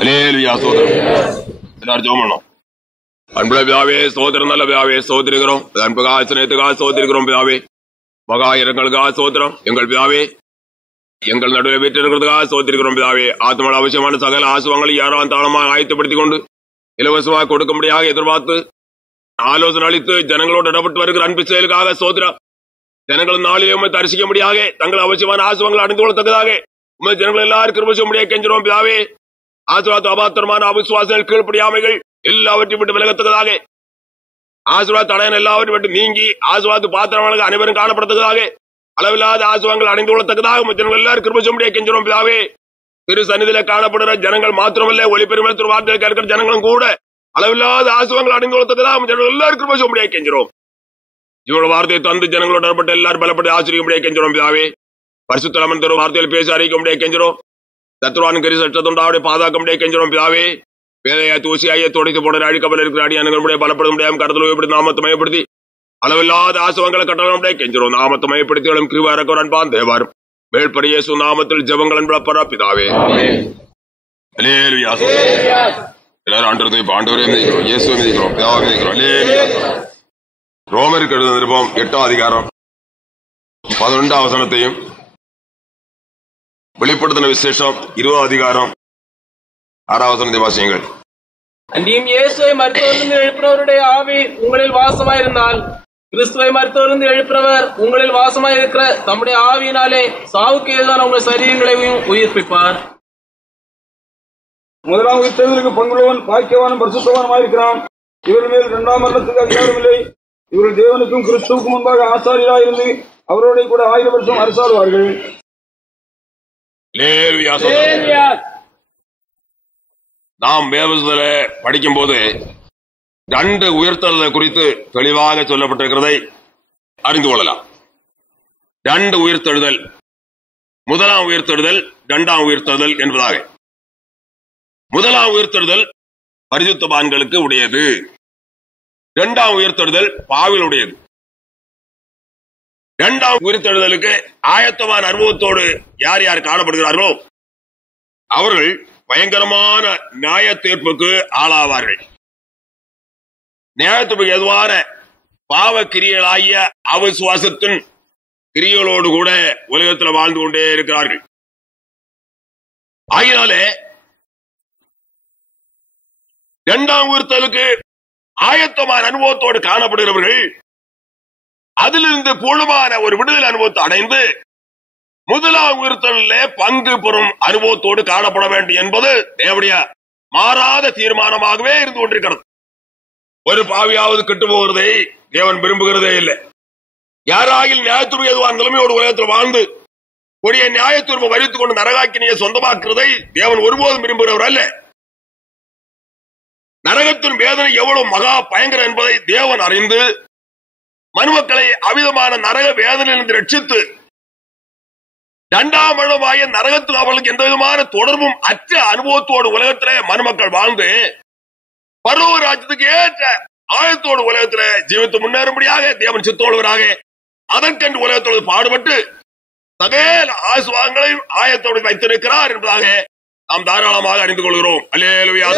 அல்லேலூயா ஸ்தோத்திரம். எல்லாரும் ஜெபம் பண்ணோம். அன்புள்ள பிதாவே ஸ்தோத்திரம், நல்ல பிதாவே ஸ்தோத்திரிக்கிறோம். அன்புக்காக சிநேகத்துக்காக ஸ்தோத்திரிக்கிறோம் பிதாவே. மகா இரங்களுக்காக ஸ்தோத்திரம். எங்கள் பிதாவே எங்கள் நடுவில் வீட்டிருக்கிறதுக்காக ஸ்தோத்திரிக்கிறோம் பிதாவே. ஆத்மாவில் அவசியமான சகல ஆசுவங்களை யாரும் தாளமாக ஆயத்தப்படுத்திக் கொண்டு இலவசமாக கொடுக்கும்படியாக எதிர்பார்த்து ஆலோசனை அளித்து ஜனங்களோடு இடப்பட்டு வருகிற அன்பு செயலுக்காக ஸ்தோத்திரம். ஜனங்கள் நாளிலே உண்மை தரிசிக்கும்படியாக தங்கள் அவசியமான ஆசுவங்களை அடைந்து கொள்ளத்தக்கதாக உண்மை ஜனங்கள் எல்லாரும் கிருபை செய்யும்படியாக கெஞ்சுறோம் பிதாவே. ஆசீர்வாத அபாத்திரமான அவிசுவாசங்கள் கீழ்ப்படியாமைகள் எல்லாவற்றையும் விட்டு விலகத்தக்கதாக, ஆசீர்வாத தடையன் எல்லாவற்றையும் விட்டு நீங்கி ஆசீர்வாத பாத்திரமாக அனைவரும் காணப்படத்தக்கதாக, அளவில்லாத ஆசீர்வாதங்கள் அடைந்து கொள்ளத்தக்கதாக ஜனங்கள் எல்லாரும் கிருபை செய்யும்படியாக கெஞ்சுறோம் பிதாவே. திரு சந்நிதியில காணப்படுகிற ஜனங்கள் மாத்திரமல்ல, ஒளிபெருமை வார்த்தையில் கேட்கிற ஜனங்களும் கூட அளவில்லாத ஆசீர்வாதங்கள் அடைந்து கொள்ளத்தக்கதாக ஜனங்கள் எல்லாரும் கிருபை செய்யும்படியாக கெஞ்சுறோம். இவரோட வார்த்தையை தந்து ஜனங்களோட இடப்பட்டு எல்லாரும் பலப்பட்டு ஆச்சரிக்கும்படியாக கெஞ்சுறோம் பிதாவே. பரிசுத்தலமன் தரும் வார்த்தையில் பேசி அறிவிக்கும்படியாக கெஞ்சுறோம். சத்ருவான் கரி சட்டத்துண்டாவுடைய பாதுகாக்கும்படியாக கெஞ்சுறோம் பிதாவே. வேலையா தூசியாய துடைத்து போட அழிக்கப்பட இருக்கிற அடியானுடைய பலப்பட முடியாம கடத்தல் உயர்படுத்தி நாமத்தை மயப்படுத்தி அளவில்லாத ஆசவங்களை கட்டளை கெஞ்சுறோம். நாமத்தை மயப்படுத்தி கிருபா இறக்க அன்பான் தேவாரும் மேல்படி இயேசு நாமத்தில் ஜெபங்கள் என்பதா பிதாவே. அல்லேலூயா. எல்லாரும் ஆண்டவரை ஆண்டவரே மிதிக்கிறோம், இயேசுவை மிதிக்கிறோம், பிதாவை மிதிக்கிறோம். அல்லேலூயா. ரோமருக்கு எழுதின நிருபம் 8ஆம் அதிகாரம் 11ஆம் வசனத்தையும், வெளிப்படுத்தின விசேஷம் 20ஆம் அதிகாரம் 6ஆம் வசனத்தை வாசியுங்கள். அன்றியும் இயேசுவை மரித்தோரிலிருந்து எழுப்புறவருடைய ஆவி உங்களில் வாசமாயிருந்தால் கிறிஸ்துவை மரித்தோரிலிருந்து எழுப்புறவர் உங்களில் வாசமாயிருக்கிற தம்முடைய ஆவியினாலே சாவுக்கு ஏதான உங்கள் சரீரங்களையும் உயிர்ப்பிப்பார். முதலாம் உயிர்த்தெழுதலுக்கு பங்குள்ளவன் பாக்கியவானும் பரிசுத்தவானுமாயிருக்கிறான். இவர்கள் மேல் இரண்டாம் மரணத்துக்கு அதிகாரம் இல்லை. இவர்கள் தேவனுக்கும் கிறிஸ்துவுக்கும் முன்பாக ஆசாரியராக இருந்து அவரோட கூட 1000 வருஷம் அரசாடுவார்கள். நாம் வேதத்துல படிக்கும் போது 2 உயிர்த்தெழுதலை குறித்து தெளிவாக சொல்லப்பட்டிருக்கிறதை அறிந்து கொள்ளலாம். 2 உயிர்த்தெழுதல், முதலாம் உயிர்த்தெழுதல், 2ஆம் உயிர்த்தெழுதல் என்பதாக. முதலாம் உயிர்த்தெழுதல் பரிசுத்தவான்களுக்கு உடையது, 2ஆம் உயிர்த்தெழுதல் பாவிகளுடையது. 2ஆம் உயிர்த்தெழுதலுக்கு ஆயத்தமான அனுபவத்தோடு யார் யார் காணப்படுகிறார்களோ அவர்கள் பயங்கரமான நியாய தீர்ப்புக்கு ஆளாவார்கள். நியாயத்துக்கு எதுவான பாவ கிரியலாகிய அவிசுவாசத்தின் கிரியலோடு கூட உலகத்தில் வாழ்ந்து கொண்டே இருக்கிறார்கள். ஆகினாலே 2ஆம் உயிர்த்தெழுதலுக்கு ஆயத்தமான அனுபவத்தோடு காணப்படுகிறவர்கள் அதிலிருந்து பூர்ணமான ஒரு விடுதலை அனுபவத்தை அடைந்து முதலாம் உயிர்த்தெழுதலிலே பங்கு பெறும் அனுபவத்தோடு காணப்பட வேண்டும் என்பது தேவனுடைய மாறாத தீர்மானமாகவே இருந்து கொண்டிருக்கிறது. ஒரு பாவியாவது கெட்டு போகிறதை தேவன் விரும்புகிறதே இல்லை. யாராகில் நியாயத்தீர்ப்பு எதுவான நிலைமையோடு உலகத்தில் வாழ்ந்து கொடிய நியாயத்தீர்ப்பு வரித்துக் கொண்டு நரகாக்கினியை சொந்தமாக்குறதை தேவன் ஒருபோதும் விரும்புகிறவர் அல்ல. நரகத்தின் வேதனை எவ்வளவு மகா பயங்கரம் என்பதை தேவன் அறிந்து மனுமக்களை அவிதமான நரக வேதனையிலிருந்து ரட்சித்து 2ஆம் மரணமாகிய நரகத்தில் அவர்களுக்கு எந்த விதமான தொடர்பும் அற்ற அனுபவத்தோடு உலகத்திலே மனுமக்கள் வாழ்ந்து பரலோக ராஜ்யத்துக்கு ஏற்ற ஆயத்தோடு உலகத்திலே ஜீவித்து முன்னேறும்படியாக தேவன் சித்தோடுவராக அதற்கென்று உலகத்தோடு பாடுபட்டு சகல ஆசுவாங்களையும் ஆயத்தோடு வைத்திருக்கிறார் என்பதாக நாம் தாராளமாக அறிந்து கொள்கிறோம். அல்லேலூயா.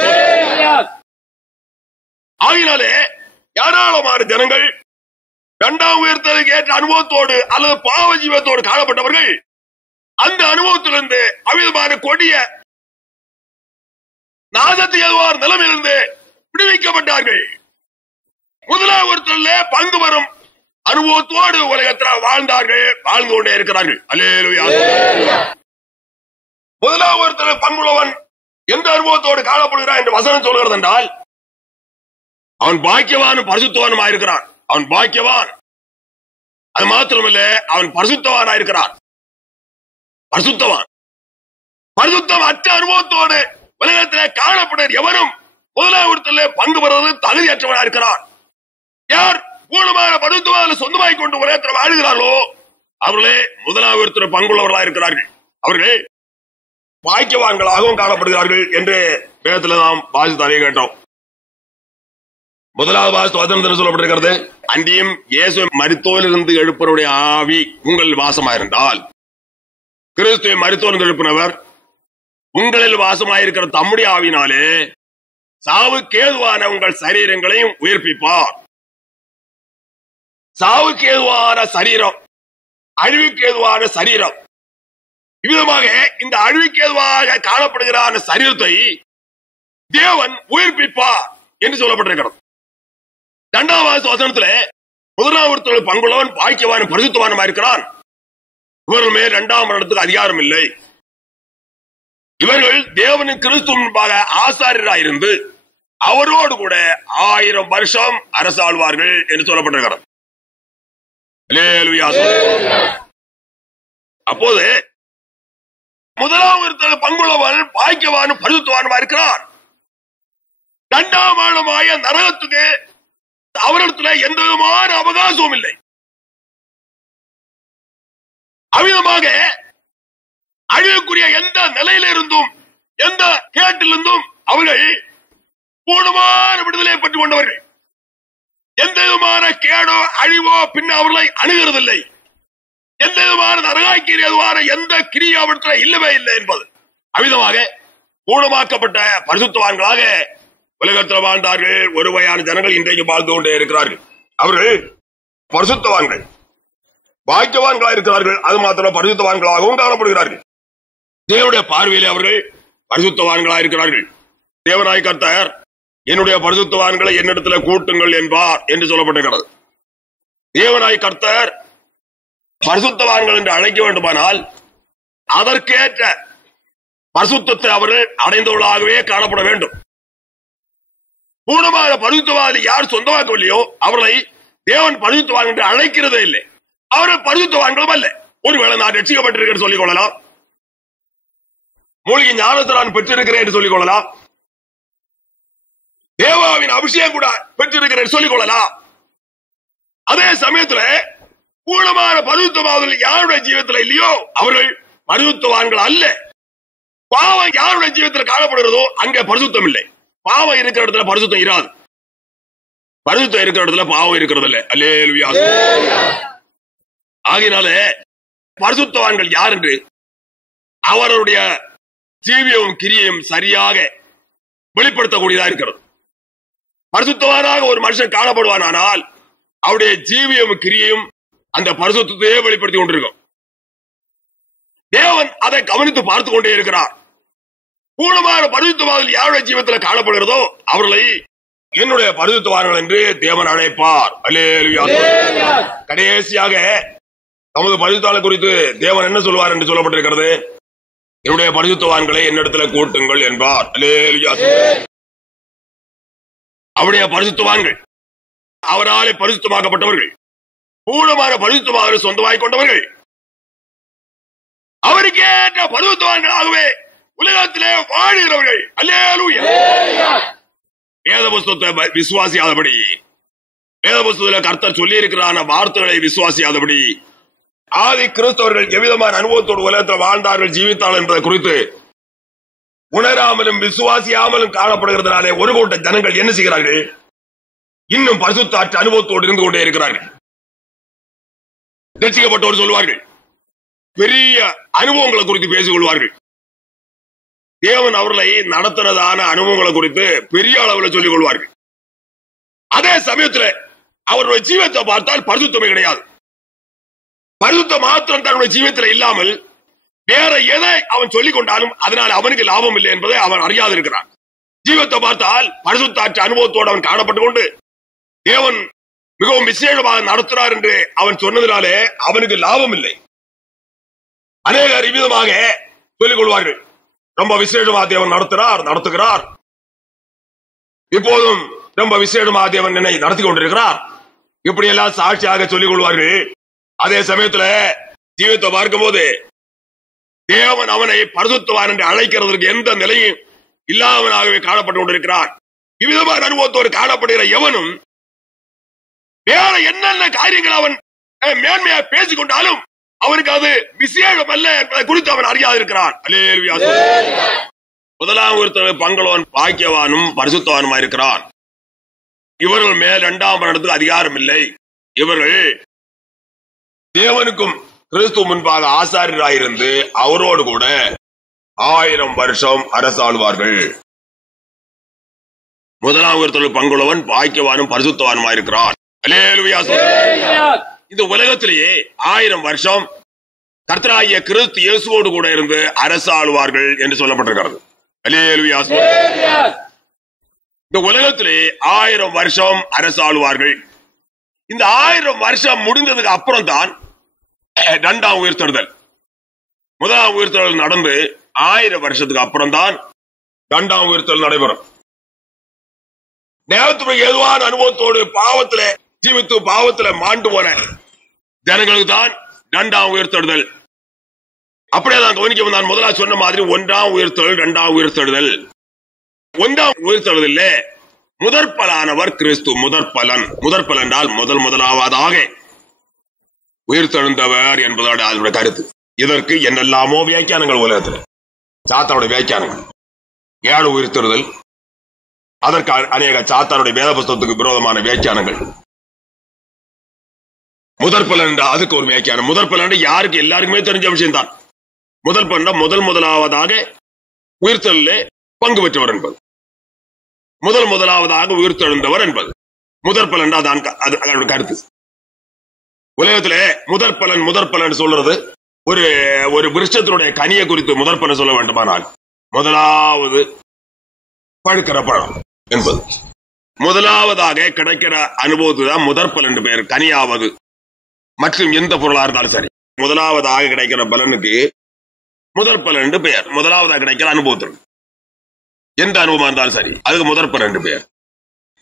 ஆகினாலே ஏராளமான ஜனங்கள் 2ஆம் உயிர்த்தெழுதலுக்கு ஏற்ற அனுபவத்தோடு அல்லது பாவ ஜீவத்தோடு காணப்பட்டவர்கள் அந்த அனுபவத்திலிருந்து அவிதமான கொடிய நாசத்தை எதுவான நிலைமையிலிருந்து விடுவிக்கப்பட்டார்கள். முதலாம் உயிர்த்தெழுதலிலே பங்கு வரும் அனுபவத்தோடு உலகத்தில் வாழ்ந்தார்கள், வாழ்ந்து கொண்டே இருக்கிறார்கள். அல்லேலூயா. முதலாம் உயிர்த்தெழுதலில் பங்குள்ளவன் எந்த அனுபவத்தோடு காணப்படுகிறான் என்று வசனம் சொல்கிறது என்றால் அவன் பாக்கியவானும் பரிசுத்தவானும் ஆயிருக்கிறான். அவன் பாக்கியவான். அது மாத்திரமல்ல, அவன் பரிசுத்தவான் ஆயிருக்கிறான். பரிசுத்தவான் பரிசுத்தம் அற்ற அனுபவத்தோடு உலகத்திலே காணப்படுகிற எவரும் முதலாம் உயிர்த்தெழுதலிலே பங்கு பெறுவது தகுதியற்றவனாக இருக்கிறான். யார் பூர்ணமான பரிசுத்தவான்களை சொந்தமாக்கிக் கொண்டு உலகத்தில் வாழ்கிறார்களோ அவர்களே முதலாம் உயிர்த்தெழுதலில் பங்குள்ளவர்களாக இருக்கிறார்கள். அவர்கள் பாக்கியவான்களாகவும் காணப்படுகிறார்கள் என்று வேதத்தில் நாம் வாசித்து அறிய கேட்டோம். முதலாவது வாசனம் சொல்லப்பட்டிருக்கிறது, அன்றியும் இயேசு மரித்தோரிலிருந்து எழுப்பவருடைய ஆவி உங்கள் வாசமாயிருந்தால். கிறிஸ்துவை மரித்தோரிலிருந்து எழுப்பினவர் உங்களில் வாசமாயிருக்கிற தம்முடைய ஆவினாலே சாவுக்கேதுவான உங்கள் சரீரங்களையும் உயிர்ப்பிப்பார். சாவுக்கேதுவான சரீரம், அழிவுக்கேதுவான சரீரம், இவ்விதமாக இந்த அழிவுக்கேதுவாக காணப்படுகிற அந்த சரீரத்தை தேவன் உயிர்ப்பிப்பார் என்று சொல்லப்பட்டிருக்கிறது. 2வது வசனத்திலே முதலாவது பங்குள்ளவன் பாக்கியவான் பரிசுத்தவானுமா இருக்கிறான், இவர்கள் மேல் 2ஆம் மரணத்துக்கு அதிகாரம் இல்லை. இவர்கள் தேவனின் கிறிஸ்து முன்பாக ஆசாரியராயிருந்து அவரோடு கூட 1000 வருஷம் அரசாழ்வார்கள் என்று சொல்லப்பட்டிருக்கிறது. அப்போது முதலாவது பங்குள்ளவன் பாக்கியவானும் பரிசுத்தவானுமா இருக்கிறான். 2ஆம் மரணமாய நரகத்துக்கு அவரிடத்துல எந்த விதமான அவகாசமும் இல்லை. அவ்விதமாக அழிவுக்குரிய எந்த நிலையிலிருந்தும் எந்த கேட்டிலிருந்தும் அவர்கள் பூர்ணமான விடுதலை பெற்றுக் கொண்டவர்கள். எந்த விதமான கேடோ அழிவோ பின்ன அவர்களை அணுகிறதில்லை. எந்த விதமான நரகாய்க்கு எதுவான எந்த கிரியாவற்றில் இல்லவே இல்லை என்பது. அவ்விதமாக பூர்ணமாக்கப்பட்ட பரிசுத்தவான்களாக உலகத்தில் வாழ்ந்தார்கள். ஒரு வகையான ஜனங்கள் இன்றைக்கு வாழ்ந்து கொண்டே இருக்கிறார்கள். அவர்கள் பரிசுத்தவான்கள், பாக்கியவான்களாக இருக்கிறார்கள். அது மாத்திரம் பரிசுத்தவான்களாகவும் காணப்படுகிறார்கள். தேவனுடைய பார்வையிலே அவர்கள் பரிசுத்தவான்களாக இருக்கிறார்கள். தேவனாய் கர்த்தர் என்னுடைய பரிசுத்தவான்களை என்னிடத்தில் கூட்டுங்கள் என்பார் என்று சொல்லப்பட்டிருக்கிறது. தேவனாய் கர்த்தர் பரிசுத்தவான்கள் என்று அழைக்க வேண்டுமானால் அதற்கேற்ற பரிசுத்தத்தை அவர்கள் அடைந்தவர்களாகவே காணப்பட வேண்டும். பூர்ணமான பரிசுத்தவாதி யார் சொந்தமாக்கவில்லையோ அவர்களை தேவன் பரிசுத்தவான் என்று அழைக்கிறதே இல்லை. அவர்கள் பரிசுத்தவான்களும் அல்ல. ஒருவேளை நான் ரட்சிக்கப்பட்டிருக்கிறேன் சொல்லிக் கொள்ளலாம், மூலிகை ஞானத்தை நான் பெற்றிருக்கிறேன் என்று சொல்லிக் கொள்ளலாம், தேவாவின் அபிஷேகம் கூட பெற்றிருக்கிறேன் சொல்லிக் கொள்ளலாம். அதே சமயத்தில் பூர்ணமான பரிசுத்தமாவதில் யாருடைய ஜீவத்தில் இல்லையோ அவர்கள் பரிசுத்தவான்கள் அல்ல. பாவம் யாருடைய ஜீவத்தில் காணப்படுகிறதோ அங்கே பரிசுத்தம் இல்லை. பாவம் இருக்கிற இடத்துல பரிசுத்தம் இராது, பரிசுத்தம் இருக்கிற இடத்துல பாவம் இருக்கிறது இல்லை. அல்லேலூயா. ஆகையினாலே பரிசுத்தவான்கள் யார் என்று அவருடைய ஜீவியமும் கிரியையும் சரியாக வெளிப்படுத்தக்கூடியதா இருக்கிறது. பரிசுத்தவானாக ஒரு மனுஷன் காணப்படுவானால் அவருடைய ஜீவியமும் கிரியையும் அந்த பரிசுத்தையே வெளிப்படுத்தி கொண்டிருக்கும். தேவன் அதை கவனித்து பார்த்துக் கொண்டே இருக்கிறார். பூர்ணமான பரிசுத்தவான்கள் யாருடைய ஜீவத்தில் காணப்படுகிறதோ அவர்களை என்னுடைய பரிசுத்தவான்கள் என்று தேவன் அழைப்பார். அல்லேலூயா. கடைசியாக நமது பரிசுத்தவான்கள் குறித்து தேவன் என்ன சொல்வார் என்று சொல்லப்பட்டிருக்கிறது? என்னுடைய பரிசுத்தவான்களை என்னிடத்தில் கூட்டுங்கள் என்பார். அல்லேலூயா. அவருடைய பரிசுத்தவான்கள் அவராலே பரிசுத்தமாக்கப்பட்டவர்கள், பூர்ணமான பரிசுத்தமாக சொந்தமாக்கிக் கொண்டவர்கள், அவருக்கேற்ற பரிசுத்தவான்களாகவே உலகத்திலே வாழ்கிறவர்கள். அல்லேலூயா. வேத புஸ்தகத்தை விசுவாசியாதபடி, வேத புஸ்தகத்தில் கர்த்தர் சொல்லி இருக்கிறான வார்த்தைகளை விசுவாசியாதபடி ஆதி கிறிஸ்தவர்கள் எவ்விதமான அனுபவத்தோடு உலகத்தில் வாழ்ந்தார்கள், ஜீவித்தார்கள் என்பதை குறித்து உணராமலும் விசுவாசியாமலும் காணப்படுகிறதுனாலே ஒரு கூட்ட ஜனங்கள் என்ன செய்கிறார்கள்? இன்னும் பரிசுத்த அனுபவத்தோடு இருந்து கொண்டே இருக்கிறார்கள். ரட்சிக்கப்பட்டவர் சொல்வார்கள், பெரிய அனுபவங்களை குறித்து பேசிக் கொள்வார்கள். தேவன் அவர்களை நடத்தினதான அனுபவங்களை குறித்து பெரிய அளவில் சொல்லிக் கொள்வார்கள். அதே சமயத்தில் அவருடைய ஜீவத்தை பார்த்தால் பரிசுத்தமே கிடையாது. பரிசுத்த மாத்திரம் தன்னுடைய ஜீவத்தில் இல்லாமல் வேற எதை அவன் சொல்லிக் கொண்டாலும் அதனால் அவனுக்கு லாபம் இல்லை என்பதை அவன் அறியாது இருக்கிறான். ஜீவத்தை பார்த்தால் பரிசுத்த அனுபவத்தோடு அவன் காணப்பட்டுக் கொண்டு தேவன் மிகவும் விசேஷமாக நடத்துகிறார் என்று அவன் சொன்னதினாலே அவனுக்கு லாபம் இல்லை. அநேகர் இவ்விதமாக சொல்லிக் கொள்வார்கள், ரொம்ப விசேஷமாக தேவன் நடத்துகிறார், இப்போதும் ரொம்ப விசேஷமாக தேவன் என்னை நடத்தி கொண்டிருக்கிறார், இப்படியெல்லாம் சாட்சியாக சொல்லிக் கொள்வார்கள். அதே சமயத்தில் ஜீவத்தை பார்க்கும் போது தேவன் அவனை பரிசுத்தவான் என்று அழைக்கிறதற்கு எந்த நிலையும் இல்லாதவனாகவே காணப்பட்டு கொண்டிருக்கிறான். இவ்விதமான அனுபவத்தோடு காணப்படுகிற எவனும் வேற என்னென்ன காரியங்கள் அவன் மேன்மையா பேசிக் கொண்டாலும் அவனுக்கு அது விசேஷம் அல்ல என்பதை குறித்து அவன் அறியாது இருக்கிறான். அல்லேலூயா. முதலாம் ஒருத்தர் பங்களவன் பாக்கியவானும் பரிசுத்தவானுமா இருக்கிறான். இவர்கள் மேல் 2ஆம் மரணத்துக்கு அதிகாரம் இல்லை. இவர்கள் தேவனுக்கும் கிறிஸ்து முன்பாக ஆசாரியராயிருந்து அவரோடு கூட 1000 வருஷம் அரசாளுவார்கள். முதலாம் உயிர்த்தெழுதல் பங்குள்ளவன் பாக்கியவானும் பரிசுத்தவானுமாயிருக்கிறான். அல்லேலூயா. இந்த உலகத்திலேயே 1000 வருஷம் கர்த்தராகிய கிறிஸ்து இயேசுவோடு கூட இருந்து அரசாளுவார்கள் என்று சொல்லப்பட்டிருக்கிறது. அல்லேலூயா. இந்த உலகத்திலே 1000 வருஷம் அரசாளுவார்கள். இந்த 1000 வருஷம் முடிந்ததுக்கு அப்புறம் தான் 2ஆம் உயிர்த்தெழுதல். முதலாம் உயிர்த்தெழுதல் நடந்து 1000 வருஷத்துக்கு அப்புறம் தான் 2ஆம் உயிர்த்தெழுதல் நடைபெறும். நேரத்துக்கு ஏதுவான அனுபவத்தோடு பாவத்திலே ஜீவித்து பாவத்திலே மாண்டு போன ஜனங்களுக்கு தான் 2ஆம் உயிர்த்தெழுதல். அப்படியே தான் கவனிக்க நான் முதலாக சொன்ன மாதிரி 1ஆம் உயிர்த்தெழுதல் 2ஆம் உயிர்த்தெழுதல். 1ஆம் உயிர்த்தெழுதலிலே முதற்பலனானவர் கிறிஸ்து. முதற்பலன் என்றால் முதலாவதாக உயிர்த்தெழுந்தவர் என்பதோட அதனுடைய கருத்து. இதற்கு என்னெல்லாமோ வியாக்கியானங்கள் உலகத்தில். சாத்தானுடைய வியாக்கியானங்கள் 7 உயிர்த்தெழுதல், அதற்கு அநேக சாத்தானுடைய வேத புஸ்தகத்துக்கு விரோதமான வியாக்கியானங்கள். முதற்பலன் அதுக்கு ஒரு வியாக்கியானம். முதற்பலன் யாருக்கு எல்லாருக்குமே தெரிஞ்ச விஷயம் தான். முதற்பலன் முதலாவதாக உயிர்த்தெழுதலே பங்கு பெற்றவர் என்பது, முதலாவதாக உயிர்த்தெழுந்தவர் என்பது முதற்பலன். அதனுடைய கருத்து. உலகத்திலே முதற்பலன் சொல்றது ஒரு விருட்சத்தினுடைய கனியை குறித்து முதற்பலன் சொல்ல வேண்டுமானால் முதலாவது பழுக்கிற பழம் என்பது. முதலாவதாக கிடைக்கிற அனுபவத்து தான் முதற்பலன் என்று பெயர். கனியாவது மற்றும் எந்த பொருளா இருந்தாலும் சரி, முதலாவதாக கிடைக்கிற பலனுக்கு முதற்பலன் என்று பெயர். முதலாவதாக கிடைக்கிற அனுபவத்திற்கு எந்த அனுபவமா இருந்தாலும் சரி, அதுக்கு முதற்பலன் என்று பெயர்.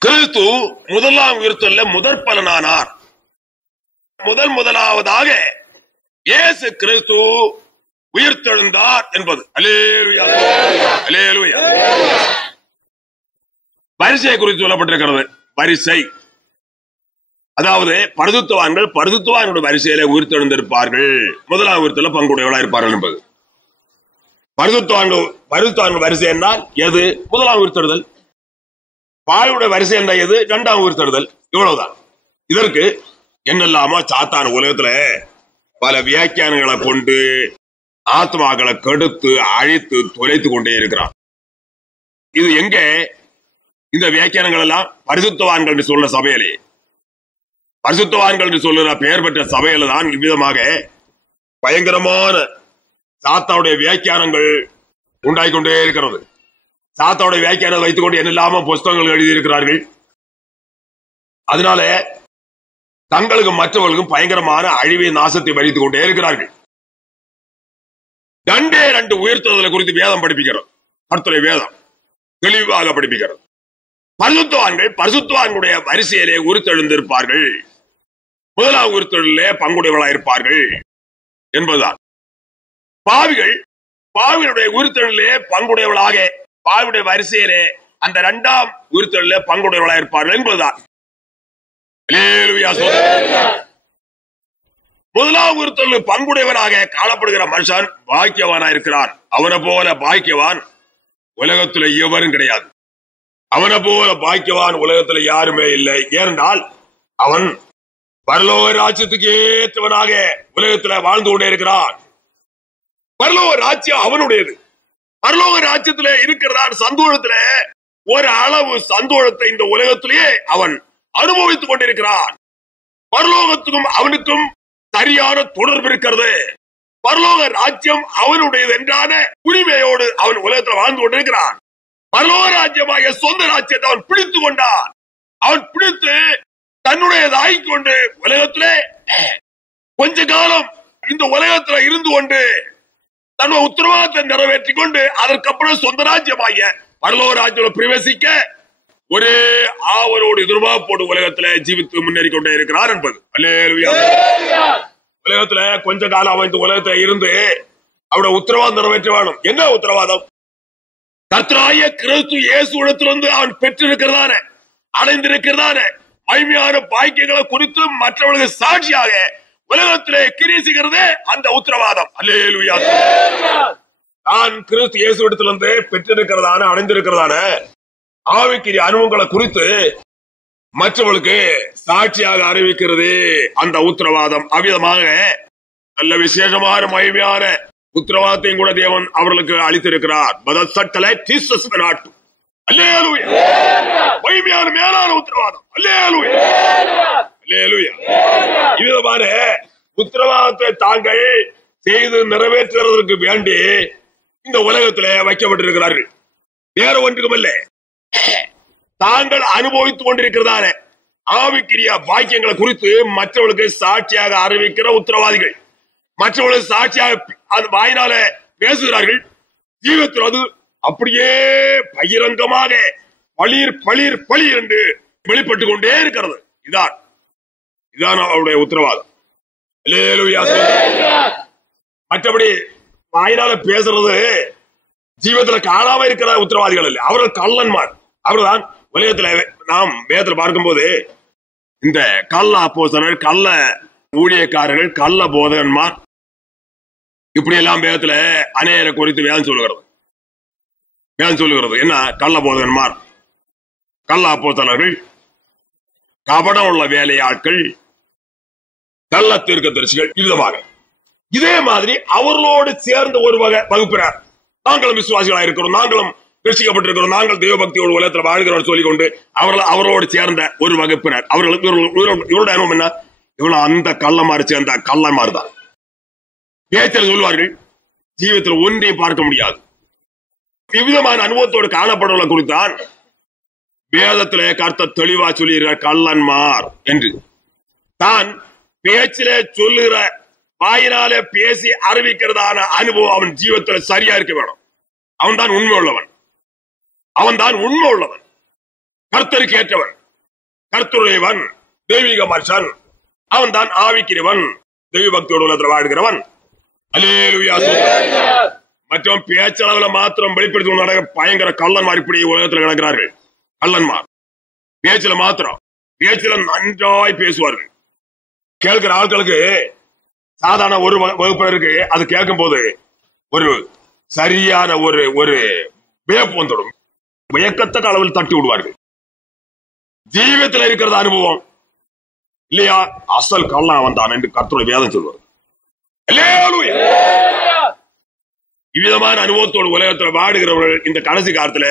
கிறிஸ்து முதலாம் உயிர்த்தெழுதல்ல முதற்பலனானார். முதலாவதாக இயேசு கிறிஸ்து உயிர்த்தெழுந்தார் என்பது. அல்லேலூயா, அல்லேலூயா. வரிசையை குறித்து சொல்லப்பட்டிருக்கிறது. வரிசை அதாவது பரிசுத்தவான்களுடைய வரிசையில உயிர்த்தெழுந்திருப்பார்கள், முதலாம் உயிர்த்தெழுதல்ல பங்குடையவர்களாக இருப்பார்கள் என்பது. பரிசுத்தவான்கள் வரிசை என்றால் எது? முதலாம் உயிர்த்தெழுதல். பாவியுடைய வரிசை என்ற எது? 2ஆம் உயிர்த்தெழுதல். இவ்வளவுதான். இதற்கு என்னெல்லாமோ சாத்தான் உலகத்துல பல வியாக்கியானங்களை கொண்டு ஆத்மாக்களை கெடுத்து அழித்து தொலைத்து கொண்டே இருக்கிறான். இது எங்க? இந்த வியாக்கியானங்கள் எல்லாம் பரிசுத்தவான்கள் என்று சொல்ற சபையிலே, பரிசுத்தவான்கள் என்று சொல்லுற பெயர் பெற்ற சபையில தான் இவ்விதமாக பயங்கரமான சாத்தாவுடைய வியாக்கியானங்கள் உண்டாகிக்கொண்டே இருக்கிறது. சாத்தாவுடைய வியாக்கியானம் வைத்துக் கொண்டு என்னெல்லாமோ புஸ்தகங்கள் எழுதியிருக்கிறார்கள். அதனால தங்களுக்கு மற்றவர்களுக்கும் பயங்கரமான அழிவை நாசத்தை வரித்துக் கொண்டே இருக்கிறார்கள். 2 உயிர்த்தெழுதலை குறித்து வேதம் படிப்பிக்கிறது. கர்த்தருடைய வேதம் தெளிவாக படிப்பிக்கிறது. பரிசுத்தவான்களுடைய வரிசையிலே உயிர்த்தெழுந்திருப்பார்கள், முதலாம் உயிர்த்தெழுதலிலே பங்குடையவர்களாயிருப்பார்கள் என்பதுதான். பாவிகளுடைய உயிர்த்தெழுதலிலே பங்குடையவர்களாக, பாவியுடைய வரிசையிலே அந்த 2ஆம் உயிர்த்தெழுதலிலே பங்குடையவர்களாயிருப்பார்கள் என்பதுதான். முதலாம் உயிர்த்தெழுதலில் பங்குடையவனாக காணப்படுகிற மனுஷன் பாக்கியவானாயிருக்கிறான். அவனை போல பாக்கியவான் உலகத்தில் எவரும் கிடையாது. அவனை போல பாக்கியவான் உலகத்தில் யாருமே இல்லை. ஏனென்றால் அவன் பரலோக ராஜ்யத்துக்கு ஏற்றவனாக உலகத்தில் வாழ்ந்து கொண்டே இருக்கிறான். பரலோக ராஜ்யம் அவனுடையது. பரலோக ராஜ்யத்திலே இருக்கிறதான் சந்தோஷத்துல ஒரு அளவு சந்தோஷத்தை இந்த உலகத்திலேயே அவன் அனுபவித்துக் கொண்டிருக்கிறான். பரலோகத்துக்கும் அவனுக்கும் சரியான தொடர்பு இருக்கிறது. பரலோக ராஜ்யம் அவனுடையது என்றான உரிமையோடு அவன் உலகத்தில் வாழ்ந்து கொண்டிருக்கிறான். பரலோக ராஜ்யமாக சொந்த ராஜ்யத்தை அவன் பிடித்துக் கொண்டான். அவன் பிடித்து தன்னுடையதாகிக் கொண்டு உலகத்திலே கொஞ்ச காலம் இந்த உலகத்தில் இருந்து கொண்டு தன்னுடைய உத்தரவாதத்தை நிறைவேற்றிக் கொண்டு அதற்கப்புறம் சொந்த ராஜ்யமாகிய பரலோக ராஜ்யம் பிரவேசிக்க ஒரே ஆவலோடு எதிர்பார்ப்போடு உலகத்தில் ஜீவித்து முன்னேறி கொண்டே இருக்கிறார் என்பது. அல்லேலூயா. உலகத்துல கொஞ்ச காலம் அவன் இந்த உலகத்துல இருந்து அவருடைய உத்தரவாதம் நிறைவேற்ற வேணும். என்ன உத்தரவாதம்? கர்த்தராகிய கிறிஸ்து இயேசுவிடத்திலிருந்து அவன் பெற்றிருக்கிறதான அடைந்திருக்கிறதான மகிமையான பாக்கியங்களை குறித்து மற்றவர்களுக்கு சாட்சியாக உலகத்திலே கிரீசிக்கிறதே அந்த உத்தரவாதம். அல்லேலூயா. நான் கிறிஸ்து இயேசுவிடத்திலிருந்து பெற்றிருக்கிறதான அடைந்திருக்கிறதான ஆவிக்குரிய அனுபவங்களை குறித்து மற்றவர்களுக்கு சாட்சியாக அறிவிக்கிறது அந்த உத்தரவாதம். அவ்விதமாக நல்ல விசேஷமான மகிமையான உத்தரவாதத்தையும் கூட தேவன் அவர்களுக்கு அளித்திருக்கிறார். மேலான உத்தரவாதம். இவ்விதமான உத்தரவாதத்தை தாங்கள் செய்து நிறைவேற்றுவதற்கு வேண்டி இந்த உலகத்திலே வைக்கப்பட்டிருக்கிறார்கள். வேற ஒன்றுக்குமல்ல, தாங்கள் அனுபவித்துக் கொண்டிருக்கிறதான ஆவிக்குரிய பாக்கியங்களை குறித்து மற்றவர்களுக்கு சாட்சியாக அறிவிக்கிற உத்தரவாதிகள். மற்றவர்களுக்கு சாட்சியாக வாயினால பேசுகிறார்கள். ஜீவத்தில் அது அப்படியே பகிரங்கமாக பளிர் பளிர் பளிர் என்று வெளிப்பட்டுக் கொண்டே இருக்கிறது. இதான் அவருடைய உத்தரவாதம். மற்றபடி வாயினால பேசுறது ஜீவத்துல காணாம இருக்கிற உத்தரவாதிகள் இல்லை, அவர்கள் கள்ளன்மார். அவர்தான் உலகத்துல நாம் வேதத்துல பார்க்கும்போது இந்த கள்ள அப்போஸ்தலர்கள், கள்ள ஊழியக்காரர்கள், கள்ள போதகன்மார், இப்படி எல்லாம் வேதத்துல அநேகரை குறித்து வேதம் சொல்லுகிறது. என்ன? கள்ள போதகன்மார், கள்ள அப்போஸ்தலர்கள், கபடம் உள்ள வேலையாட்கள், கள்ள தீர்க்கதரிசிகள். விதமாக இதே மாதிரி அவர்களோடு சேர்ந்த ஒரு வகுப்பினர். நாங்களும் விசுவாசிகளாக இருக்கிறோம், நாங்களும் ரட்சிக்கப்பட்டிருக்கிறோம், நாங்கள் தேவபக்தியோடு உலகத்தில் வாழ்கிறோம் சொல்லிக்கொண்டு அவர்களோடு சேர்ந்த ஒரு வகுப்பினர். இவருடைய அனுபவம் என்ன? இவர்கள் அந்த கள்ளமாறு சேர்ந்த கள்ளமாறு தான். பேச்சில் சொல்வார்கள், ஜீவத்தில் ஒன்றையும் பார்க்க முடியாது. இவ்விதமான அனுபவத்தோடு காணப்படுவதை குறித்தான் வேதத்திலே கர்த்தர் தெளிவா சொல்லுகிறார், கள்ளன்மார் என்று. தான் பேச்சிலே சொல்லுகிற, வாயினாலே பேசி அறிவிக்கிறதான அனுபவம் அவன் ஜீவத்தில் சரியா இருக்க வேணும். அவன் தான் உண்மை உள்ளவன், கர்த்தருக்கு ஏற்றவன், கர்த்தருடையவன், தெய்வீக மனுஷன். அவன் தான் ஆவிக்கிறவன், தெய்வ பக்தியோடு உலகத்தில் வாழ்கிறவன். அல்லேலூயா. மற்றும் பேச்சளவுல மாத்திரம் வெளிப்படுத்தி நடக்க பயங்கர கள்ளன்மார் இப்படி உலகத்தில் கிடக்கிறார்கள். கள்ளன்மார் பேச்சில மாத்திரம், பேச்சில நன்றாய் பேசுவார்கள். கேட்கிற ஆட்களுக்கு, சாதாரண ஒரு வகுப்பினருக்கு அது கேட்கும் போது ஒரு சரியான ஒரு வியப்பு வந்துடும். வியக்கத்தக்க அளவில் தட்டி விடுவார்கள். ஜீவத்தில் இருக்கிறது அனுபவம் இல்லையா? அசல் கள்ளன் அவன் தான் என்று கர்த்தருடைய வேதம் சொல்வார். இவ்விதமான அனுபவத்தோடு உலகத்தில் வாடுகிறவர்கள் இந்த கடைசி காலத்துல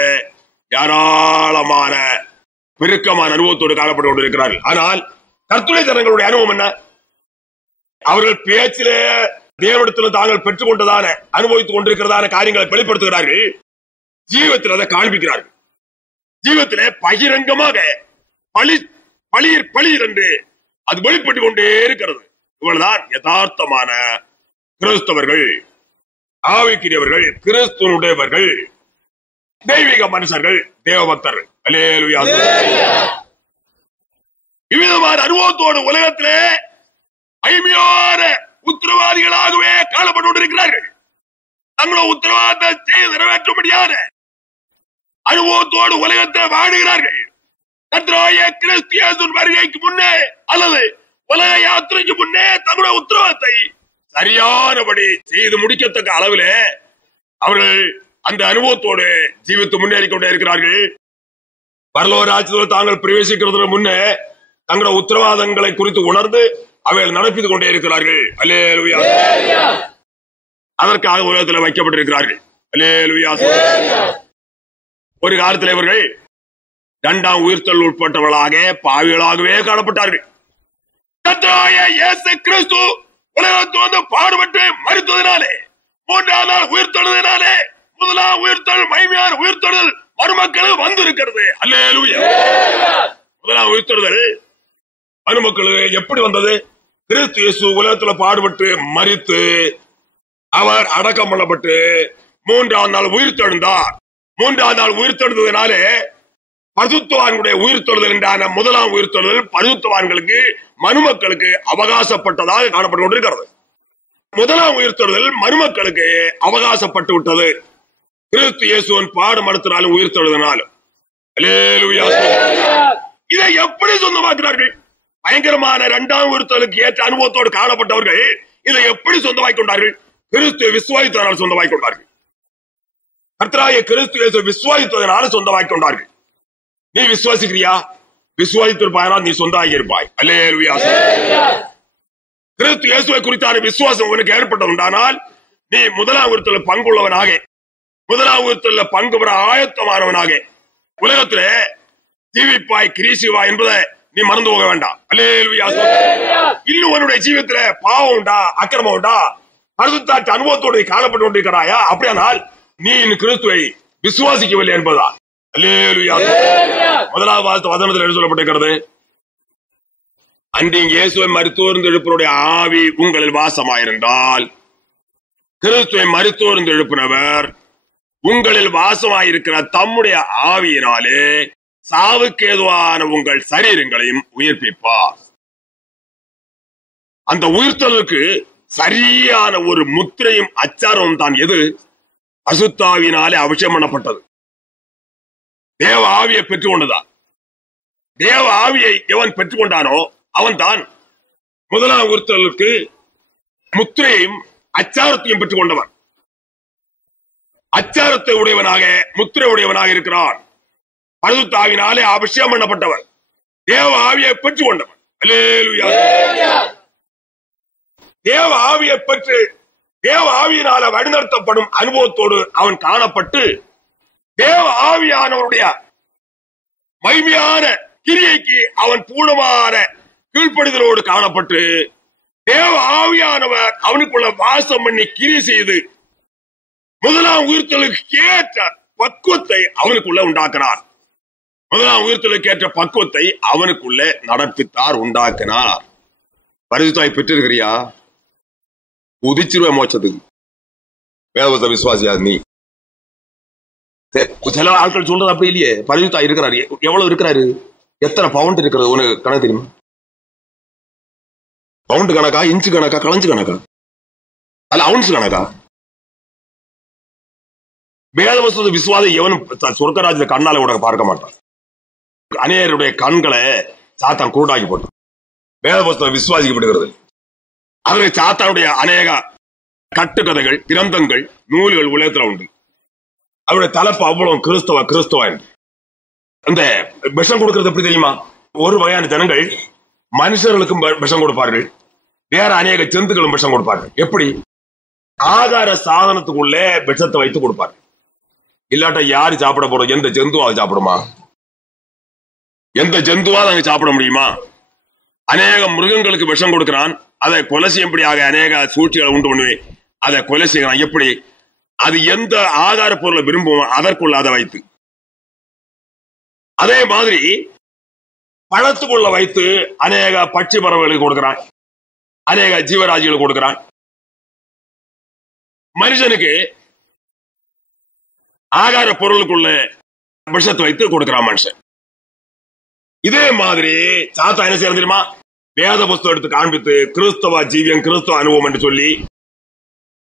ஏராளமான பெருக்கமான அனுபவத்தோடு காணப்பட்டு கொண்டிருக்கிறார்கள். ஆனால் கர்த்தருடைய ஜனங்களுடைய அனுபவம் என்ன? அவர்கள் பேச்சிலே தேவனிடத்தில் தாங்கள் பெற்றுக் கொண்டதான அனுபவித்துக் கொண்டிருக்கிறதான காரியங்களை வெளிப்படுத்துகிறார்கள். ஜீவத்தில் அதை காண்பிக்கிறார்கள். ஜீவத்திலே பகிரங்கமாக பளிர் பளிர் என்று அது வெளிப்பட்டுக் கொண்டே இருக்கிறது. இவள்தான் யதார்த்தமான கிறிஸ்தவர்கள், ஆவிக்குரியவர்கள், கிறிஸ்துவனுடையவர்கள், தெய்வீக மனுஷர்கள், தேவபக்தர்கள். அல்லேலூயா. இவ்விதமான அனுபவத்தோடு உலகத்திலே ஐமையான உத்தரவாதிகளாகவே காணப்பட்டு கொண்டிருக்கிறார்கள். தங்களோட உத்தரவாதத்தை செய்து நிறைவேற்ற முடியாத அனுபவத்தோடு உலகத்தில் வாழுகிறார்கள். கர்த்தராகிய கிறிஸ்து இயேசுவின் வருகைக்கு முன்னே அல்லது உலக யாத்திரைக்கு முன்னே தங்களுடைய உத்தரவாதத்தை சரியானபடி செய்து முடிக்கத்தக்க அளவிலே அவர்கள் அந்த அனுபவத்தோடு ஜீவித்து முன்னேறிக் கொண்டே இருக்கிறார்கள். பரலோக ராஜ்யத்தில் தாங்கள் பிரவேசிக்கிறதுக்கு முன்னே தங்களுடைய உத்தரவாதங்களை குறித்து உணர்ந்து அவைகள் நடப்பித்துக் கொண்டே இருக்கிறார்கள். அல்லேலூயா. அதற்காக உலகத்தில் வைக்கப்பட்டிருக்கிறார்கள். அல்லேலூயா. ஒரு காலத்தில் இவர்கள் இரண்டாம் உயிர்த்தல் உட்பட்டவர்களாக பாவிகளாகவே காணப்பட்டார்கள். கர்த்தராகிய இயேசு கிறிஸ்து உலகத்தில் வந்து பாடுபட்டு மரித்ததினாலே, மூன்றாம் நாள் உயிர்த்தெழுதினாலே, முதலாம் உயிர்த்தல் மகிமையான உயிர்த்தெழுதல் மருமக்களுக்கு வந்திருக்கிறது. அல்லேலூயா. முதலாம் உயிர்த்தெழுதல் மருமக்களுக்கு எப்படி வந்தது? கிறிஸ்து இயேசு உலகத்தில் பாடுபட்டு மரித்து அவர் அடக்கம் பண்ணப்பட்டு மூன்றாம் நாள் உயிர்த்தெழுந்தார். மூன்றாம் நாள் உயிர்த்தெழுந்ததினாலே பரிசுத்தவான்களுடைய உயிர்த்தெழுதல் என்றான முதலாம் உயிர்த்தெழுதல் பரிசுத்தவான்களுக்கு, மனுமக்களுக்கு அவகாசப்பட்டதாக காணப்பட்டு கொண்டிருக்கிறது. முதலாம் உயிர்த்தெழுதல் மனுமக்களுக்கு அவகாசப்பட்டு விட்டது. கிறிஸ்து இயேசுவின் பாடு மறுத்தினாலும் உயிர்த்தெழுதினாலும். அல்லேலூயா. இதை எப்படி சொந்தமாக்கிறார்கள்? பயங்கரமான இரண்டாம் உயிர்த்தெழுதலுக்கு ஏற்ற அனுபவத்தோடு காணப்பட்டவர்கள் இதை எப்படி சொந்தமாக்கிக் கொண்டார்கள்? கிறிஸ்து விசுவாசித்ததனால் சொந்தமாக்கிக் கொண்டார்கள். கர்த்தராகிய கிறிஸ்து இயேசு விசுவாசித்ததனால் சொந்தமாக்கிக் கொண்டார்கள். நீ விசுவாசிக்கிறியா? விசுவாசித்திருப்பாய், நீ சொந்தமாகி இருப்பாய். அல்லேலூயா. கிறிஸ்து இயேசுவை குறித்தான விசுவாசம் உனக்கு ஏற்பட்டதுண்டானால் நீ முதலாம் உயிர்த்தெழுதல் பங்குள்ளவனாக, முதலாம் உயிர்த்தெழுதல் பங்கு பெற ஆயத்தமானவனாக உலகத்துல ஜீவிப்பாய் கிரீசுவா என்பதை நீ மறந்து போக வேண்டாம். அல்லேலூயா. இன்னும் உன்னுடைய ஜீவியத்துல பாவம் உண்டா, அக்கிரமம் உண்டா, பரிசுத்தாட்சி அனுபவத்தோடு காணப்பட்டு கொண்டிருக்கிறாயா? அப்படியானால் நீ கிறிஸ்துவை விசுவாசிக்கவில்லை என்பதா? அல்லேலூயா. முதலாவது வசனத்தில் எழுதி சொல்லப்பட்டிருக்கிறது, அன்றைய இயேசுவை மரித்தோர்ந்து எழுப்பினுடைய ஆவி உங்களில் வாசமாயிருந்தால், கிறிஸ்துவை மரித்தோர்ந்து எழுப்பினவர் உங்களில் வாசமாயிருக்கிற தம்முடைய ஆவியினாலே சாவுக்கு ஏதுவான உங்கள் சரீரங்களையும் உயிர்ப்பிப்பார். அந்த உயிர்த்தலுக்கு சரியான ஒரு முத்திரையும் அச்சாரமும் தான் எது? பரிசுத்தாவியினாலே அபிஷேகம் பண்ணப்பட்டது. தேவ ஆவியை பெற்றுக்கொண்டதான். தேவ ஆவியை எவன் பெற்றுக்கொண்டானோ அவன் தான் முதலாம் உயிர்த்தலுக்கு முத்திரையும் அச்சாரத்தையும் பெற்றுக் கொண்டவன். அச்சாரத்தை உடையவனாக முத்திரை உடையவனாக இருக்கிறான். பரிசுத்தாவினாலே அபிஷேகம் பண்ணப்பட்டவன், தேவ ஆவியை பெற்றுக் கொண்டவன். அல்லேலூயா. தேவ ஆவியை பெற்று தேவ ஆவியினால வழிநடத்தப்படும் அனுபவத்தோடு அவன் காணப்பட்டு, தேவ ஆவியானவருடைய மகிமையான கிரியைக்கு அவன் பூர்ணமான கீழ்ப்படிதலோடு காணப்பட்டு, தேவ ஆவியானவர் அவனுக்குள்ள வாசம் பண்ணி கிரியை செய்து முதலாம் உயிர்த்தலுக்கு ஏற்ற பக்குவத்தை அவனுக்குள்ள உண்டாக்கினார். முதலாம் உயிர்த்தலுக்கு ஏற்ற பக்குவத்தை அவனுக்குள்ள நடப்பித்தார், உண்டாக்கினார். பரிசுத்தாய் பெற்றிருக்கிறியா? உதிச்சிருவ மோட்சத்துக்கு. வேதவச விசுவாசியா நீ? சில ஆட்கள் சொல்றது அப்படி இல்லையே. பரிசுத்தாய் இருக்கிறாரு. எவ்வளவு இருக்கிறாரு? எத்தனை பவுண்ட் இருக்கிறது உனக்கு கணக்கு தெரியுமா? பவுண்ட் கணக்கா, இன்ச்சு கணக்கா, கலஞ்சு கணக்கா, அல்ல அவுன்ஸ் கணக்கா? வேதவச விசுவாசி எவனும் சொர்க்கராஜ்ய கண்ணால கூட பார்க்க மாட்டான். அநேகருடைய கண்களை சாத்தான் குருடாக்கி போட்டான். வேதவச விசுவாசிக்கப்படுகிறது. அதில் சாத்தானுடைய அநேக கட்டுக்கதைகள், கிரந்தங்கள், நூல்கள் உலகத்தில் உண்டு. அவருடைய தலைப்பு அவ்வளவு கிறிஸ்தவ கிறிஸ்தவ என்று. அந்த விஷம் கொடுக்கிறது எப்படி தெரியுமா? ஒரு வகையான ஜனங்கள் மனுஷர்களுக்கும் விஷம் கொடுப்பார்கள், வேற அநேக ஜந்துக்களும் விஷம் கொடுப்பார்கள். எப்படி? ஆதார சாதனத்துக்குள்ளே விஷத்தை வைத்து கொடுப்பார்கள். இல்லாட்ட யாரு சாப்பிட போறோம்? எந்த ஜந்துவா சாப்பிடுமா? எந்த ஜந்துவா அங்க சாப்பிட முடியுமா? அநேக மிருகங்களுக்கு விஷம் கொடுக்கிறான். அதை கொலை செய்யும்படியாக அநேக சூழ்ச்சிகளை உண்டு பண்ணுவேன். அதை கொலை செய்யறான். எப்படி? அது எந்த ஆதார பொருளை விரும்புமோ அதற்குள்ள அதை வைத்து. அதே மாதிரி பழத்துக்குள்ள வைத்து அநேக பட்சி பறவைகளுக்கு கொடுக்கிறான், அநேக ஜீவராஜிகளுக்கு கொடுக்கிறான். மனுஷனுக்கு ஆகார பொருளுக்குள்ள விஷத்தை வைத்து கொடுக்கிறான் மனுஷன். இதே மாதிரி சாத்தா என்ன செய்யறது தெரியுமா? வேத புஸ்தகம் எடுத்து காண்பித்து கிறிஸ்தவ ஜீவியம், கிறிஸ்தவ அனுபவம் என்று சொல்லி,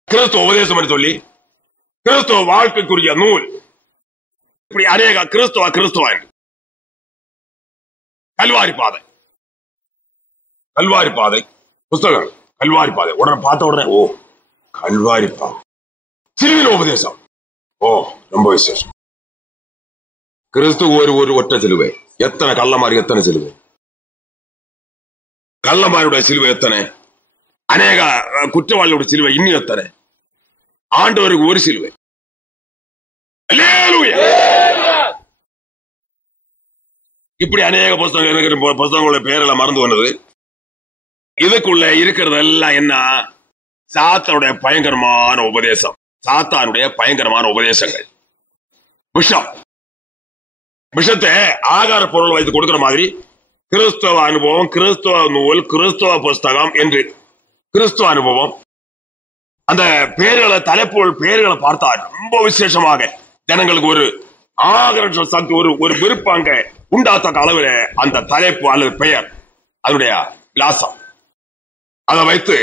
கிறிஸ்தவ உபதேசம் என்று சொல்லி, கிறிஸ்தவ வாழ்க்கைக்குரிய நூல், இப்படி அநேக கிறிஸ்தவ கிறிஸ்தவ என்று. கல்வாரி பாதை, கல்வாரி பாதை புஸ்தகம், கல்வாரி பாதை. உடனே பார்த்த உடனே ஓ கல்வாரி பாதை, சிலுவையின் உபதேசம், ஓ ரொம்ப விசேஷம். கிறிஸ்து ஒரு ஒற்றை சிலுவை. எத்தனை கள்ளமாரி, எத்தனை சிலுவை? கள்ளமாரியுடைய சிலுவை எத்தனை? அநேக குற்றவாளியோட சிலுவை இன்னும் எத்தனை? ஆண்டவருக்கு ஒரு சிலுவை. அல்லேலூயா. இப்படி அநேக புத்தகங்களுடைய பேரெல்லாம் மறந்து வந்தது. இதுக்குள்ள இருக்கிறதெல்லாம் என்ன? சாத்தானுடைய பயங்கரமான உபதேசம், சாத்தானுடைய பயங்கரமான உபதேசங்கள். விஷம், விஷத்தை ஆகார பொருள் வைத்து கொடுக்கிற மாதிரி கிறிஸ்தவ அனுபவம், கிறிஸ்தவ நூல், கிறிஸ்தவ புஸ்தகம் என்று கிறிஸ்தவ அனுபவம். அந்த பேர்களை, தலைப்புகள் பேர்களை பார்த்தா ரொம்ப விசேஷமாக ஜனங்களுக்கு ஒரு ஆகர்ஷ சக்தி, ஒரு விருப்பங்க உண்டாத்த அளவில் அந்த தலைப்பு அல்லது பெயர், அதனுடைய விலாசம், அதை வைத்து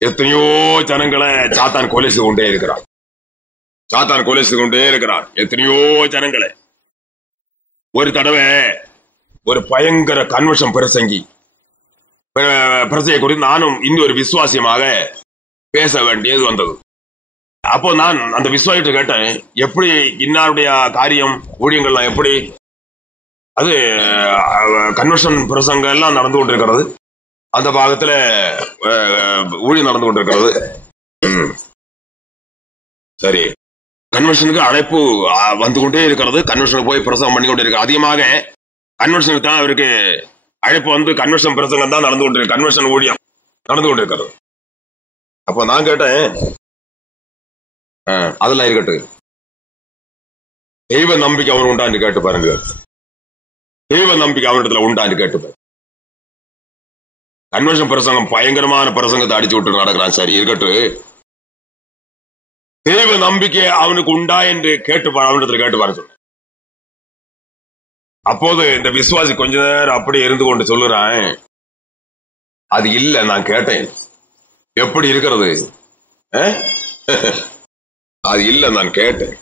எத்தனையோ ஜனங்களை சாத்தான் கொலை செய்து கொண்டே இருக்கிறார். சாத்தான் கொலை செய்து கொண்டே இருக்கிறார் எத்தனையோ ஜனங்களை. ஒரு தடவை ஒரு பயங்கர கன்வென்ஷன் பிரசையை குறித்து நானும் இன்னொரு விசுவாசியமாக பேச வேண்டியது வந்தது. அப்போ நான் அந்த விசுவாசிட்ட கேட்டேன், எப்படி இன்னாருடைய காரியம், ஊழியங்கள்லாம் எப்படி? அது கன்வென்ஷன் பிரசங்கம் எல்லாம் நடந்து கொண்டிருக்கிறது. அந்த பாகத்துல ஊழியம் நடந்து கொண்டிருக்கிறது. சரி, கன்வென்ஷனுக்கு அழைப்பு வந்து கொண்டே இருக்கிறது. கன்வென்ஷனுக்கு போய் பிரசங்கம் பண்ணி கொண்டே இருக்கு. அதிகமாக கன்வென்ஷனுக்கு தான் அவருக்கு அழைப்பு வந்து கன்வென்ஷன் பிரசங்கம் தான் நடந்து கொண்டிருக்கு. கன்வென்ஷன் ஊழியம் நடந்து கொண்டிருக்கிறது. அப்ப நான் கேட்டேன், அதெல்லாம் இருக்கட்டும், தெய்வ நம்பிக்கை அவன் உண்டான்னு கேட்டு பாருங்க. தெய்வ நம்பிக்கை அவனிடத்துல உண்டான்னு கேட்டு பாருங்க. கன்வென்ஷன் பிரசங்கம் பயங்கரமான பிரசங்கத்தை அடிச்சு விட்டு நடக்கிறான். சரி இருக்கட்டும், தெய்வ நம்பிக்கை அவனுக்கு உண்டா என்று அவனிடத்துல கேட்டு பாரு சொன்ன. அப்போது இந்த விசுவாசி கொஞ்ச நேரம் அப்படியே இருந்து கொண்டு சொல்லுறான், அது இல்ல, நான் கேட்டேன். எப்படி இருக்கிறது? அது இல்ல, நான் கேட்டேன்.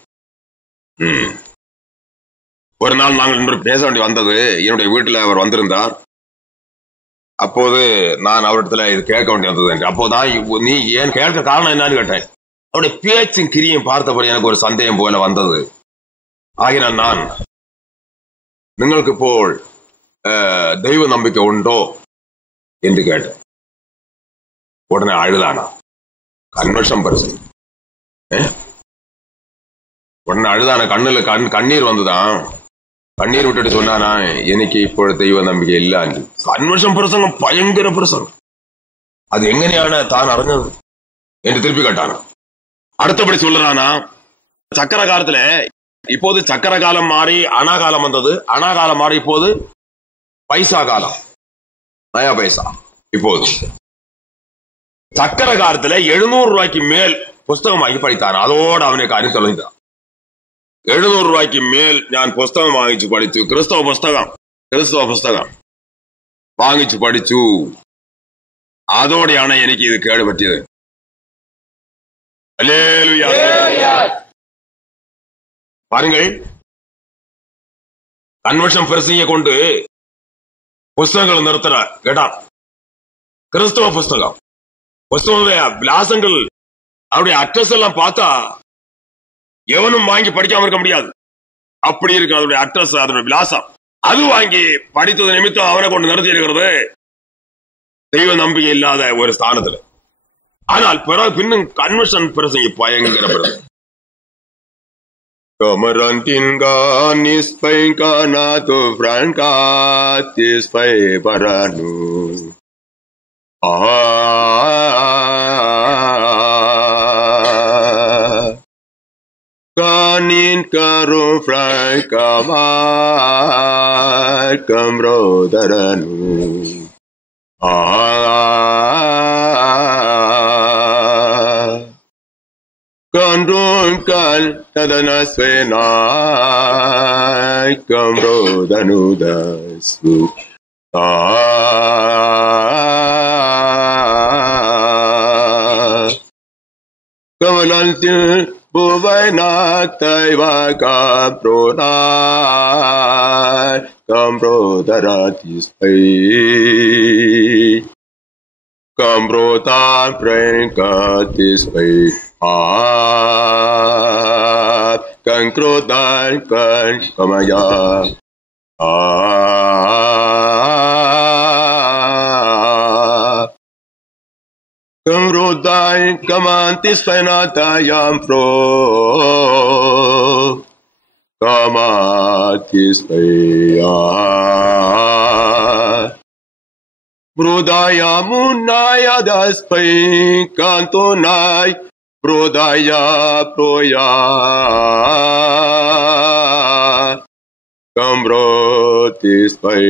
ஒரு நாள் நாங்கள் இன்று பேச வேண்டி வந்தது. என்னுடைய வீட்டுல அவர் வந்திருந்தார். அப்போது நான் அவரிடத்துல இது கேட்க வேண்டி வந்தது. அப்போதான் நீ ஏன் கேட்க காரணம் என்னன்னு கேட்டேன். அவருடைய பேச்சும் கிரியும் பார்த்தபடி எனக்கு ஒரு சந்தேகம் போல வந்தது. ஆகினால் நான், നിങ്ങൾക്ക് ഇപ്പോൾ தெய்வ நம்பிக்கை உண்டோ என்று கேட்டேன். உடனே அழுதானா. கன்வென்ஷன் பரிசு உடனே அழுதான. கண்ணுல கண்ணீர் வந்துதான். கண்ணீர் விட்டுட்டு சொன்னானா, எனக்கு இப்போ தெய்வ நம்பிக்கை இல்ல. கன்வென்ஷன் பிரசங்கம் பயங்கர பிரசங்கம். அது எங்கனையான தான் அறிஞ்சது என்று திருப்பி கேட்டானா. அடுத்தபடி சொல்றானா, சக்கர காலத்துல இப்போது சக்கர காலம் மாறி அனாகாலம் வந்தது. அனாகாலம் மாறி இப்போது பைசா காலம், நயா பைசா. இப்போது சக்கர காலத்துல 700 ரூபாய்க்கு மேல் புஸ்தகம் வாங்கி படித்தான். அதோடு அவனுக்கு அறிவு தொலைந்தான். 700 ரூபாய்க்கு மேல் ഞാൻ പുസ്തകം വാങ്ങിച്ചു പഠിച്ചു. ക്രിസ്തവ പുസ്തകം വാങ്ങിച്ചു പഠിച്ചു. അതോടെയാണ് എനിക്ക് ഇത് കേടുപറ്റിയത്. பாருங்கள், கன்வென்ஷன் பிரசங்க கொண்டு புஸ்தகங்கள் நிறுத்துற இடம் கிறிஸ்தவ புஸ்தகம். விலாசங்கள், அவருடைய அட்ரஸ் எல்லாம் பார்த்தா எவனும் வாங்கி படிக்காம இருக்க முடியாது. அப்படி இருக்கு அதனுடைய அட்ரஸ், அதனுடைய விலாசம். அது வாங்கி படித்தது நிமித்தம் அவனை கொண்டு நிறுத்தி இருக்கிறது தெய்வ நம்பிக்கை இல்லாத ஒரு ஸ்தானத்துல. ஆனால் பிறகு பின்னும் கன்வென்ஷன் பிரசங்க பயங்கர பிரசங்க. Kamarantinganis painkanato frankatis pai paranu. Kanin karu frankamar kamrodaranu. Kandungkal tadanasvenai kamrodanudasu. Kamalantil buvainatai vakapronai kamrodaratispai. Kamrotan prenkatispai. Kan krodan kan kamaya. Kamrodan kamantis penatayam pro. Kamatis paya. Brodaya munaya daspai kantonai. Brodaya proya kamrotis pai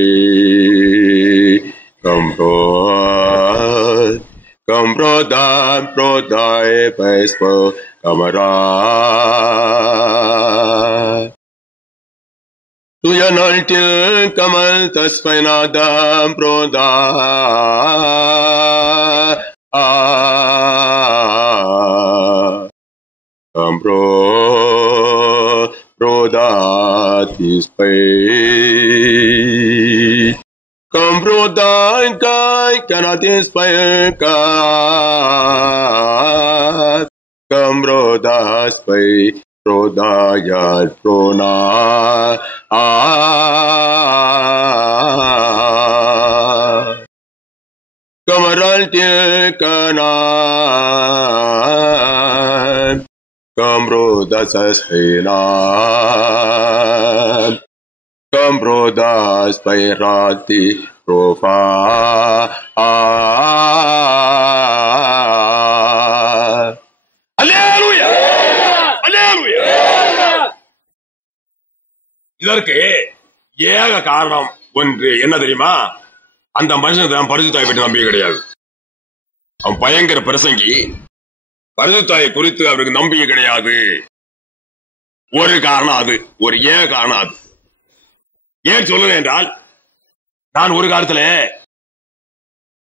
kamrodan prodai paispo kamara tuyanaltil kamal taspainadam proda Kamrodatis pai Kamrodan kai kanatis pai kat Kamrodas pai Prodayat prona Oral tilkana Kambrodas hina Kambrodas pairati profa Alleluia Alleluia இதற்கு ஏக காரணம் ஒன்று என்ன தெரியுமா? அந்த மனுஷன் பரிசுத்தாயை பற்றி நம்பிக்கை கிடையாது. அவன் பயங்கர பிரசங்கி. பரிசுத்தாயை குறித்து அவருக்கு நம்பிக்கை கிடையாது. ஒரு காரணம் அது, ஒரு ஏக காரணம் அது. ஏன் சொல்லுறேன் என்றால், நான் ஒரு காலத்துல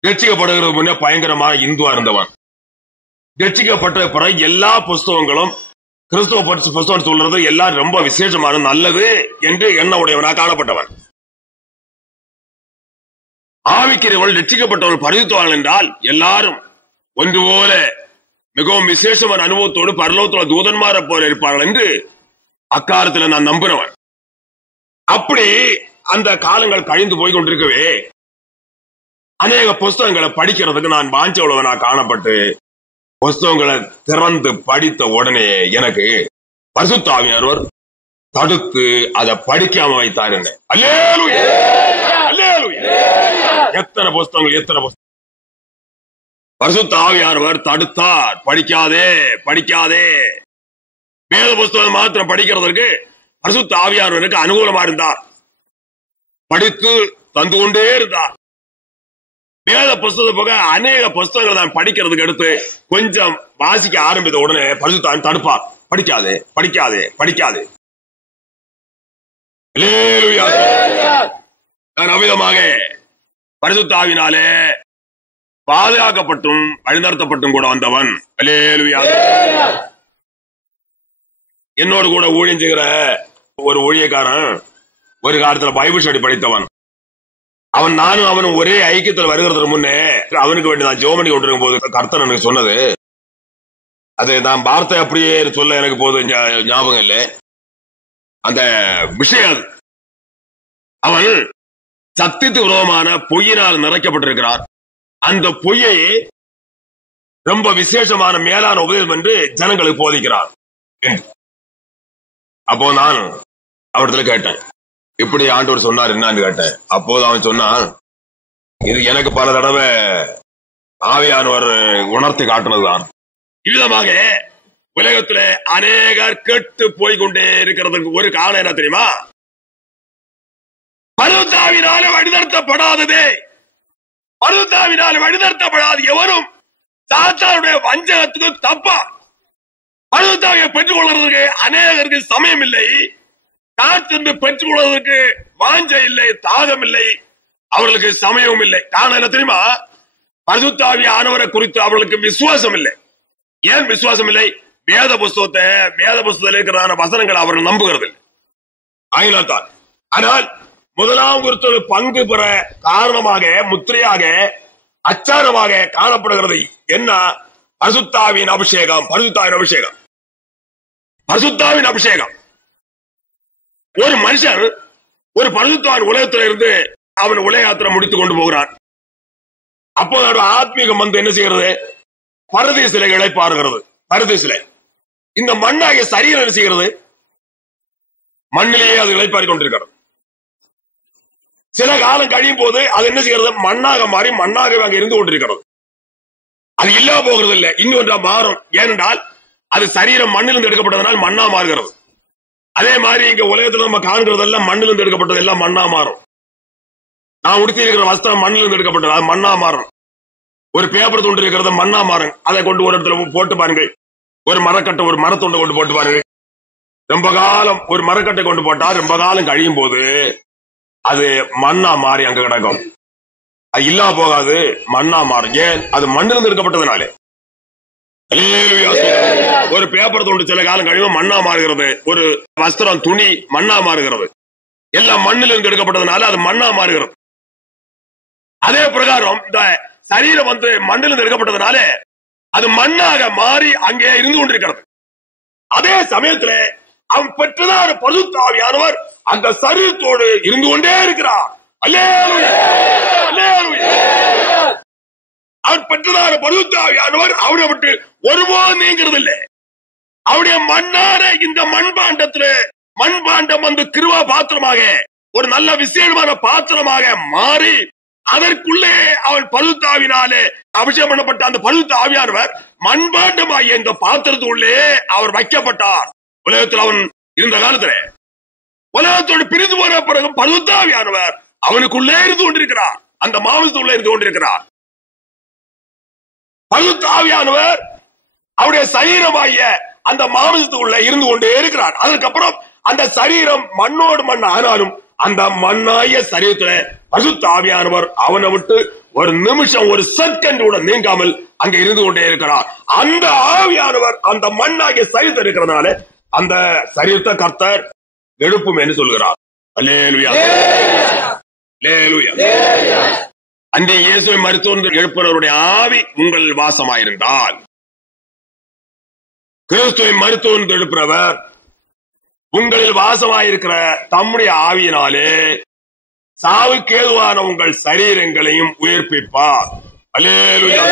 ரட்சிக்கப்படுகிறது முன்னே பயங்கரமான இந்துவா இருந்தவன். ரட்சிக்கப்பட்ட பிறகு எல்லா புஸ்தகங்களும் கிறிஸ்துவ புஸ்தகம் சொல்றது எல்லாம் ரொம்ப விசேஷமான நல்லது என்று எண்ண உடையவனா காணப்பட்டவன். ஆவிக்கிறவள் ரட்சிக்கப்பட்டவள் பரிசுத்தவான் என்றால் எல்லாரும் ஒன்று போல மிகவும் விசேஷமான அனுபவத்தோடு பரலோகத்தோட தூதன்மாரை போல இருப்பார்கள் என்று அக்காலத்தில் நான் நம்புறவன். அப்படி அந்த காலங்கள் கழிந்து போய் கொண்டிருக்கவே அநேக புஸ்தகங்களை படிக்கிறதுக்கு நான் வாஞ்ச உள்ளவனா காணப்பட்டு புஸ்தகங்களை திறந்து படித்த உடனே எனக்கு பரிசுத்த ஆவியானவர் தடுத்து அதை படிக்காம வைத்தார். என்ன அல்லேலூயா அல்லேலூயா. எத்தனை புஸ்தகங்கள் பரிசுத்த ஆவியானவர் தடுத்தார். படிக்காதே படிக்காதே. வேத புஸ்தகம் மாத்திரம் படிக்கிறதற்கு பரிசுத்த ஆவியானவருக்கு அனுகூலமா இருந்தார். படித்து தந்து கொண்டே இருந்தார். வேத புஸ்தகம் போக அநேக புஸ்தகங்களை நான் படிக்கிறதுக்கு எடுத்து கொஞ்சம் வாசிக்க ஆரம்பித்த உடனே பரிசுத்த தடுப்பார். படிக்காதே படிக்காதே படிக்காதே. நான் அமிதமாக பரிசுத்த ஆவியினாலே பாதுகாக்கப்பட்டும் வழிநடத்தப்பட்டும் கூட வந்தவன். அல்லேலூயா. என்னோடு கூட ஊழியம் செய்கிற ஒரு ஊழியக்காரன் ஒரு காலத்துல பைபிள் ஸ்டடி படித்தவன். நானும் அவனும் ஒரே ஐக்கியத்தில் வருகிறதுக்கு முன்னே அவனுக்கு வேண்டி நான் ஜெபம் பண்ணி கொண்டிருக்கும் போது கர்த்தர் எனக்கு சொன்னது, அது நான் வார்த்தை அப்படியே சொல்ல எனக்கு போது ஞாபகம் இல்லை. அந்த விஷயம் அவன் சத்தியத்துக்கு விரோதமான பொய்யினால் நிறைக்கப்பட்டிருக்கிறார். அந்த பொய்யை ரொம்ப விசேஷமான மேலான உபதேசம் என்று ஜனங்களுக்கு போதிக்கிறார். அப்போ நான் அவரிடத்துல கேட்டேன், இப்படி ஆண்டவர் சொன்னார் என்னன்னு கேட்டேன். அப்போது அவன் சொன்னான், இது எனக்கு பல தடவை ஆவியானவர் உணர்த்தி காட்டுனதுதான். இவ்விதமாக உலகத்துல அநேகர் கெட்டு போய்கொண்டே இருக்கிறதுக்கு ஒரு காரணம் என்ன தெரியுமா? பரிசுத்தாவினால வழிநடத்தப்படாததே. பரிசுத்தாவினால வழிநடத்தப்படாத எவரும் சாத்தானுடைய வஞ்சகத்துக்கு தப்பா. பரிசுத்தாவியை பெற்றுக் கொள்வதற்கு அநேகருக்கு சமயம் இல்லை. காத்திருந்து பெற்றுக் கொள்வதற்கு வாஞ்ச இல்லை, தாகம் இல்லை, அவர்களுக்கு சமயமும் இல்லை. காரணம் என்ன தெரியுமா? பரிசுத்தாவி ஆனவரை குறித்து அவர்களுக்கு விசுவாசம் இல்லை. ஏன் விசுவாசம் இல்லை? வேத புஸ்தகத்தில் இருக்கிறதான வசனங்கள் அவர்கள் நம்புகிறது இல்லை. ஆகினால்தான். ஆனால் முதலாம் குறித்த பங்கு பெற காரணமாக, முத்திரையாக, அச்சாரமாக காணப்படுகிறது என்ன? பரிசுத்தாவின் அபிஷேகம். பரிசுத்தாவின் அபிஷேகம். பரிசுத்தாவின் அபிஷேகம். ஒரு மனுஷன் ஒரு பரிசுத்தவான் உலகத்தில் இருந்து அவன் உலக யாத்திரை முடித்துக் கொண்டு போகிறான். அப்போ ஆத்மீகம் என்ன செய்கிறது? பரதேசில இளைப்பாறுகிறது. பரதேசில இந்த மண்ணாகிய சரீரம் என்ன செய்கிறது? மண்ணிலேயே அது இளைப்பாறிக் கொண்டிருக்கிறது. சில காலம் கழியும் போது அது என்ன செய்கிறது? மண்ணாக மாறி மண்ணாகவே அங்க இருந்து கொண்டிருக்கிறது. அது இல்லா போகிறது இல்லை, இன்னொன்றா மாறும். ஏனென்றால் அது சரீரம் மண்ணிலிருந்து எடுக்கப்பட்டதனால் மண்ணா மாறுகிறது. அதே மாதிரி இங்க உலகத்துல நம்ம காண்கிறதெல்லாம் மண்ணிலிருந்து எடுக்கப்பட்டது எல்லாம் மண்ணா மாறும். நான் உடுத்தி இருக்கிற வஸ்திரம் மண்ணிலிருந்து எடுக்கப்பட்டது, அது மண்ணா மாறும். ஒரு பேப்பர் துண்டு இருக்கிறத மண்ணா மாறும். அதை கொண்டு ஒரு இடத்துல போட்டு பாருங்க. ஒரு மரக்கட்டை, ஒரு மரத்துண்டை கொண்டு போட்டு பாருங்க. ரொம்ப காலம் ஒரு மரக்கட்டை கொண்டு போட்டா ரொம்ப காலம் கழியும் போது அது மண்ணா மாறி அங்க கிடக்கும். அது இல்லா போகாது, மண்ணா மாறும். ஏன்? அது மண்ணிலிருந்து எடுக்கப்பட்டதுனாலே. ஒரு பேப்பர் துண்டு சில காலம் கழிவும் மண்ணா மாறுகிறது. ஒரு வஸ்திரம், துணி மண்ணா மாறுகிறது. எல்லாம் மண்ணிலிருந்து எடுக்கப்பட்டதுனால அது மண்ணா மாறுகிறது. அதே பிரகாரம் இந்த சரீரம் மண்ணிலிருந்து எடுக்கப்பட்டதுனால அது மண்ணாக மாறி அங்கே இருந்து கொண்டிருக்கிறது. அதே சமயத்துல அவன் பெற்றதான பரிசுத்த ஆவியானவர் அந்த சரீரத்தோடு இருந்து கொண்டே இருக்கிறார். அல்லேலூயா அல்லேலூயா. அவர் பெற்றதான பரிசுத்த ஆவியானவர் அவரை விட்டு ஒருபோதும் நீங்கிறது இல்லை. அவருடைய மண்ணான இந்த மண்பாண்டம் வந்து கிருபா பாத்திரமாக ஒரு நல்ல விசேஷமான பாத்திரமாக மாறி அதற்குள்ளே அவன் பரிசுத்த ஆவியினாலே அபிஷேகம் பண்ணப்பட்ட அந்த பரிசுத்த ஆவியானவர் மண்பாண்டமாகிய இந்த பாத்திரத்துள்ளே அவர் வைக்கப்பட்டார். உலகத்தில் அவன் இருந்த காலத்துல உலகத்தோடு பிரிந்து போன பிறகு பரிசுத்த ஆவியானவர் அவனுக்குள்ளே இருந்து கொண்டிருக்கிறார், அந்த மாமிசத்துள்ளே இருந்து கொண்டிருக்கிறார். பரிசுத்த ஆவியானவர் அவருடைய சரீரமாகிய அந்த மாமிசத்துக்குள்ள இருந்து கொண்டே இருக்கிறார். அதுக்கப்புறம் அந்த சரீரம் மண்ணோடு மண் ஆனாலும் அந்த மண்ணாய சரீரத்துல பரிசுத்த ஆவியானவர் அவனை விட்டு ஒரு நிமிஷம் ஒரு செகண்ட் கூட நீங்காமல் அங்க இருந்து கொண்டே இருக்கிறார். அந்த ஆவியானவர் அந்த மண்ணாகிய சரீரத்தில் இருக்கிறதுனால அந்த சரீரத்தை கர்த்தர் எழுப்பும் என்று சொல்கிறார். அல்லேலூயா, அல்லேலூயா. அந்த இயேசுவை மரித்தோர் எழுப்புறவருடைய ஆவி உங்கள் வாசமாயிருந்தால், கிறிஸ்துவை மரித்தோர் எழுப்புறவர் உங்களில் வாசமாயிருக்கிற தம்முடைய ஆவியினாலே சாவுக்கு ஏதுவான உங்கள் சரீரங்களையும் உயிர்ப்பிப்பார். அல்லேலூயா.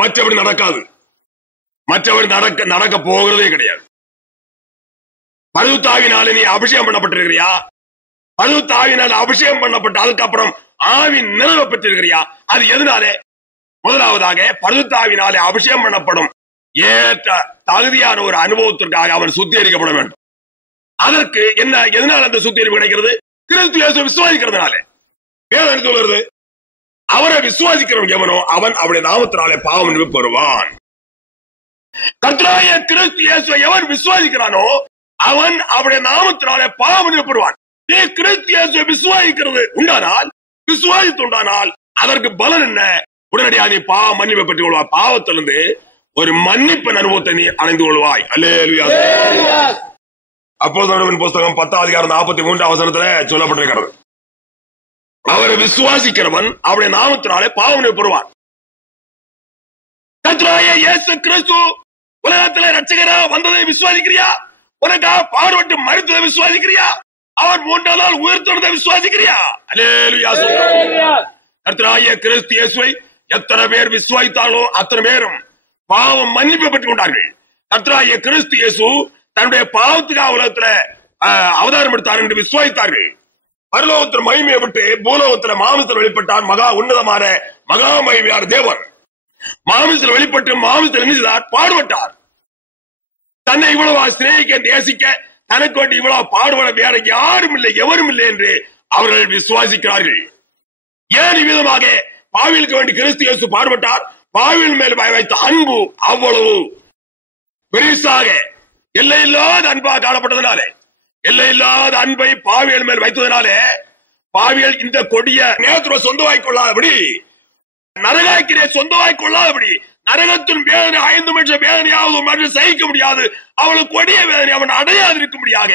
மற்றபடி நடக்காது, மற்றபடி நடக்க போகிறதே கிடையாது. பரிசுத்த ஆவியினாலே நீ அபிஷேகம் பண்ணப்பட்டிருக்கிறியா? பரிசுத்த ஆவியினால் அபிஷேகம் பண்ணப்பட்ட அதுக்கப்புறம் ஆவி நிறைவு பெற்றிருக்கிறியா? அது எதனாலே? முதலாவதாக பரிசுத்த ஆவியினாலே அபிஷேகம் பண்ணப்படும் ஏற்ற தகுதியான ஒரு அனுபவத்திற்காக அவன் சுத்திகரிக்கப்பட வேண்டும். அதற்கு என்ன, எதனால் அந்த சுத்திகரிப்பு கிடைக்கிறது? கிறிஸ்து இயேசுவை விசுவாசிக்கிறதுனாலே. வேதம் சொல்கிறது, அவரை விசுவாசிக்கிறவன் எவனோ அவன் அவருடைய நாமத்தினாலே பாவ மன்னிப்பு பெறுவான். கர்த்தராகிய கிறிஸ்து இயேசுவை எவன் விசுவாசிக்கிறானோ அவன் அவருடைய நாமத்தினாலே பாவ மன்னிப்பு பெறுவான். நீ கிறிஸ்து இயேசுவை விசுவாசிக்கிறது உண்டானால், விசுவாசித்துண்டானால் அதற்கு பலன் என்ன? உடனடியாக நீ பாவ மன்னிப்பை பெற்றுக் கொள்வாய். பாவத்திலிருந்து ஒரு மன்னிப்பின் அனுபவத்தை நீ அடைந்து கொள்வாய். அல்லேலூயா. அப்போஸ்தலர்களின் புத்தகம் 10:43 சொல்லப்பட்டிருக்கிறது, அவரை விசுவாசிக்கிறவன் அவருடைய நாமத்தினாலே பாவ மன்னிப்பு பெறுவான். கர்த்தராகிய இயேசு கிறிஸ்து உலகத்திலே இரட்சகரா வந்ததை விசுவாசிக்கிறியா? உனக்காக பாடுபட்டு மரித்ததை விசுவாசிக்கிறியா? அவர் 3ஆம் நாள் உயிர்த்தெழுந்ததை விசுவாசிக்கிறியா? அல்லேலூயா. கர்த்தராகிய கிறிஸ்து இயேசுவை எத்தனை பேர் விசுவாசித்தார்களோ அத்தனை பேரும் பாவம் மன்னிப்பு பெற்றுக் கொண்டார்கள். கர்த்தராகிய கிறிஸ்து இயேசு தன்னுடைய பாவத்துக்காக உலகத்துல அவதாரம் எடுத்தார் என்று விசுவாசித்தார்கள். பரலோகத்தில் மகிமையை விட்டு பூலோகத்தில் மாமிசத்தில் வெளிப்பட்டார் மகா உன்னதமான மகா மகிமையான தேவன். மாமிசத்தில் வெளிப்பட்டு மாமிசத்தில் நினைச்சார், பாடுபட்டார். தன்னை இவ்வளவு சிநேகிக்க நேசிக்க தனக்கு வேண்டி இவ்வளவு பாடுபட வேற யாரும் இல்லை எவரும் இல்லை என்று அவர்கள் விசுவாசிக்கிறார்கள். ஏன் இவ்விதமாக பாவியலுக்கு வேண்டி கிறிஸ்து இயேசு பாடுபட்டார்? பாவியின் மேல் வைத்த அன்பு அவ்வளவு பெரிசாக எல்லையில்லாத அன்பாக காணப்பட்டதனாலே, எல்லையில்லாத அன்பை பாவியல் மேல் வைத்ததனாலே பாவியல் இந்த கொடிய நேரத்துடன் சொந்தமாக்கிக் கொள்ளாதபடி, நரகாக்கிரே சொந்தமாக்கிக் கொள்ளாதபடி, நரகத்தின் வேதனை 5 நிமிஷம் வேதனையாவது மறுபடியும் சகிக்க முடியாது, அவளுக்கு கொடிய வேதனை அவன் அடையாது இருக்கும்படியாக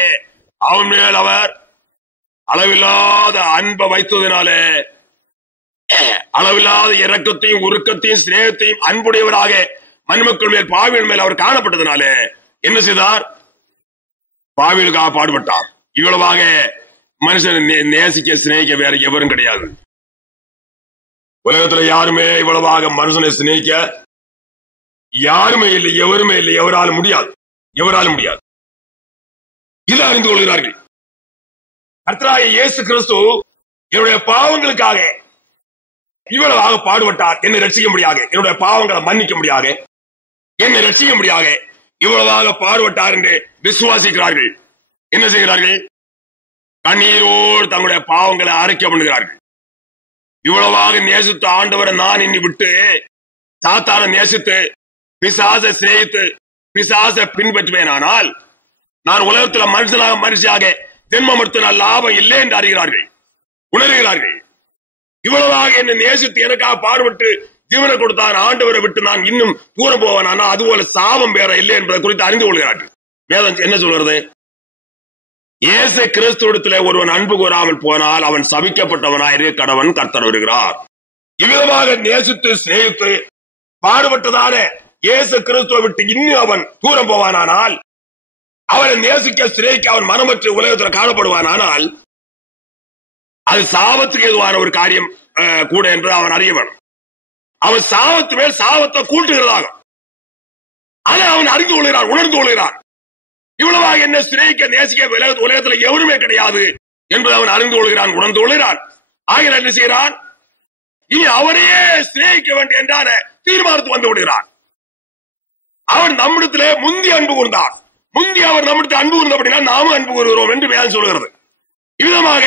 அவன் மேல் அவர் அளவில்லாத அன்பை வைத்ததினாலே, அளவில்லாத இரக்கத்தையும் உருக்கத்தையும் சிநேகத்தையும் அன்புடையவராக மண்மக்கள் மேல் பாவியல் மேல் அவர் காணப்பட்டதினாலே என்ன செய்தார்? பாவியலுக்காக பாடுபட்டார். இவ்வளவாக மனுஷன் நேசிக்க சிநேகிக்க வேற எவரும் கிடையாது. உலகத்துல யாருமே இவ்வளவாக மனுஷனை சிநேகிக்க யாருமே இல்லை, எவருமே இல்லை, எவராலும் முடியாது, எவராலும் முடியாது. இதை அறிந்து கொள்கிறார்கள். கர்த்தராகிய இயேசு கிறிஸ்து என்னுடைய பாவங்களுக்காக இவ்வளவாக பாடுபட்டார், என்னை ரட்சிக்க முடியாது, என்னுடைய பாவங்களை மன்னிக்க முடியாது, என்னை ரட்சிக்க முடியாது, இவ்வளவாக பாடுபட்டார் என்று விசுவாசிக்கிறார்கள். என்ன செய்கிறார்கள்? கண்ணீரோடு தங்களுடைய பாவங்களை அறிக்கை பண்ணுகிறார்கள். இவ்வளவாக நேசித்த ஆண்டவரை நான் இன்னி விட்டு சாத்தான நேசித்து பிசாசை சிநேகித்து பிசாசை பின்பற்றுவேனானால் நான் உலகத்தில் மனுஷியாக ஜென்மமடுத்தினால் லாபம் இல்லை என்று அறிகிறார்கள், உணர்கிறார்கள். இவ்வளவாக என்னை நேசித்து எனக்காக பாடுபட்டு ஜீவனை கொடுத்தான் ஆண்டவரை விட்டு நான் இன்னும் தூரம் போவேன், ஆனால் அதுபோல சாபம் வேற இல்லை என்பதை குறித்து அறிந்து கொள்கிறார்கள். வேதம் என்ன சொல்றது? இயேசு கிறிஸ்துவிடத்திலே ஒருவன் அன்பு கூறாமல் போனால் அவன் சபிக்கப்பட்டவனாயிரு கடவன் கர்த்தர் வருகிறார். இவ்விதமாக நேசித்து சிநேகித்து பாடுபட்டதான இயேசு கிறிஸ்துவை விட்டு இன்னும் அவன் தூரம் போவானால், அவனை நேசிக்க சிநேகிக்க அவன் மனமற்ற உலகத்தில் காணப்படுவானால் அது சாபத்துக்கு ஏதுவான ஒரு காரியம் கூட என்று அவன் அறிய வேணும். அவன் சாவத்து மேல் சாவத்தை கூட்டுகிறதாக அதை அவன் அறிந்து கொள்கிறான், உணர்ந்து கொள்கிறான். இவ்வளவாக என்ன சிநேகிக்க நேசிக்க உலகத்தில் எவருமே கிடையாது என்பதை அவன் அறிந்து கொள்கிறான், உணர்ந்து கொள்கிறான். ஆகிய என்ன செய்கிறான்? இனி அவரையே சிநேகிக்க வேண்டிய என்றான தீர்மானத்து வந்து விடுகிறான். அவன் நம்மிடத்திலே முந்தி அன்பு கூர்ந்தார். முந்தி அவர் நம்மிடத்தில் அன்பு கூர்ந்தபடினா நாமும் அன்பு கூறுகிறோம் என்று வேதம் சொல்கிறது. இவ்விதமாக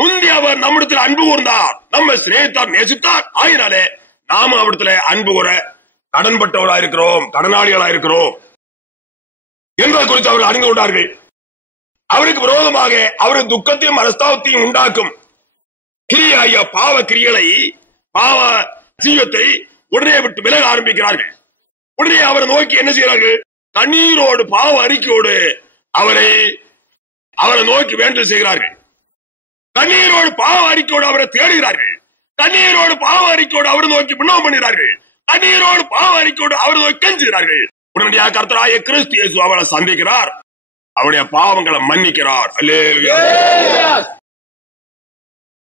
முந்தி அவர் நம்மிடத்தில் அன்பு கூர்ந்தார், நம்ம சிநேகித்தார், நேசித்தார். ஆகினாலே நாமும் அவரிடத்தில் அன்பு கூற கடன்பட்டவர்களாயிருக்கிறோம், கடனாளிகளாயிருக்கிறோம் என்பதை குறித்து அவர்கள் அறிந்து கொண்டார்கள். அவருக்கு விரோதமாக அவருக்கு துக்கத்தையும் மனஸ்தாபத்தையும் உண்டாக்கும் கிரியாகிய பாவ கிரிகளை, பாவ ஜீவத்தை உடனே விட்டு விலக ஆரம்பிக்கிறார்கள். உடனே அவரை நோக்கி என்ன செய்கிறார்கள்? கண்ணீரோடு பாவ அறிக்கையோடு அவரை நோக்கி வேண்டல் செய்கிறார்கள். கண்ணீரோடு பாவ அறிக்கையோடு அவரை தேடுகிறார்கள். கண்ணீரோடு பாவ அறிக்கையோடு அவரை நோக்கி விண்ணப்பம் பண்ணுகிறார்கள். கண்ணீரோடு பாவ அறிக்கையோடு அவரை நோக்கி கெஞ்சுகிறார்கள். உடனடியாக கர்த்தராகிய கிறிஸ்து இயேசு அவளை சந்திக்கிறார், அவருடைய பாவங்களை மன்னிக்கிறார். அல்லேலூயா.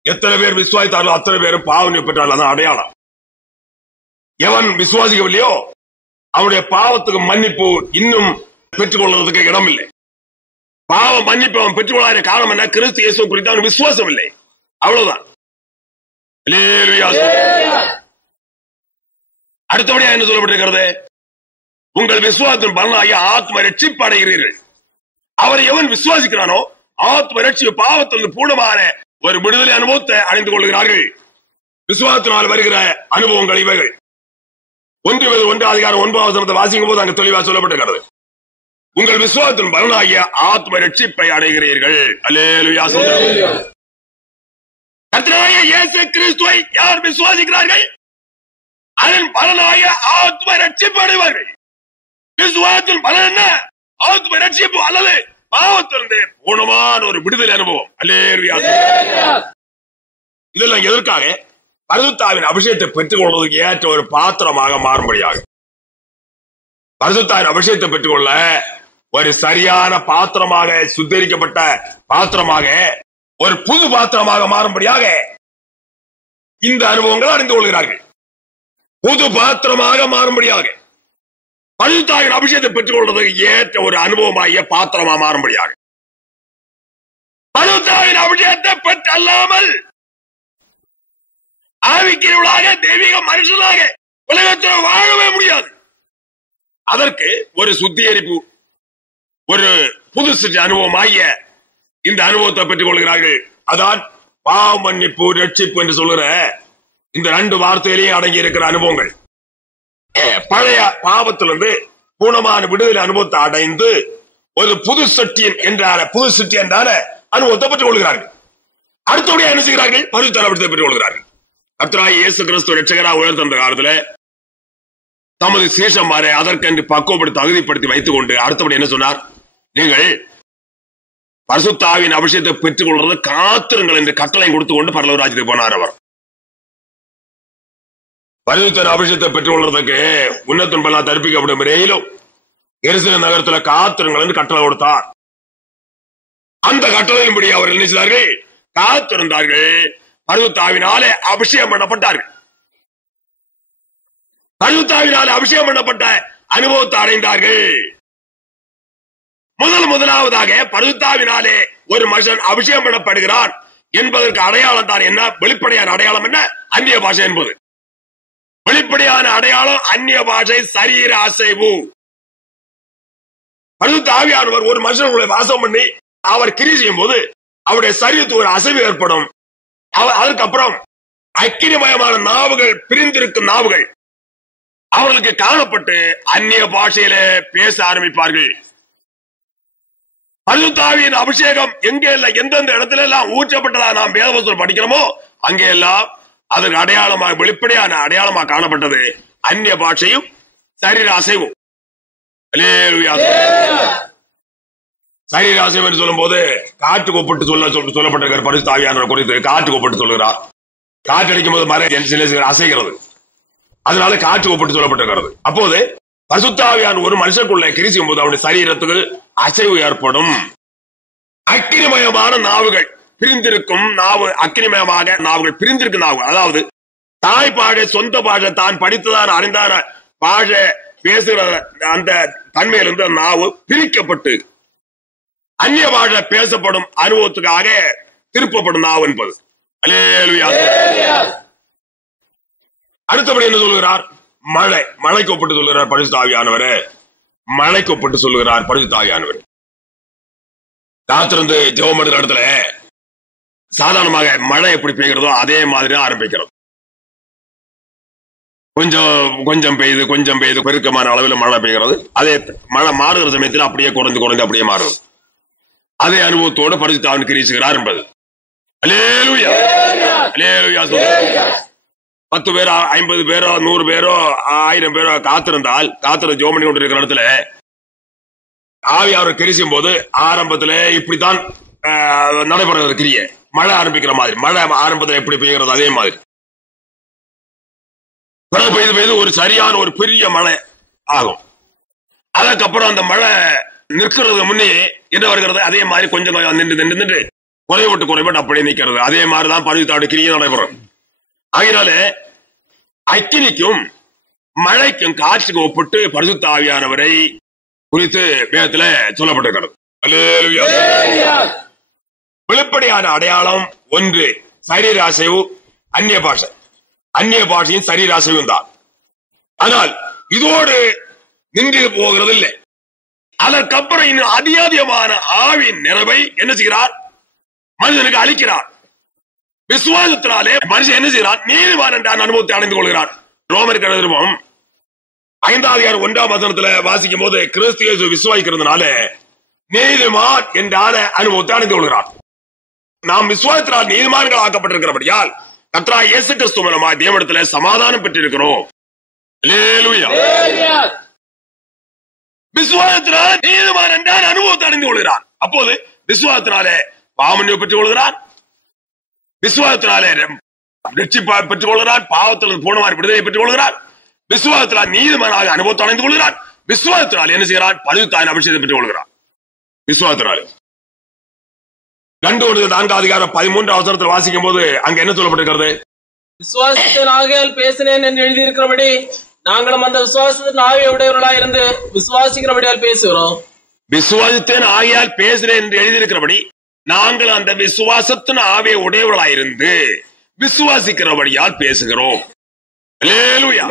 எத்தனை பேர் விசுவாசித்தார்களோ அத்தனை பேரும் பாவம் பெற்றார்கள். அதான் அடையாளம். எவன் விசுவாசிக்கவில்லையோ அவனுடைய பாவத்துக்கு மன்னிப்பு இன்னும் பெற்றுக் கொள்வதற்கு இடம் இல்லை. பாவ மன்னிப்பு அவன் பெற்றுக்கொள்ளாத காரணம் என்ன? கிறிஸ்து இயேசு குறித்து அவன் விசுவாசம் இல்லை, அவ்வளவுதான். அடுத்தபடியாக என்ன சொல்லப்பட்டிருக்கிறது? உங்கள் விசுவாசத்தின் பலனாகிய ஆத்ம ரட்சிப்பு அடைகிறீர்கள். அவரை எவன் விசுவாசிக்கிறானோ ஆத்ம ரட்சிப்பு பாவத்திலிருந்து பூர்ணமான ஒரு விடுதலை அனுபவத்தை அடைந்து கொள்கிறார்கள். விசுவாசத்தினால் வருகிற அனுபவங்கள் இவைகள். 1:1 வாசிக்கும் போது அங்கு தெளிவாக சொல்லப்பட்டிருக்கிறது. உங்கள் விசுவாசத்தின் பலனாகிய ஆத்ம ரட்சிப்பை அடைகிறீர்கள். அல்லேலூயா. கர்த்தராகிய இயேசு கிறிஸ்துவை யார் விசுவாசிக்கிறார்கள் அதன் பலனாகிய ஆத்ம ரட்சிப்பு அடைவார்கள். விசுவாசத்தின் பலன் என்ன? ஆத்ம ரட்சிப்பு அல்லது பாவத்திலிருந்து பூர்ணமான ஒரு விடுதலை அனுபவம். அல்லேலூயா. இதெல்லாம் எதற்காக? பரிசுத்தாவின் அபிஷேகத்தை பெற்றுக் கொள்வதற்கு ஏற்ற ஒரு பாத்திரமாக மாறும்படியாக. பரிசுத்தாவின் அபிஷேகத்தை பெற்றுக்கொள்ள ஒரு சரியான பாத்திரமாக, சுத்திகரிக்கப்பட்ட பாத்திரமாக, ஒரு புது பாத்திரமாக மாறும்படியாக இந்த அனுபவங்கள் அறிந்து கொள்கிறார்கள். புது பாத்திரமாக மாறும்படியாக, பரிசுத்தாவின் அபிஷேகத்தை பெற்றுக் கொள்வதற்கு ஏற்ற ஒரு அனுபவமாகிய பாத்திரமாக மாறும்படியாக. பரிசுத்தாவின் அபிஷேகத்தை பெற்று அல்லாமல் ஆவிக்கிறவர்களாக, தெய்வீக மனுஷனாக உலகத்தில் வாழவே முடியாது. அதற்கு ஒரு சுத்திகரிப்பு, ஒரு புது அனுபவமாகிய இந்த அனுபவத்தை பெற்றுக் கொள்கிறார்கள். அதான் பாவ மன்னிப்பு, ரட்சிப்பு என்று சொல்லுற இந்த 2 வார்த்தையிலேயே அடங்கி இருக்கிற அனுபவங்கள். பழைய பாவத்திலிருந்து பூர்ணமான விடுதலை அனுபவத்தை அடைந்து ஒரு புது சட்டி என்றான அனுபவத்தை பெற்றுக் கொள்கிறார்கள். அடுத்தபடியாக என்ன செய்கிறார்கள்? பரிசுத்த அனுபவத்தை பெற்றுக் கொள்கிறார்கள். கர்த்தராகிய இயேசு கிறிஸ்து இரட்சகராக உயர்ந்த காலத்தில் தமது சீஷமாரை அதற்கென்று பக்குவப்படுத்தி தகுதிப்படுத்தி வைத்துக் கொண்டு அடுத்தபடி என்ன சொன்னார்? நீங்கள் பரிசுத்த ஆவியின் அபிஷேகத்தை பெற்றுக் கொள்வது காத்திருங்கள் என்று கட்டளை கொடுத்து கொண்டு பரலோக ராஜ்யத்துக்கு போனார். அவர் பரிசுத்த அபிஷேகத்தை பெற்றுக் கொள்வதற்கு உன்னதன் பலன் தரிப்பிக்கப்படும் வரையிலும் எருசலேம் நகரத்தில் காத்திருங்கள் என்று கட்டளை கொடுத்தார். அந்த கட்டளையின்படி அவர் என்ன செய்தார்கள்? காத்திருந்தார்கள். பரிசுத்த ஆவியினாலே அபிஷேகம் பண்ணப்பட்டார்கள். பரிசுத்த ஆவியினாலே அபிஷேகம் பண்ணப்பட்ட அனுபவத்தை அடைந்தார்கள். முதலாவதாக பரிசுத்த ஆவியினாலே ஒரு மனுஷன் அபிஷேகம் பண்ணப்படுகிறான் என்பதற்கு அடையாளம் தான் என்ன? வெளிப்படையான அடையாளம் என்ன? அந்நிய பாஷை என்பது. வெளிப்படையான அடையாளம் அந்நிய பாஷை, சரீர அசைவு. பரிசுத்த ஆவியானவர் ஒரு மனுஷனுடைய வாசம் பண்ணி அவர் கிரியை செய்யும் போது அவருடைய சரீரத்துக்கு ஒரு அசைவு ஏற்படும். அதற்கப்புறம் அக்கினிமயமான நாவுகள், பிரிந்திருக்கும் நாவுகள் அவர்களுக்கு காணப்பட்டு அந்நிய பாஷையில பேச ஆரம்பிப்பார்கள். பரிசுத்த ஆவியின் அபிஷேகம் எங்கெல்லாம் எந்தெந்த இடத்துல எல்லாம் ஊற்றப்பட்டதா நாம் வேதவசனம் படிக்கிறோமோ அங்கே எல்லாம் அதற்கு அடையாளமாக, வெளிப்படையான அடையாளமாக காணப்பட்டது அந்நிய பாஷையும் சரீர அசைவும். சரீர அசைவு என்று சொல்லும் போது காற்று ஒப்பிட்டு சொல்லப்பட்டிருக்கிற பரிசுத்த ஆவியானவர் குறித்து காற்று ஒப்பிட்டு சொல்கிறார். காற்று அடிக்கும் போது மரம் சில அசைகிறது, அதனால காற்று ஒப்பிட்டு சொல்லப்பட்டிருக்கிறது. அப்போது பரிசுத்த ஆவியானவர் ஒரு மனுஷனுக்குள்ள கிரியை செய்யும் போது அவனுடைய சரீரத்துக்கு அசைவு ஏற்படும். அக்கினிமயமான நாவுகள், பிரிந்திருக்கும் நாவு, அக்கினிமயமாக நாவுகள், பிரிந்திருக்கும் நாவுகள், அதாவது தாய் பாஷை, சொந்த பாஷை, தான் படித்ததான அறிந்தான பாஷை பேசுகிற அந்த தன்மையிலிருந்து நாவு பிரிக்கப்பட்டு அந்நிய பாஷை பேசப்படும் அனுபவத்துக்காக திருப்பப்படும் நாவு என்பது. அல்லேலூயா. அடுத்தபடி என்ன சொல்லுகிறார்? மழைக்கு ஒப்பிட்டு சொல்லுகிறார் பரிசுத்த ஆவியானவரே. மழைக்கு ஒப்பிட்டு சொல்லுகிறார் பரிசுத்த ஆவியானவர். காத்திருந்து ஜெபம் எடுக்கிற இடத்துல சாதாரணமாக மழை எப்படி பெய்கிறதோ அதே மாதிரி ஆரம்பிக்கிறது. கொஞ்சம் பெய்து பெருக்கமான அளவில் மழை பெய்கிறது. அதே மழை மாறுகிற சமயத்தில் அப்படியே குறைந்து அப்படியே மாறுது. அதே அனுபவத்தோடு பரிசுத்த ஆவியானவர் கிரியை என்பது. அல்லேலூயா. அல்லேலூயா. 10 பேரோ 50 பேரோ 100 பேரோ 1000 பேரோ காத்திருந்து ஜெபம் பண்ணி கொண்டிருக்கிற இடத்துல ஆவியானவர் கிரியும் போது ஆரம்பத்தில் இப்படித்தான் நடைபெறுகிற கிரியை. மழை ஆரம்பிக்கிற மாதிரி, மழை ஆரம்பத்தில் எப்படி பெய்கிறது அதே மாதிரி பெய்து ஒரு சரியான ஒரு பெரிய மழை ஆகும். அதுக்கப்புறம் அந்த மழை நிற்கிறதுக்கு முன்னே என்ன வருகிறது, அதே மாதிரி கொஞ்சம் நின்று குறைபட்டு அப்படியே நிற்கிறது. அதே மாதிரிதான் பரிசுத்த கிரியை நடைபெறும். ஆகினால அக்கினிக்கும் மழைக்கும் காற்றுக்கு ஒப்பிட்டு பரிசுத்த ஆவியானவரை குறித்து வேதத்துல சொல்லப்பட்டிருக்கிறது. வெளிப்படையான அடையாளம் ஒன்று சரீர அசைவு, அந்நிய பாஷை. அந்நிய பாஷையும் சரீர அசைவும் தான். ஆனால் இதோடு நின்று போகிறது இல்லை. அதற்கப்புறம் இன்னும் அதிகமான ஆவின் நிறைவை என்ன செய்கிறார்? மனிதனுக்கு அளிக்கிறார். விசுவாசத்தினாலே மனுஷன் என்ன செய்கிறார்? நீதிமான் என்ற அனுபவத்தை அடைந்து கொள்கிறார். ரோமர் கடிதம் 5:1 வாசிக்கும் போது கிறிஸ்து இயேசு விசுவாசிக்கிறதுனால நீதிமான் என்ற அனுபவத்தை அடைந்து கொள்கிறார். நாம் விசுவாசத்தினால் நீதிமான்கள் ஆக்கப்பட்டிருக்கிறபடியால் கர்த்தராகிய இயேசு கிறிஸ்து மூலமாய் தேவனிடத்திலே சமாதானம் பெற்றிருக்கிறோம். அல்லேலூயா. விசுவாசத்தினால் நீதிமான் என்ற அனுபவத்தை அடைந்து கொள்கிறார். அப்போது விசுவாசத்தினாலே பாவமன்னிப்பை பெற்றுக் கொள்கிறார். விசுவாசத்தினாலே ரட்சிப்பை பெற்றுக் கொள்கிறார். பாவத்திலிருந்து பூர்ணமான விடுதலை பெற்றுக் கொள்கிறார். விசுவாசத்தினால் நீதிமானாக அனுபவத்தை அடைந்து கொள்கிறார். விசுவாசத்தினால் என்ன செய்கிறார்? பரிசுத்த அபிஷேகத்தை பெற்றுக் கொள்கிறார். விசுவாசத்தினாலே 2:4 வாசிக்கும் போது அங்க என்ன சொல்லப்பட்டிருக்கிறது? விசுவாசத்தின் ஆகையால் பேசினேன் என்று எழுதியிருக்கிறபடி நாங்களும் அந்த விசுவாசத்தின் ஆவியை உடையவர்களாக இருந்து விசுவாசிக்கிறபடியால் பேசுகிறோம். விசுவாசத்தின் ஆகையால் பேசினேன் என்று எழுதியிருக்கிறபடி நாங்கள் அந்த விசுவாசத்தின் ஆவியை உடையவர்களாயிருந்து விசுவாசிக்கிறபடியால் பேசுகிறோம். அல்லேலூயா.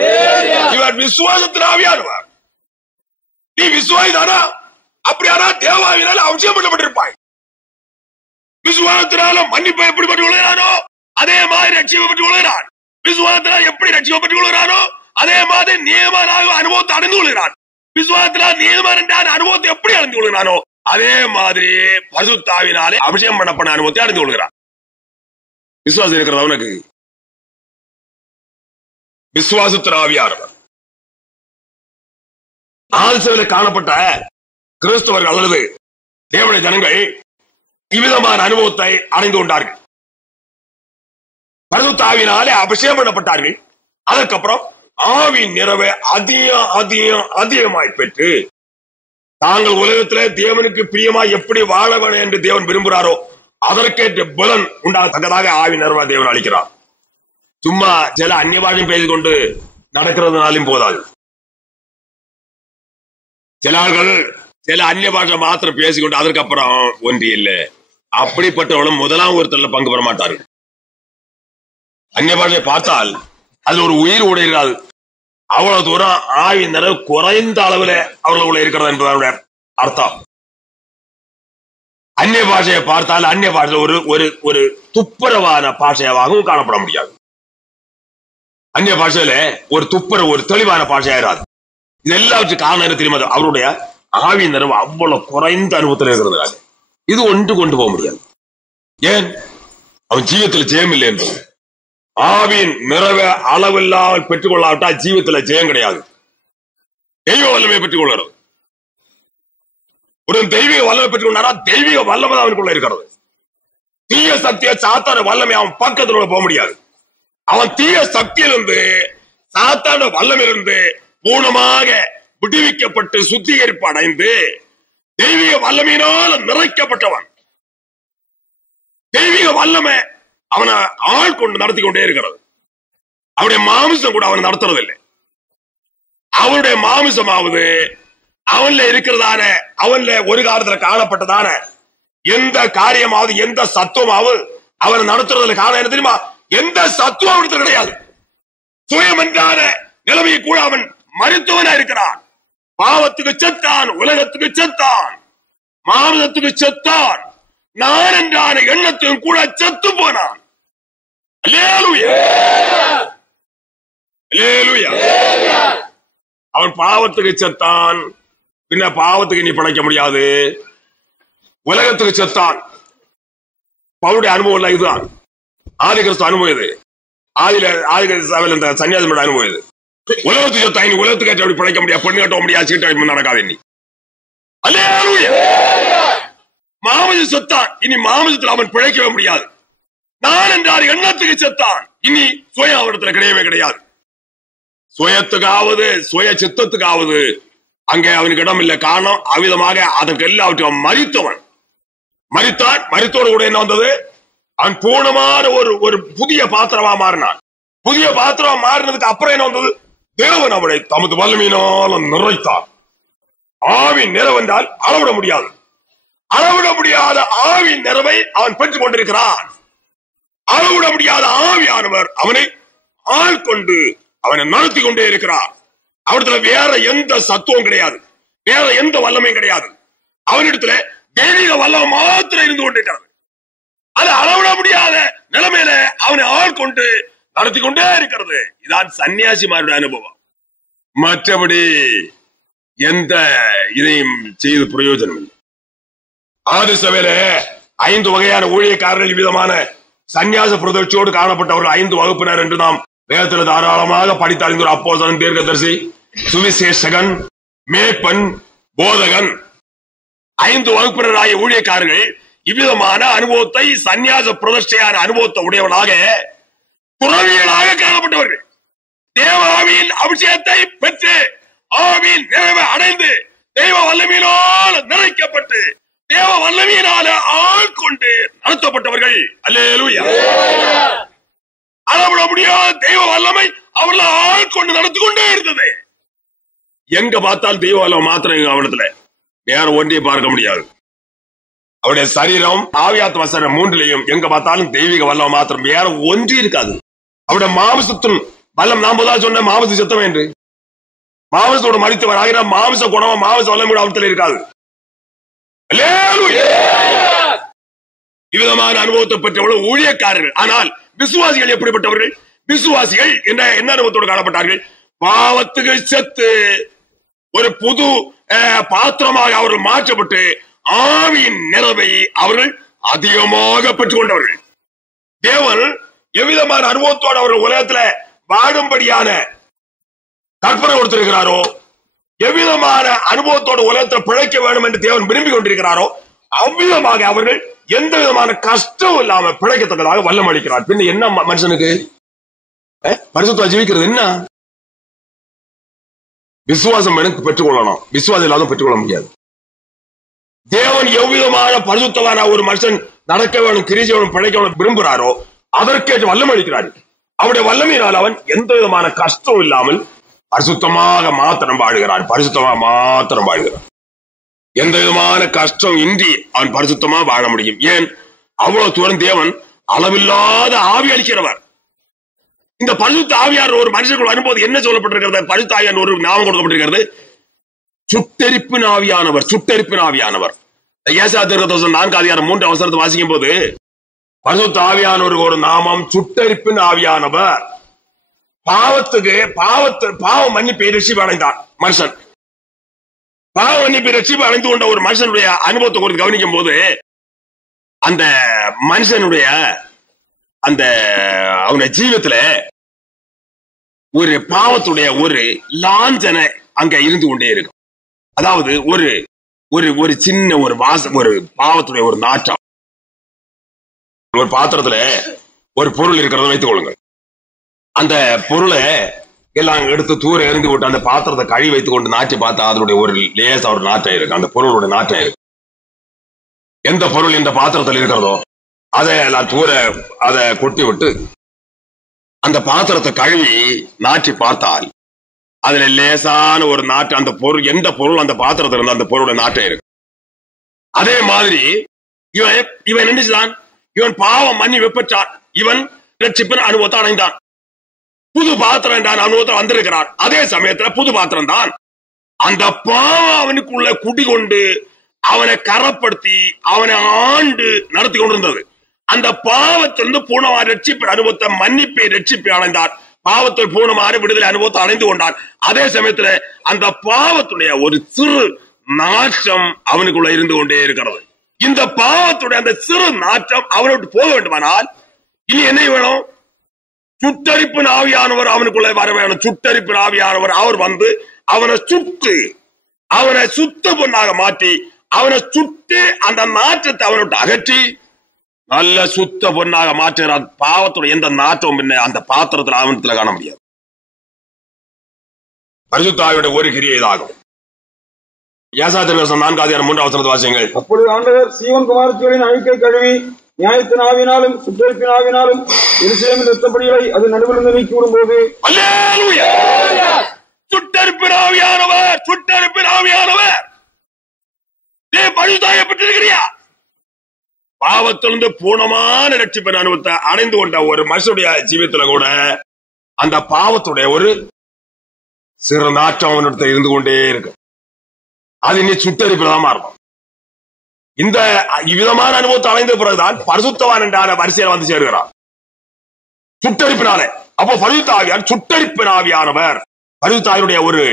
இவர் விசுவாசத்தின் ஆவியானவர். நீ விசுவாசிதானா? அப்படியானா தேவாவினால் அவசியம் பண்ணப்பட்டிருப்பாய். விசுவாசத்தினால மன்னிப்பை எப்படி பெற்றுக் கொள்கிறானோ அதே மாதிரி ரட்சிப்பை பெற்றுக் கொள்கிறான். விசுவாசத்தினால் எப்படி ரட்சிப்பை பெற்றுக் கொள்கிறானோ அதே மாதிரி நீதிமானாக அனுபவத்தை அடைந்து கொள்கிறான். விசுவாசத்தினால் நீதிமான் என்ற அனுபவத்தை எப்படி அடைந்து கொள்கிறானோ அதே மாதிரி பரிசுத்த ஆவியினாலே அபிஷேகம் பண்ணப்பட்ட அனுபவத்தை அடைந்து கொள்கிறான். விசுவாசம் இருக்கிறது அவனுக்கு. விசுவாசத்தின் ஆவியானவர் ஆல்சேவில் காணப்பட்ட கிறிஸ்தவர்கள் அல்லது தேவனுடைய ஜனங்கள் இவ்விதமான அனுபவத்தை அடைந்து கொண்டார்கள். பரிசுத்த ஆவியினாலே அபிஷேகம் பண்ணப்பட்டார்கள். அதற்கப்புறம் ஆவியின் நிறைவை அதிகமாய் பெற்று தாங்கள் உலகத்திலே தேவனுக்கு பிரியமாய் எப்படி வாழ வேண்டும் என்று தேவன் விரும்புகிறாரோ அதற்கேற்ற பலன் உண்டாகத்தக்கதாக ஆவியின் நிறைவை தேவன் அளிக்கிறார். சும்மா சில அந்நிய பாஷையும் பேசிக்கொண்டு நடக்கிறதுனாலும் போதாது. சில ஆள்கள் சில அந்நிய பாஷை மாத்திரம் பேசிக்கொண்டு அதற்கப்புறம் ஒன்றி இல்லை. அப்படிப்பட்டவளும் முதலாம் ஒருத்தர்ல பங்கு பெற மாட்டார்கள். அந்நிய பாஷையை பார்த்தால் அது ஒரு உயிர் உடையாது. அவ்வளவு தூரம் ஆவியின் நிறைவு குறைந்த அளவில் அவர்களுக்குள்ள இருக்கிறது என்பதனுடைய அர்த்தம். அந்நிய பாஷையை பார்த்தால் அந்நிய பாஷை ஒரு துப்புரவான பாஷையாகவும் காணப்பட முடியாது. அந்நிய பாஷையில ஒரு தெளிவான பாஷையாயிராது. இது எல்லாவற்றும் காரணம் தெரியுமா? அவருடைய ஆவியின் நிறைவு அவ்வளவு குறைந்த அனுபவத்தில் இருக்கிறதுனால இது ஒன்று கொண்டு போக முடியாது. ஏன்? அவன் ஜீவத்தில் ஜெயம் இல்லை என்பது. ஆவியின் நிறைவை அளவில்லாமல் பெற்றுக் கொள்ளாவிட்டால் ஜீவத்தில் ஜெயம் கிடையாது. தெய்வ வல்லமை பெற்றுக் கொள்கிறது. ஒரு தெய்வீக வல்லமை பெற்றுக் கொண்டாரா தெய்வீக வல்லமை அவனுக்குள்ள இருக்கிறது. தீய சக்தியை சாத்தான வல்லமை அவன் பக்கத்துல போக முடியாது. அவன் தீய சக்தியிலிருந்து சாத்தான வல்லமையிலிருந்து பூர்ணமாக விடுவிக்கப்பட்டு சுத்திகரிப்பு அடைந்து தெய்வீக வல்லமையினால் நிறைக்கப்பட்டவன். தெய்வீக வல்லமை அவனை ஆள் கொண்டு நடத்தி கொண்டே இருக்கிறது. அவருடைய மாமிசம் கூட அவன் நடத்துறதில்லை. அவருடைய மாமிசமாவது அவன்ல இருக்கிறதான, அவன்ல ஒரு காலத்துல காணப்பட்டதான எந்த காரியமாவது, எந்த சத்துவமாவது அவன் நடத்துறதுல காண என்ன தெரியுமா? எந்த சத்துவம் அவனுக்கு கிடையாது. சுயமன்றான நிலைமையை கூட அவன் மருத்துவனா இருக்கிறான். பாவத்துக்கு செத்தான், உலகத்துக்கு செத்தான், மாமிசத்துக்கு செத்தான், நான் என்றான எண்ணத்துக்கும் கூட செத்து போனான். அல்லேலூயா, அல்லேலூயா. அவன் பாவத்துக்கு செத்தான், பின்ன பாவத்துக்கு நீ படைக்க முடியாது. உலகத்துக்கு செத்தான். பவுலுடைய அனுபவம் இல்ல இதுதான். ஆதி கிறிஸ்து அனுபவம் இது. ஆதில சன்னியாசம் அனுபவம் இது. உலகத்துக்கு செத்தான், இனி உலகத்துக்கு அப்படி படைக்க முடியாது, பெண்ணு கட்ட முடியாது, சீட்டு நடக்காது. இனி அல்லேலூயா. மாமிச செத்தான், இனி மாமிசத்தில் அவன் பிழைக்கவே முடியாது. நான் என்றார் எண்ணத்துக்கு செத்தான், இனி சுய அவரிடத்துல கிடையவே கிடையாது. சுயத்துக்காவது சுய சித்தத்துக்காவது அங்கே அவனுக்கு இடம் இல்லை. காரணம், அவ்விதமாக அதற்கு எல்லாவற்றையும் மரித்தவன். மரித்தான். மரித்தோடு கூட என்ன வந்தது? அவன் பூர்ணமான ஒரு புதிய பாத்திரமா மாறினான். புதிய பாத்திரமா மாறினதுக்கு அப்புறம் என்ன வந்தது? தேவன் அவனை தமது வல்லமையினாலும் நிறைத்தார். ஆவின் நிறைவென்றால் அளவிட முடியாது. அளவிட முடியாத ஆவின் நிறைவை அவன் பெற்றுக் கொண்டிருக்கிறான். அளவிட முடியாத ஆவியானவர் அவனை ஆள்கொண்டு அவனை நடத்தி கொண்டே இருக்கிறார். அவரிடத்துல வேற எந்த சத்துவம் கிடையாது, வேற எந்த வல்லமையும் கிடையாது. அவனிடத்துல தெய்வீக வல்லமை மாத்திரம் இருந்து கொண்டிருக்கிறது. அது அளவிட முடியாத நிலைமையில அவனை ஆள்கொண்டு நடத்தி கொண்டே இருக்கிறது. இதான் சன்னியாசிமாருடைய அனுபவம். மற்றபடி எந்த இதையும் செய்து பிரயோஜனம் இல்லை. ஆதி சபையில 5 வகையான ஊழியக்காரர்கள் விதமான சன்னியாச பிரதட்சியோடு காணப்பட்டவர்கள் 5 வகுப்பினர் என்று நாம் வேதத்தில் தாராளமாக படித்தறிந்த ஒரு அப்போஸ்தலன், தீர்க்கதரிசி, சுவிசேஷகன், மேய்ப்பன், போதகன், 5 வகுப்பினராகிய ஊழியக்காரர்கள் இவ்விதமான அனுபவத்தை, சன்னியாச பிரதிஷ்டையான அனுபவத்தை உடையவனாக துறவிகளாக காணப்பட்டவர்கள். தேவ ஆவியின் அபிஷேகத்தை பெற்று ஆவியின் நிறைவை அடைந்து தெய்வ வல்லமையினால் நிறைக்கப்பட்டு தேவ வல்லமையினால ஆள்கொண்டு நடத்தப்பட்டவர்கள். அல்லேலூயா. அளவிட முடியாத தெய்வ வல்லமை அவர்களை ஆள்கொண்டு நடத்தி கொண்டே இருந்தது. எங்க பார்த்தால் தெய்வ வல்லமை மாத்திரம் அவனத்துல, வேற ஒன்றையும் பார்க்க முடியாது. அவருடைய சரீரம், ஆவியாத்ம சரீரம் 3லையும் எங்க பார்த்தாலும் தெய்வீக வல்லமை மாத்திரம், வேற ஒன்றி இருக்காது. அவருடைய மாமிசத்தின் வல்லம், நாம் முதல் சொன்ன மாமிச சித்தம் என்று, மாமிசத்தோடு மறித்தவர் ஆகிற மாமிச குணம், மாமிச வல்லமை அவத்தில் இருக்காது. இவ்விதமான அனுபவத்தை பெற்றவர்கள் ஊழியக்காரர்கள். ஆனால் விசுவாசிகள் எப்படிப்பட்டவர்கள்? விசுவாசிகள் என்ன அனுபவத்தோடு காணப்பட்டார்கள்? பாவத்துக்கு செத்து ஒரு புது பாத்திரமாக அவர்கள் மாற்றப்பட்டு ஆவியின் நிறைவை அவர்கள் அதிகமாக பெற்றுக் கொண்டவர்கள். தேவன் எவ்விதமான அனுபவத்தோடு அவர்கள் உலகத்துல வாழும்படியான கற்பனை கொடுத்திருக்கிறாரோ, எவ்விதமான அனுபவத்தோடு உலகத்தில் பிழைக்க வேண்டும் என்று தேவன் விரும்பி கொண்டிருக்கிறாரோ, அவ்விதமாக அவர்கள் எந்த விதமான கஷ்டம் இல்லாம பிழைக்கத்தக்கதாக வல்லம் அளிக்கிறார். பின்ன என்ன மனுஷனுக்கு பரிசுத்தமா ஜீவிக்கிறது? என்ன விசுவாசம் எனக்கு பெற்றுக்கொள்ளணும், விசுவாசம் இல்லாத பெற்றுக்கொள்ள முடியாது. தேவன் எவ்விதமான பரிசுத்தமான ஒரு மனுஷன் நடக்க வேணும், கிரியை வேணும், பிழைக்க வேணும் விரும்புகிறாரோ அதற்கேற்ற வல்லம் அளிக்கிறார். அவருடைய வல்லமையினால் அவன் எந்த விதமான கஷ்டம் இல்லாமல் பரிசுத்தமாக மாத்திரம் வாழுகிறான். பரிசுத்தமாக மாத்திரம் வாழ்கிறான். எந்த விதமான கஷ்டம் இன்றி அவன் பரிசுத்தமா வாழ முடியும். ஏன்? அவ்வளவு தூரம் தேவன் அளவில்லாத ஆவி அளிக்கிறவர். இந்த பரிசுத்த ஆவியார் ஒரு மனுஷனுக்கு அனுபவம் என்ன சொல்லப்பட்டிருக்கிறது? பரிசுத்த ஆவியார் ஒரு நாமம் கொடுக்கப்பட்டிருக்கிறது, சுட்டெரிப்பின் ஆவியானவர். சுட்டெரிப்பின் ஆவியானவர். ஏசாயா தீர்க்கதரிசனம் 4:3 வாசிக்கும் போது பரிசுத்த ஆவியானவருக்கு ஒரு நாமம் சுட்டெரிப்பின் ஆவியானவர். பாவ மன்னிப்பை ரட்சிப்பு அடைந்தான் மனுஷன். பாவ மன்னிப்பை ரட்சிப்பு அடைந்து கொண்ட ஒரு மனுஷனுடைய அனுபவத்தை குறித்து கவனிக்கும் போது அந்த மனுஷனுடைய அந்த அவனுடைய ஜீவத்துல ஒரு பாவத்துடைய ஒரு லாஞ்சனை அங்க இருந்து கொண்டே இருக்கும். அதாவது ஒரு சின்ன ஒரு வாசம், ஒரு பாவத்துடைய ஒரு நாற்றம். ஒரு பாத்திரத்துல ஒரு பொருள் இருக்கிறத வைத்துக் கொள்ளுங்கள். அந்த பொருளை எல்லாம் எடுத்து தூர எறிந்து விட்டு அந்த பாத்திரத்தை கழுவி வைத்துக் கொண்டு நாட்டி பார்த்தா அதனுடைய ஒரு லேசா ஒரு நாற்றம் இருக்கு. அந்த பொருளுடைய நாற்றம் இருக்கு. எந்த பொருள் இந்த பாத்திரத்தில் இருக்கிறதோ அதை எல்லாம் தூர அதை கொட்டி விட்டு அந்த பாத்திரத்தை கழுவி நாற்றி பார்த்தால் அதுல லேசான ஒரு நாட்டு, அந்த பொருள் எந்த பொருள் அந்த பாத்திரத்துல இருந்தா அந்த பொருளோட நாட்டை இருக்கு. அதே மாதிரி இவன் நினைச்சுதான், இவன் பாவம் மன்னி வெப்பற்றான், இவன் ரட்சிப்பின் அனுபவத்தை அடைந்தான், புது பாத்திரம் என்றான் அனுபவத்தை வந்திருக்கிறான். அதே சமயத்துல புது பாத்திரம் தான் அந்த பாவம் அவனுக்குள்ள குடிகொண்டு அவனை கரப்படுத்தி அவனை ஆண்டு நடத்தி கொண்டிருந்தது. அந்த பாவத்திலிருந்து பூர்ணமான ரட்சிப்பின் அனுபவத்தை, மன்னிப்பை, ரட்சிப்பை அடைந்தான். பாவத்தில் பூர்ணமான விடுதலை அனுபவத்தை அடைந்து கொண்டான். அதே சமயத்துல அந்த பாவத்துடைய ஒரு சிறு நாற்றம் அவனுக்குள்ள இருந்து கொண்டே இருக்கிறது. இந்த பாவத்துடைய அந்த சிறு நாற்றம் அவனை விட்டு போக வேண்டுமானால் இனி என்ன வேணும்? சுட்டரிப்பு ஆவியானவர் அவனுக்குள்ள வர வேணும். சுட்டரிப்பு ஆவியானவர் அவர் வந்து அவனை சுட்டு, அவனை சுத்த பொண்ணாக மாற்றி, அவனை சுட்டு அந்த நாற்றத்தை அவனை விட்டு அகற்றி நல்ல சுத்த பொண்ணாக மாற்றுகிறார். பாவத்துடைய எந்த நாற்றம் அந்த பாத்திரத்தில் ஆவணத்தில் காண முடியாது. பரிசுத்த ஆவியுடைய ஒரு கிரியை இதாகும். ஏசாயா 4:3 வாசியங்கள். அப்பொழுது ஆண்டவர் சீயோன் குமாரத்திகளின் அழுக்கை கழுவி நியாயத்தின் ஆவினாலும் சுற்றறிப்பின் ஆவினாலும் எருசலேமின் இரத்தப்படிகளை அது நடுவிலிருந்து நீக்கி விடும்போது, சுட்டறிப்பின் ஆவியானவர், சுட்டறிப்பின் ஆவியானவர் பரிசுத்தாவியை பெற்றிருக்கிறியா? பாவத்திலிருந்து பூர்ணமான ரட்சிப்பின் அனுபவத்தை அடைந்து கொண்ட ஒரு மனுஷனுடைய ஜீவியத்துல கூட அந்த பாவத்துடைய ஒரு சிறு நாற்றம் அவனிடத்தில் இருந்து கொண்டே இருக்கு. அது இனி சுட்டரிப்புதான் மாறும். இந்த இவ்விதமான அனுபவத்தை அடைந்த பிறகுதான் பரிசுத்தவான் என்ற வரிசையில் வந்து சேருகிறார். சுட்டரிப்பினாலே. அப்போ பரிசுத்த ஆவியார் சுட்டரிப்பின் ஆவியானவர். பரிசுத்த ஆவியுடைய ஒரு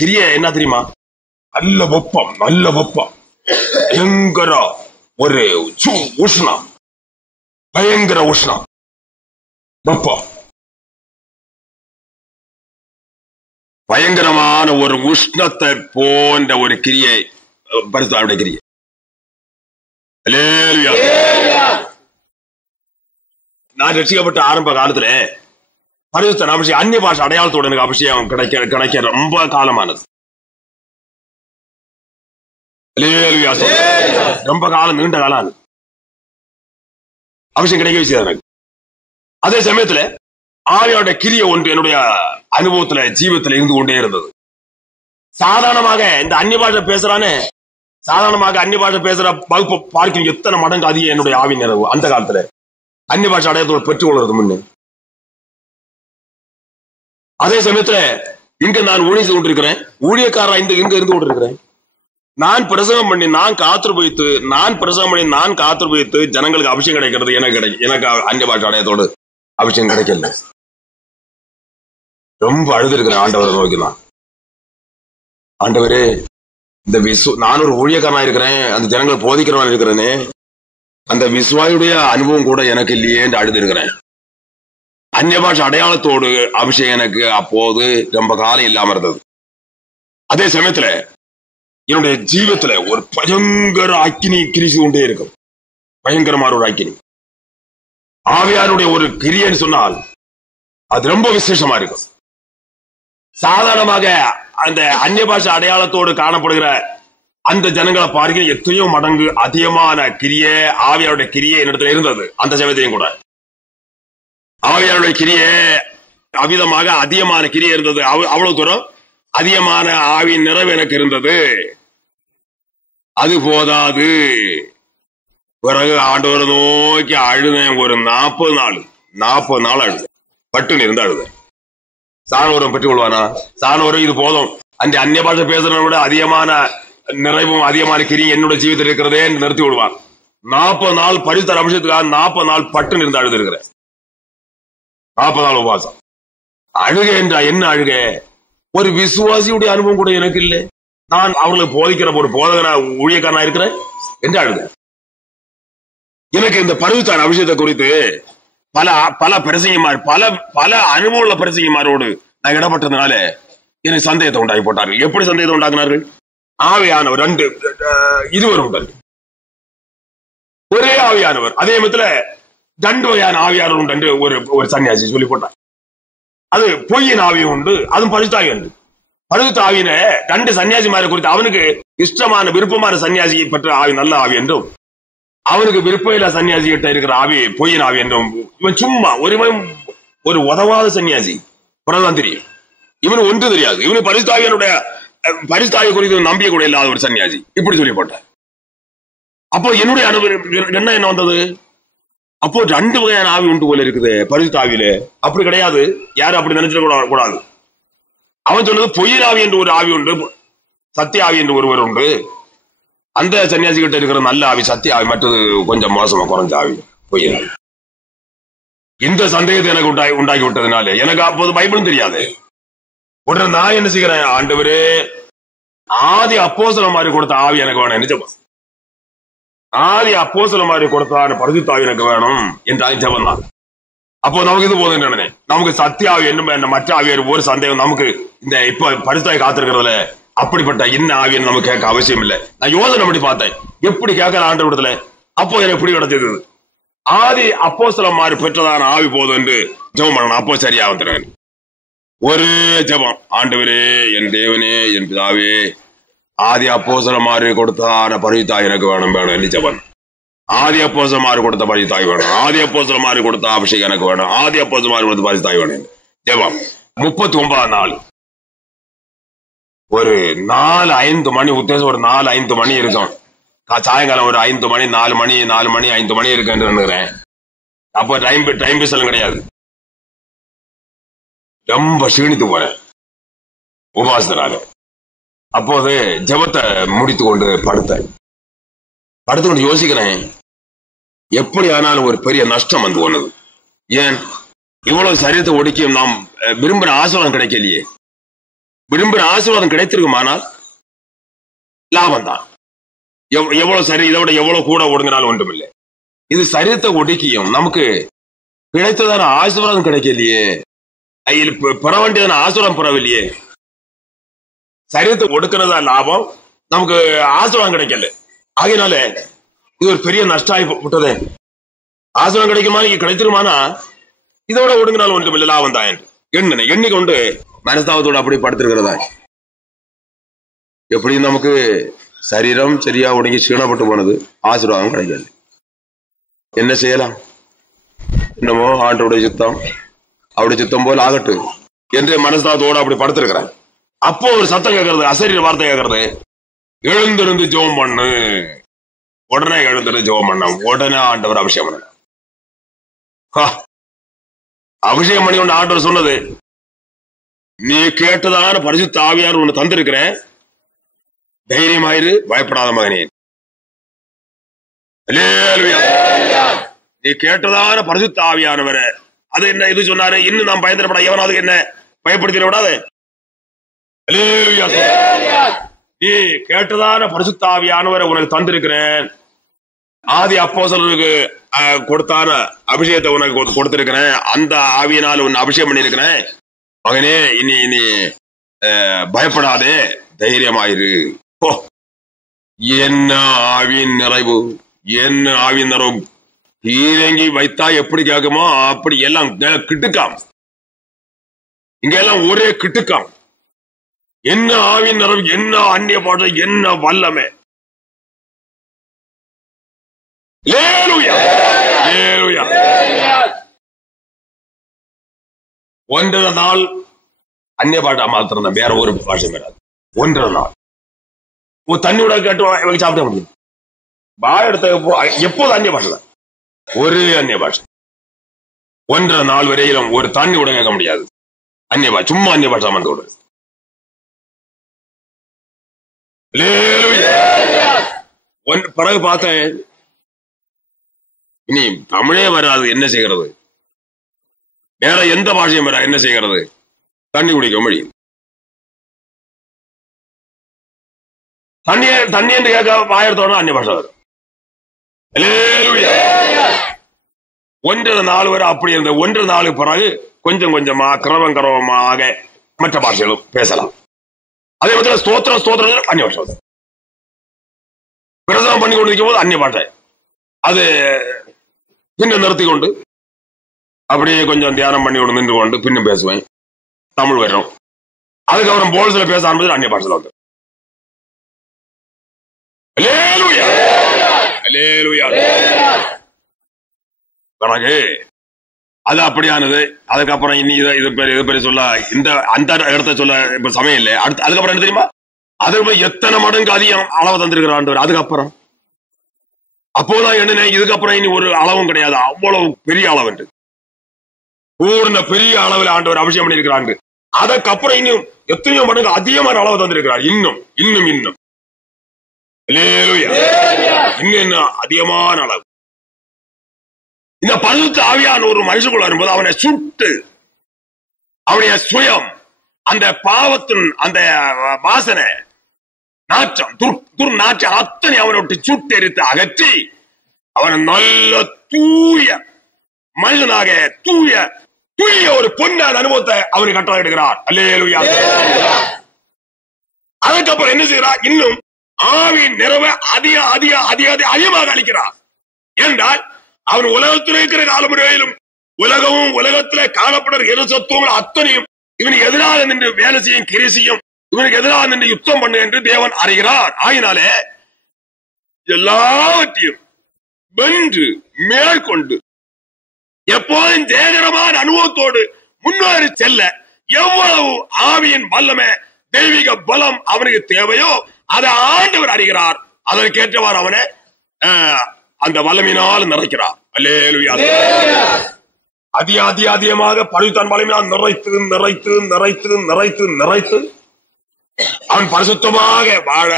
கிரியை என்ன தெரியுமா? நல்ல வெப்பம், நல்ல வெப்பம், பயங்கர ஒரு உஷ்ணம், பயங்கர உஷ்ணம், வெப்பம், பயங்கரமான ஒரு உஷ்ணத்தை போன்ற ஒரு கிரியை பரிசுத்த ஆவியுடைய கிரியை. நான் ரட்சிக்கப்பட்ட ஆரம்ப காலத்துல பரிசுத்த அபிஷேகம், அந்நிய பாஷை அடையாளத்தோட எனக்கு அபிஷேகம் கிடைக்க ரொம்ப காலமானது. ரொம்ப காலம், நீண்ட காலம் ஆனது. அபிஷேகம் கிடைக்க வச்சது எனக்கு. அதே சமயத்துல ஆவியோட கிரியை ஒன்று என்னுடைய அனுபவத்துல ஜீவத்துல இருந்து கொண்டே இருந்தது. சாதாரணமாக இந்த அந்நிய பாஷை பேசுறானே, சாதாரணமாக அந்நிய பாஷை பேசுற வகுப்பு பார்க்க எத்தனை மடங்கு அதிகம் என்னுடைய ஆவி நிறைவு. அந்த காலத்துல அந்நிய பாஷை அடையாளத்தோடு பெற்றுக்கொள்றது முன்னு. அதே சமயத்துல இங்க நான் ஊழிய செய்து கொண்டிருக்கிறேன், ஊழியக்காரா இங்க இருந்து கொண்டிருக்கிறேன். நான் பிரசவம் பண்ணி நான் காத்திருப்பைத்து ஜனங்களுக்கு அபிஷேகம் கிடைக்கிறது எனக்கு அந்நிய பாஷை அடையாளத்தோடு அபிஷேகம் கிடைக்கல. ரொம்ப அழுது இருக்கிறேன் ஆண்டவரை நோக்கி. நான் ஆண்டவரே, இந்த நான் ஒரு ஊழியக்காரனா இருக்கிறேன், அந்த ஜனங்களை போதிக்கிறவன் இருக்கிறேனே, அந்த விசுவாயுடைய அனுபவம் கூட எனக்கு இல்லையே என்று அழுது இருக்கிறேன். அந்நிய பாஷை அடையாளத்தோடு அபிஷேகம் எனக்கு அப்போது ரொம்ப காலம் இல்லாம இருந்தது. அதே சமயத்துல என்னுடைய ஜீவத்துல ஒரு பயங்கர அக்கினி கிரிசி கொண்டே இருக்கும். பயங்கரமான ஒரு அக்கினி. ஆவியாருடைய ஒரு கிரியைன்னு சொன்னால் அது ரொம்ப விசேஷமா இருக்கும். சாதாரணமாக அந்த அந்நிய பாஷை அடையாளத்தோடு காணப்படுகிற அந்த ஜனங்களை பார்க்க எத்தனையோ மடங்கு அதிகமான கிரியை, ஆவியாருடைய கிரியை என்னிடத்துல இருந்தது. அந்த சமயத்தையும் கூட ஆவியாருடைய கிரியை அவிதமாக அதிகமான கிரியை இருந்தது. அவ்வளவு தூரம் அதிகமான ஆவியின் நிறைவு எனக்கு இருந்தது. அது போதாது, பிறகு ஆண்டவரை நோக்கி அழுதேன். ஒரு 40 நாள் அழுதேன். பட்டுன்னு இருந்து அழுதேன். சாணவரம் பெற்றுக் கொள்வானா? சாணவரம் இது போதும், அந்த அந்நிய பாஷை பேசுறத விட அதிகமான நிறைவும் அதிகமான கிரியும் என்னோட ஜீவிதத்தில் இருக்கிறதே நிறுத்தி விடுவான். 40 நாள் பரிசுத்த அபிஷேகத்துக்காக 40 நாள் பட்டுன்னு இருந்து அழுது இருக்கிறேன். 40 நாள் உபவாசம். அழுக என்றா என்ன அழுக? ஒரு விசுவாசியுடைய அனுபவம் கூட எனக்கு இல்லை. நான் அவர்களுக்கு போதிக்கிற ஒரு போதகனா ஊழியக்காரனா இருக்கிறேன் என்று அழுத. எனக்கு இந்த பரிசுத்த அபிஷேகத்தை குறித்து பல பிரசங்கமார், பல அனுபவமுள்ள பிரசங்கமாரோடு நான் இடப்பட்டதுனால எனக்கு சந்தேகத்தை உண்டாகி போட்டார்கள். எப்படி சந்தேகத்தை உண்டாக்குனார்கள்? ஆவியானவர் 2 இருவரும் உண்டு. ஒரே ஆவியானவர். அதே விதத்துல 2 வகையான ஆவியானவர் உண்டு. ஒரு சன்னியாசி சொல்லி போட்டார். அது பொய்யின் ஆவியும் உண்டு, அதுவும் பரிசுத்த ஆவி உண்டு. பரிசுத்த ஆவியின 2 சன்னியாசிமாரை குறித்து அவனுக்கு இஷ்டமான விருப்பமான சன்னியாசியை பெற்ற ஆவி நல்ல ஆவி என்றும், அவனுக்கு விருப்பம் இல்ல சன்னியாசி கிட்ட இருக்கிற ஆவி பொய்யின் ஆவி என்றும், இவன் சும்மா ஒரு உதவாத சன்னியாசி. பிறகுதான் தெரியும் இவனு ஒன்று தெரியாது. இவனு பரிசுத்தாவிய குறித்து நம்பிய கூட இல்லாத ஒரு சன்னியாசி. இப்படி சொல்லி போட்டார். அப்போ என்னுடைய அனுபவம் என்ன வந்தது? அப்போ 2 வகையான ஆவி உண்டு போல இருக்குது பரிசுத்தாவியில. அப்படி கிடையாது, யாரும் அப்படி நினைச்சிட கூடாது. அவன் சொன்னது பொய்யின் ஆவி என்று ஒரு ஆவி உண்டு, சத்திய ஆவி என்று ஒருவர் உண்டு. அந்த சன்னியாசி கிட்ட இருக்கிற நல்ல ஆவி சத்திய ஆவி, மற்றது கொஞ்சம் மோசமா குறைஞ்ச ஆவி பொய்யின் ஆவி. இந்த சந்தேகத்தை எனக்கு உண்டாக்கி விட்டதுனால எனக்கு அப்போது பைபிளும் தெரியாது. உடனே நான் என்ன செய்கிறேன், ஆண்டவரே ஆதி அப்போஸ்தலர் மாதிரி கொடுத்த ஆவி எனக்கு வேணும். நிஜமா ஆதி அப்போஸ்தலர் மாதிரி கொடுத்த பரிசுத்த ஆவி எனக்கு வேணும் என்றால் ஜெபம் தான். அப்போ நமக்கு இது போதும் நினைனேன். நமக்கு சத்திய ஆவி என்ன மற்ற ஆவியர் ஒரு சந்தேகம் நமக்கு இந்த இப்ப பரிசுத்தாய் காத்திருக்கிறதுல அப்படிப்பட்ட என்ன ஆவியன்னு நமக்கு கேட்க அவசியம் இல்லை. நான் யோசனை பண்ணி பார்த்தேன் எப்படி கேட்கல ஆண்டு விடத்துல. அப்போ எனக்கு இப்படி கிடைச்சது, ஆதி அப்போஸ்தலர் மாதிரி பெற்றதான ஆவி போதும் என்று ஜெபம் பண்ணணும். அப்போ சரியா வந்துடுறேன். ஒரு ஜெபம், ஆண்டவரே என் தேவனே என் பிதாவே ஆதி அப்போஸ்தலர் மாதிரி கொடுத்தான பரிசுத்தாய் எனக்கு வேணும் என்று ஜெபம். ஆதி அப்போஸ்தலர் மாதிரி கொடுத்த பரிசுத்தாய் வேணும், ஆதி அப்போஸ்தலர் மாதிரி கொடுத்த அபிஷேகம் எனக்கு வேணும், ஆதி அப்போஸ்தலர் மாதிரி கொடுத்த பரிசுத்தாய் வேணும் ஜெபம். 39 நாள் ஒரு 4-5 மணி உத்தேசம், ஒரு 4-5 மணி இருக்கும். சாயங்காலம் ஒரு 5 மணி 4 மணி 5 மணி இருக்குன்னு நினைக்கிறேன். அப்போ டைம் பீசலும் கிடையாது. ரொம்ப சீணித்து போறேன் உபாசனால. அப்போது ஜெபத்தை முடித்து கொண்டு படுத்துக்கொண்டு யோசிக்கிறேன், எப்படி ஆனாலும் ஒரு பெரிய நஷ்டம் வந்து போனது. ஏன் இவ்வளவு சரீரத்தை ஒடுக்கியும் நாம் விரும்புற ஆசீர்வாதம் கிடைக்கலையே. விரும்புற ஆசீர்வாதம் கிடைத்திருக்குமானால் லாபம் தான். எவ்வளவு சரி, இதை விட எவ்வளவு கூட ஒடுங்கினாலும் ஒன்றுமில்லை. இது சரீரத்தை ஒடுக்கியும் நமக்கு கிடைத்ததான ஆசீர்வாதம் கிடைக்கலையே, பெற வேண்டியதான ஆசீர்வாதம் பெறவில்லையே. சரீரத்தை ஒடுக்கிறதா லாபம், நமக்கு ஆசீர்வாதம் கிடைக்கல. ஆகினால இது ஒரு பெரிய நஷ்டம் ஆகி விட்டதே. ஆசீர்வாதம் கிடைக்குமா, கிடைத்திருமானா இதோட ஒடுங்கினாலும் ஒன்றுமில்லை, லாபம் தான் என்று எண்ணிக்கொண்டு மனஸ்தாபத்தோடு அப்படி படுத்திருக்கிறதா. எப்படி நமக்கு சரீரம் சரியா ஒடுங்கி சீனப்பட்டு போனது, ஆசீர்வாதம் கிடைக்கல. என்ன செய்யலாம்? என்னமோ ஆண்டோடைய சித்தம், அப்படி சித்தம் போல் ஆகட்டு என்று மனஸ்தாபத்தோடு அப்படி படுத்திருக்கிறேன். அப்போ ஒரு சத்தம் கேட்கறது, அசரீர வார்த்தை கேட்கறது, எழுந்திருந்து ஜெபம் பண்ணு. உடனே எழுந்திருந்து ஜெபம் பண்ண. உடனே ஆண்டவர் அபிஷேகம் பண்ண. அபிஷேகம் பண்ணி கொண்டு ஆண்டவர் சொன்னது, நீ கேட்டதான பரிசுத்த ஆவியார் ஒண்ணு தந்திருக்கிறேன், தைரியமாயிரு, பயப்படாத மகனே. நீ கேட்டதான பரிசுத்த ஆவியானவர அது என்ன இது சொன்னாரு, இன்னும் நாம் பயந்துடப்பட எவனாவது என்ன பயப்படுத்திட விடாது. நீ கேட்டதான பரிசுத்த ஆவியானவரை உனக்கு தந்திருக்கிறேன், ஆதி அப்போஸ்தலருக்கு கொடுத்தான அபிஷேகத்தை உனக்கு கொடுத்திருக்கிறேன், அந்த ஆவியினால் உன்னை அபிஷேகம் பண்ணிருக்கிறேன் மகனே. இனி பயப்படாதே, தைரியமாயிரு. என்ன ஆவியின் நிறைவு, என்ன ஆவியின் நிறைவு. பீரங்கி வைத்தா எப்படி கேட்குமோ அப்படி எல்லாம் கிட்டுக்காம். இங்க எல்லாம் ஒரே கிட்டுக்காம். என்ன ஆவியின் நிறைவு, என்ன அந்நிய பாட்டு, என்ன வல்லமே. ஒன்றரை நாள் அந்நிய பாட்டா மாத்திரம் தான், வேற ஒரு பாஷை வராது. ஒன்றரை நாள் தண்ணியோட கேட்டு சாப்பிட முடியும். பாய் எடுத்த எப்போது அந்நிய பாஷை தான், ஒரு அந்நிய பாஷை. ஒன்றரை நாள் வரையிலும் ஒரு தண்ணி கூட கேட்க முடியாது. அந்நிய பாஷை, சும்மா அந்நிய பாஷை வந்து விடு. பிறகு பார்த்தேன், இனி தமிழே வராது, என்ன செய்கிறது? வேற எந்த பாஷையும் வர, என்ன செய்கிறது? தண்ணி குடிக்க முடியும். தண்ணி என்று கேட்க ஆயிரத்தோட அந்நிய பாஷை வரும். ஒன்றரை நாள் வரை அப்படி இருந்த. ஒன்றரை நாளுக்கு பிறகு கொஞ்சம் கொஞ்சமா கிரவமாக மற்ற பாஷைகளும் பேசலாம். அதே மாதிரி ஸ்தோத்திரம் அந்நிய பாஷை வரும். பிரசவம் பண்ணி கொண்டு இருக்கும் போது அந்நிய பாஷை, அது பின்ன நிறுத்தி கொண்டு அப்படியே கொஞ்சம் தியானம் பண்ணி கொண்டு நின்று கொண்டு பின்னும் பேசுவேன். தமிழ் வரும். அதுக்கப்புறம் போல்ஸ்ல பேச ஆரம்பிச்சு அந்நிய பாஷையில் வந்து பிறகு அது அப்படியானது. அதுக்கப்புறம் இனி இது பெரிய சொல்ல அந்த இடத்த சொல்ல இப்ப சமயம் இல்லை. அதுக்கப்புறம் என்ன தெரியுமா, அதுக்கு எத்தனை மடங்கு அதிகம் அளவு தந்திருக்கிறான். அதுக்கப்புறம் அப்போதான் என்ன, இதுக்கப்புறம் இனி ஒரு அளவும் கிடையாது, அவ்வளவு பெரிய அளவு பூர்ண பெரிய அளவில் ஆண்டவர் அபிஷேகம் பண்ணியிருக்கிறாங்க. அதுக்கப்புறம் இன்னும் எத்தனையோ மடங்கு அதிகமான அளவு தந்திருக்கிறார். இன்னும் இன்னும் இன்னும் இன்னும் அதிகமான அளவு. இந்த பரிசுத்த ஆவியான ஒரு மனுஷனுக்குள்ள வரும்போது அவனை சுட்டு அவனுடைய சுயம், அந்த பாவத்தின் அந்த வாசனை, நாற்றம், துர்நாற்றம் அத்தனை அவனை விட்டு சுட்டெரித்து அகற்றி அவனை நல்ல தூய மனிதனாக தூய ஒரு பொன்னான அனுபவத்தை அவனுக்கு கட்டளையிடுகிறார். அல்லேலூயா. அதுக்கப்புறம் என்ன செய்கிறார், இன்னும் ஆவியின் நிறைவை அதிகமாக அளிக்கிறார். என்றால் அவன் உலகத்தில் இருக்கிற காலமுறையிலும் உலகமும் உலகத்தில் காணப்படுற எரிசத்துவங்கள் அத்தனையும் இவனுக்கு எதிராக நின்று வேலை செய்யும், கிரிசியும் இவனுக்கு எதிராக நின்று யுத்தம் பண்ணு என்று தேவன் அறிகிறார். ஆகினாலே எல்லாவற்றையும் வென்று மேற்கொண்டு எப்போதும் ஜெயகரமான அனுபவத்தோடு முன்னேறி செல்ல எவ்வளவு ஆவியின் வல்லமை, தெய்வீக பலம் அவனுக்கு தேவையோ அதை ஆண்டவர் அறிகிறார். அதற்கேற்றவாறு அவனை அந்த வல்லமையினால் நிறைக்கிறார். அல்லேலூயா. அதிகமாக பரிசுத்தன் வல்லமையினால் நிறைத்து நிறைத்து நிறைத்து நிறைத்து நிறைத்து அவன் பரிசுத்தமாக வாழ,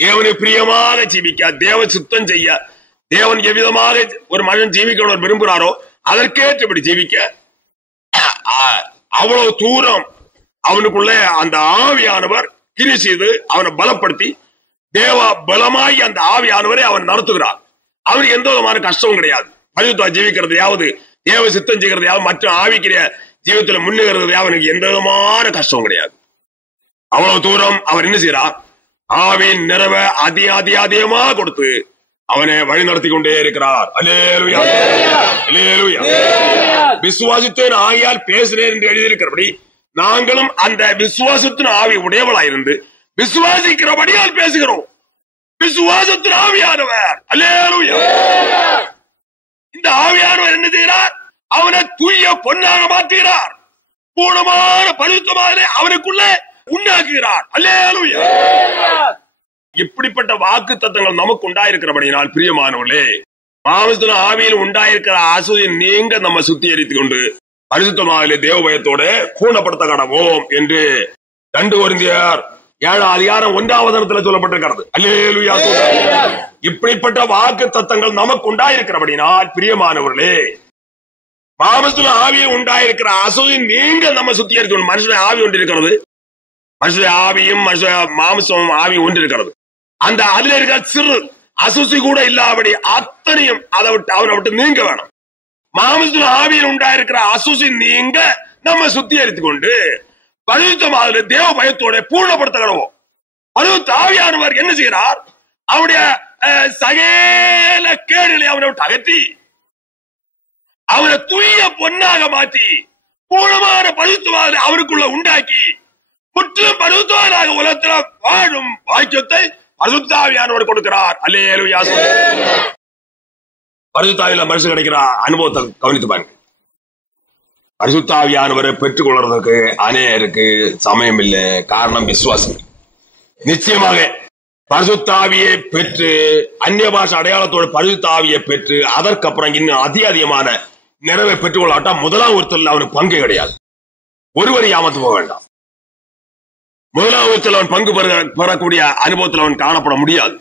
தேவனுக்கு பிரியமாக ஜீவிக்க, தேவ சுத்தம் செய்ய, தேவன் எவ்விதமாக ஒரு மனிதன் ஜீவிக்க விரும்புகிறாரோ அதற்கேற்றபடி ஜீவிக்க அவ்வளவு தூரம் அவனுக்குள்ள அந்த ஆவியானவர் கிரியை செய்து அவனை பலப்படுத்தி தேவ பலமாய் அந்த ஆவியானவரை அவன் நடத்துகிறார். அவனுக்கு எந்த விதமான கஷ்டமும் கிடையாது. பரிசுத்தமா ஜீவிக்கிறதையாவது, தேவ சித்தம் செய்கிறதையாவது, மற்ற ஆவிக்கிற ஜீவித்துல முன்னேறதையாவது அவனுக்கு எந்த விதமான கஷ்டமும் கிடையாது. அவ்வளவு தூரம் அவர் என்ன செய்யறார், ஆவியின் நிறைவை அதிகமாக கொடுத்து அவனை வழி நடத்தி கொண்டே இருக்கிறார். அல்லேலூயா. அல்லேலூயா. விசுவாசித்தேன் ஆகியால் பேசினேன் என்று எழுதியிருக்கிறபடி நாங்களும் அந்த விசுவாசத்தின் ஆவி உடையவளாயிருந்து விசுவாசிக்கிறபடியால் பேசுகிறோம். விசுவாசத்தின் ஆவியானவர். அல்லேலூயா. இந்த ஆவியானவர் என்ன செய்கிறார், அவனை தூய பொன்னாக மாற்றுகிறார். பூர்ணமான பரிசுத்தமாக அவனுக்குள்ளே உண்டாக்குகிறார். அல்லேலூயா. இப்படிப்பட்ட வாக்கு தத்தங்கள் நமக்கு உண்டாயிருக்கிறபடினால் பிரியமானவர்களே, மாம்சத்தின் ஆவியில் உண்டாயிருக்கிற அசூயை நீங்க நம்ம சுத்திகரித்துக் கொண்டு பரிசுத்தமாக தேவ பயத்தோட பூர்ணப்படுத்த கடவோம் என்று 2 கொரிந்தியர் 7:1 சொல்லப்பட்டிருக்கிறது. அல்லேலூயா. இப்படிப்பட்ட வாக்கு தத்தங்கள் நமக்கு உண்டாயிருக்கிறபடினால் பிரியமானவர்களே, மாம்சத்தின் ஆவியில் உண்டாயிருக்கிற அசூயை நீங்க நம்ம சுத்திகரித்து, மனுஷன் ஆவி ஒன்று இருக்கிறது, மனுஷ ஆவியும் மனுஷ மாம்சமும் ஆவி ஒன்று இருக்கிறது. அந்த அதுல இருக்கிற சிறு அசுசி கூட இல்லாதபடி அத்தனையும் அவனை விட்டு நீங்க வேணும். மாம்சத்தின் ஆவியில் உண்டாயிருக்கிற அசுசி நீங்க நம்ம சுத்திகரித்துக் கொண்டு பரிசுத்தமாக தேவ பயத்தோட பூர்ணப்படுத்துகிறோம். பரிசுத்த ஆவியானவர் என்ன செய்கிறார், அவனுடைய சகல கேடுகளை அவனை விட்டு அகற்றி அவனை தூய பொன்னாக மாற்றி பூர்ணமான பரிசுத்தமாக அவனுக்குள்ள உண்டாக்கி முற்றிலும் பரிசுத்தவானாக உலகத்தில் வாழும் வாக்கியத்தை பரிசுத்த ஆவியானவர் கொடுக்கிறார். அல்லேலூயா. பரிசுத்த ஆவியில மனுஷன் கிடைக்கிற அனுபவத்தை கவனித்து பாருங்க. பரிசுத்த ஆவியானவரை பெற்றுக் கொள்றதுக்கு அநேகருக்கு சமயம் இல்லை. காரணம் விசுவாசம். நிச்சயமாக பரிசுத்த ஆவியை பெற்று அந்நிய பாஷை அடையாளத்தோடு பரிசுத்த ஆவியை பெற்று அதற்கப்புறம் இன்னும் அதிகமான நிறைவை பெற்றுக் கொள்ளாட்டா முதலாம் ஒருத்தர் அவனுக்கு பங்கு கிடையாது. ஒருவரை ஏமாத்து போக வேண்டாம். முதலாவது அவன் பங்கு பெறக்கூடிய அனுபவத்தில் அவன் காணப்பட முடியாது.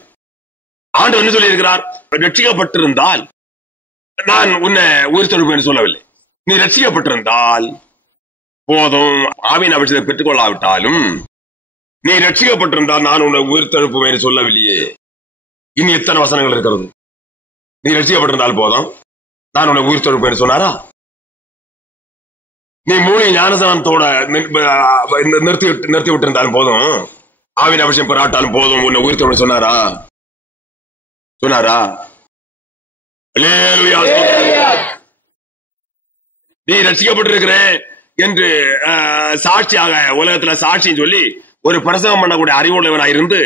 ஆண்டவர் என்ன சொல்லி இருக்கிறார், ரட்சிக்கப்பட்டிருந்தால் நான் உன்னை உயிர் தெழுப்பேன் சொல்லவில்லை. நீ ரட்சிக்கப்பட்டிருந்தால் போதும், ஆவியின் அபிஷேகத்தை பெற்றுக் கொள்ளாவிட்டாலும் நீ ரட்சிக்கப்பட்டிருந்தால் நான் உன்னை உயிர் தெழுப்புவேன் சொல்லவில்லையே. இனி எத்தனை வசனங்கள் இருக்கிறது. நீ ரட்சிக்கப்பட்டிருந்தால் போதும், நான் உன்னை உயிர் தெழுப்பேன் சொன்னாரா? நீ மூளை ஞானஸ்நானத்தோட நிறுத்தி விட்டிருந்தாலும் போதும், ஆவின் அபிஷேகம் பெறாட்டாலும் போதும், உன்னை உயிர் தெழுப்பேன் சொன்னாரா? சொன்னாரா? நீ ரட்சிக்கப்பட்டிருக்கிறேன் என்று சாட்சியாக உலகத்துல சாட்சின்னு சொல்லி ஒரு பிரசவம் பண்ணக்கூடிய அறிவுள்ளவனா இருந்து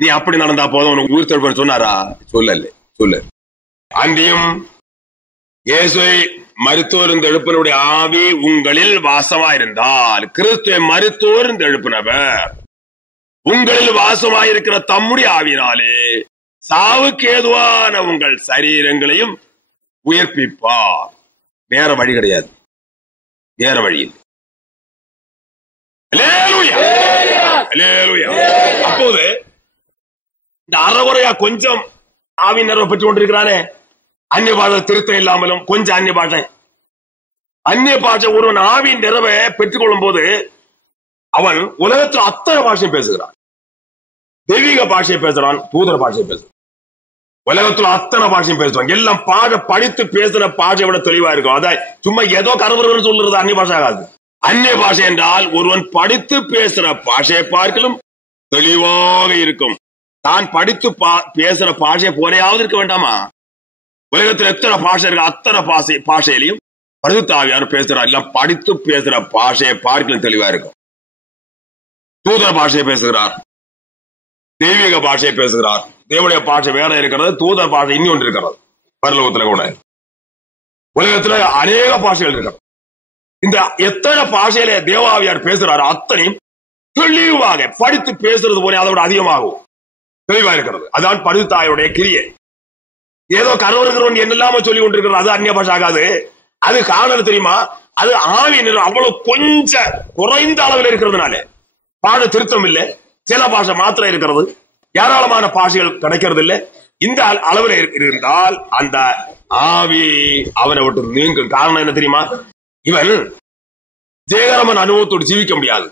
நீ அப்படி நடந்தா போதும் உனக்கு உயிர் தெழுப்பேன் சொன்னாரா? சொல்லல. அன்றியும் இயேசுவை மருத்துவருந்து எழுப்பினுடைய ஆவி உங்களில் வாசமாயிருந்தால், கிறிஸ்துவை மருத்துவருந்து எழுப்பினவர் உங்களில் வாசமாயிருக்கிற தம்முடைய ஆவியினாலே சாவுக்கு ஏதுவான உங்கள் சரீரங்களையும் உயிர்ப்பிப்பார். வேற வழி கிடையாது, வேற வழி. அப்போது இந்த அறகுறையா கொஞ்சம் ஆவின் நிறைவு பெற்றுக் கொண்டிருக்கிறானே, அந்நிய பாஷை திருத்தம் இல்லாமலும் கொஞ்சம் அந்நிய பாஷை ஒருவன் ஆவின் நிறைவை பெற்றுக் கொள்ளும் போது அவன் உலகத்தில் அத்தனை பாஷையை பேசுகிறான். தெய்வீக பாஷையை பேசுறான், தூதர பாஷையை பேசுறான், உலகத்துல அத்தனை பாஷையும் பேசுவாங்க. எல்லாம் படித்து பேசுற பாஷையை விட தெளிவா இருக்கும். அதான் சும்மா ஏதோ கரவரன்னு சொல்றது அந்நிய பாஷை ஆகாது. அந்நிய பாஷை என்றால் ஒருவன் படித்து பேசுற பாஷையை பார்க்கலும் தெளிவாக இருக்கும். தான் படித்து பேசுற பாஷையை போலையாவது இருக்க வேண்டாமா? உலகத்தில் எத்தனை பாஷை இருக்கு, அத்தனை பாஷையிலையும் பரிசுத்த ஆவியானவர் பேசுறார். எல்லாம் படித்து பேசுற பாஷையை பார்க்கலும் தெளிவா இருக்கும். தூதர பாஷையை பேசுகிறார், தெய்வீக பாஷையை பேசுகிறார். தேவனுடைய பாஷை வேற இருக்கிறது, தூதர் பாஷை இன்னொன்று இருக்கிறது. பரலோகத்துல கூட உலகத்துல அநேக பாஷைகள் இருக்கிறது. இந்த எத்தனை பாஷையில தேவாவியார் பேசுறாரு அத்தனையும் தெளிவாக படித்து பேசுறது போல அதோட அதிகமாகும் தெளிவா இருக்கிறது. அதான் பரிசுத்தாயுடைய கிரியை. ஏதோ கரவருகிறவன் என்னெல்லாம சொல்லி கொண்டிருக்கிறது அது அந்நிய பாஷை ஆகாது. அது காரணம் தெரியுமா? அது ஆவியின் அவ்வளவு கொஞ்சம் குறைந்த அளவில் இருக்கிறதுனால பாட திருத்தம் இல்லை, சில பாஷை மாத்திரம் இருக்கிறது, ஏராளமான பாஷைகள் கிடைக்கிறது இல்லை. இந்த அளவில் இருந்தால் அந்த ஆவி அவனை விட்டு நீங்கும். காரணம் என்ன தெரியுமா? இவன் ஜெயகரமான அனுபவத்தோடு ஜீவிக்க முடியாது.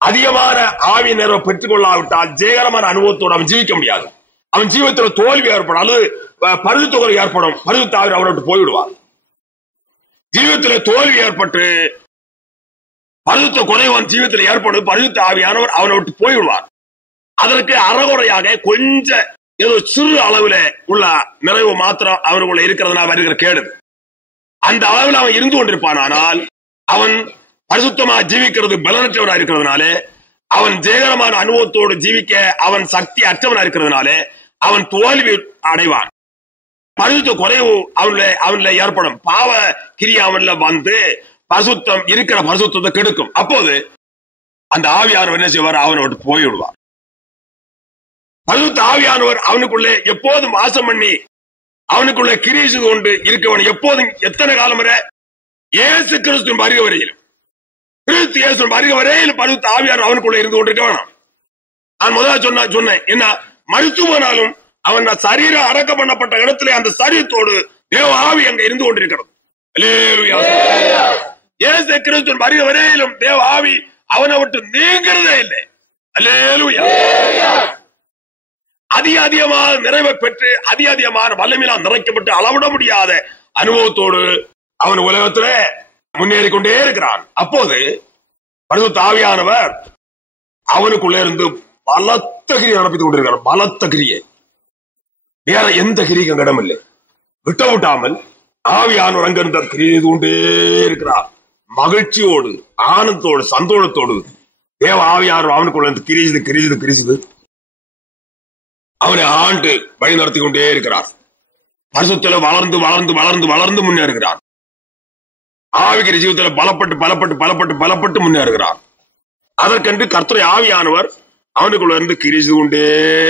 அதிகமான ஆவி நேரம் பெற்றுக் கொள்ளாவிட்டால் ஜெயகரமான அனுபவத்தோடு அவன் ஜீவிக்க முடியாது. அவன் ஜீவத்தில் தோல்வி ஏற்படும் அல்லது பரிசுத்தொகை ஏற்படும். பரிசுத்த ஆவி அவனை விட்டு போய்விடுவார். ஜீவத்தில் தோல்வி ஏற்பட்டு பரிசுத்த குறைவன் ஜீவத்தில் ஏற்படும், பரிசுத்த ஆவியானவர் அவனை விட்டு போய்விடுவார். அதற்கு அறகுறையாக கொஞ்சம் ஏதோ சிறு அளவுல உள்ள நிறைவு மாத்திரம் அவருக்குள்ள இருக்கிறதுனால வருகிற கேடு. அந்த அளவில் அவன் இருந்து கொண்டிருப்பான். ஆனால் அவன் பரிசுத்தமா ஜீவிக்கிறது பலனற்றவனா இருக்கிறதுனால, அவன் ஜெயகரமான அனுபவத்தோடு ஜீவிக்க அவன் சக்தி அற்றவனா இருக்கிறதுனால அவன் தோல்வி அடைவான். பரிசுத்த குறைவு அவன்ல ஏற்படும். பாவ கிரியை அவன்ல வந்து பரிசுத்தம் இருக்கிற பரிசுத்தத்தை கெடுக்கும். அப்போது அந்த ஆவியானவர் என்ன செய்வார்? அவனை விட்டு போய்விடுவார். பரிசுத்த ஆவியானவர் அவனுக்குள்ளே எப்போதும் வாசம் பண்ணி அவனுக்குள்ளே கிரியை செய்து கொண்டு இருக்கவன் எப்போதும் எத்தனை காலம் வரை? இயேசு கிறிஸ்துவின் வருகை வரையிலும், கிறிஸ்து இயேசுவின் வருகை வரையிலும் பரிசுத்த ஆவியானவர் அவனுக்குள்ளே இருந்து கொண்டிருக்க வேணாம். நான் முதல்ல சொன்னேன் என்ன, மருத்துவனாலும் அவன் சரீரம் அடக்க பண்ணப்பட்ட இடத்திலே அந்த சரீரத்தோடு தேவ ஆவி அங்க இருந்து கொண்டிருக்கிறது. இயேசு கிறிஸ்துவின் வருகை வரையிலும் தேவ ஆவி அவனை விட்டு நீங்கிறதே இல்லை. அல்லேலூயா. அதிகமான நிறைவை பெற்று அதிகமான வல்லமையால் நிறைக்கப்பட்டு அளவிட முடியாத அனுபவத்தோடு அவன் உலகத்திலே முன்னேறி கொண்டே இருக்கிறான். அப்போது பரிசுத்த ஆவியானவர் அவனுக்குள்ளே இருந்து பலத்த கிரியை நடப்பித்துக் கொண்டிருக்கிறார். பலத்த கிரியை, வேற எந்த கிரிக்கும் இடமில்லை. விட்டாமல் ஆவியானவர் அங்கிருந்த கிரியை செய்து கொண்டே இருக்கிறார். மகிழ்ச்சியோடு, ஆனந்தத்தோடு, சந்தோஷத்தோடு தேவ ஆவியானவர் அவனுக்குள்ள இருந்து கிரிசுது அவனை ஆண்டு வழி நடத்தி கொண்டே இருக்கிறார். பரிசுத்தல வளர்ந்து முன்னேறுகிறார். ஆவிக்கிற ஜீவத்தில் பலப்பட்டு முன்னேறுகிறார். அதற்கென்று கர்த்தருடைய ஆவியானவர் அவனுக்குள்ள இருந்து கிரியை செய்து கொண்டே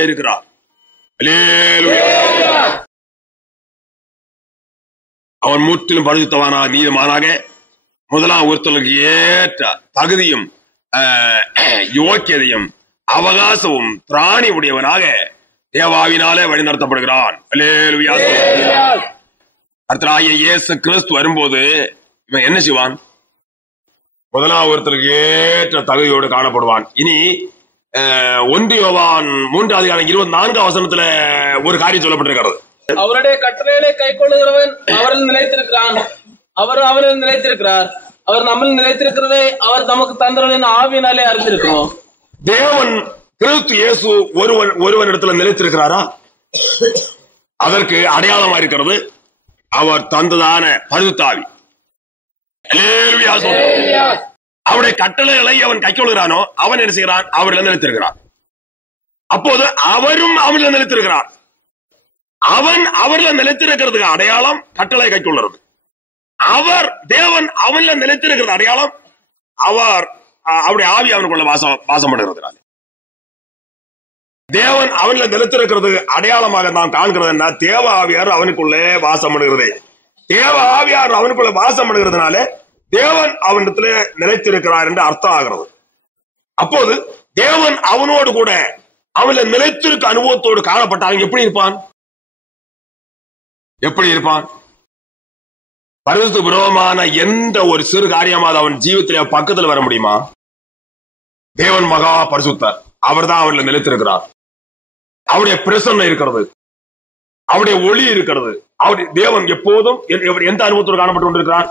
இருக்கிறார். அவன் முற்றிலும் பரிசுத்தவானாக நீதிமானாக முதலாம் ஒருத்தலுக்கு ஏற்ற தகுதியும் யோக்கியதையும் அவகாசமும் திராணி உடையவனாக தேவாவினாலே வழிநடத்தப்படுகிறான். கர்த்தராகிய இயேசு கிறிஸ்து வரும்போது இவன் என்ன செய்வான்? முதலாம் ஒருத்தலுக்கு ஏற்ற தகுதியோடு காணப்படுவான். இனி 1 யோவான் 3:24 ஒரு காரியம் சொல்லப்பட்டிருக்கிறது. அவருடைய கட்டளைகளை கை கொள்ளுகிறவன் அவரில் நிலைத்திருக்கிறான், அவர் அவரில் நிலைத்திருக்கிறார், அவர் நம்மில் நிலைத்திருக்கிறதை அவர் நமக்கு தந்தவரின் ஆவியினாலே அறிந்திருக்கிறோம். தேவன் கிறிஸ்து இயேசு ஒருவன் இடத்துல நிலைத்திருக்கிறாரா? அதற்கு அடையாளமா இருக்கிறது அவர் தந்ததான பரிசுத்த ஆவி. அவருடைய கட்டளைகளை அவன் கைக்கொள்கிறானோ அவன் என்ன செய்கிறான்? அவரில் நிலைத்திருக்கிறான். அப்போது அவரும் அவரில் நிலைத்திருக்கிறார். அவன் அவரில் நிலைத்திருக்கிறதுக்கு அடையாளம் கட்டளை கைக்கொள்றது. அவர் தேவன் அவன்ல நிலைத்திருக்கிறது அடையாளம். அவர் அவருடைய ஆவி அவனுக்குள்ள வாசம் பண்ணுகிறதுனால தேவன் அவன்ல நிலைத்திருக்கிறது அடையாளமாக நாம் காண்கிறது என்ன? தேவ ஆவியார் அவனுக்குள்ளே வாசம் பண்ணுகிறது. தேவ ஆவியார் அவனுக்குள்ள வாசம் பண்ணுகிறதுனால தேவன் அவனிடத்துல நிலைத்திருக்கிறார் என்று அர்த்தம் ஆகிறது. அப்போது தேவன் அவனோடு கூட அவன்ல நிலைத்திருக்க அனுபவத்தோடு காணப்பட்டாங்க. எப்படி இருப்பான்? எப்படி இருப்பான்? பரிசுத்த விரோதமான எந்த ஒரு சிறு காரியமாவது அவன் ஜீவித்திலே பக்கத்தில் வர முடியுமா? தேவன் மகா பரிசுத்தர், அவர் தான் அவன்ல நிலைத்திருக்கிறார். அவருடைய பிரசன்னம் இருக்கிறது, அவருடைய ஒளி இருக்கிறது. அவருடைய தேவன் எப்போதும் எந்த அனுபவத்தோடு காணப்பட்டு கொண்டிருக்கிறார்?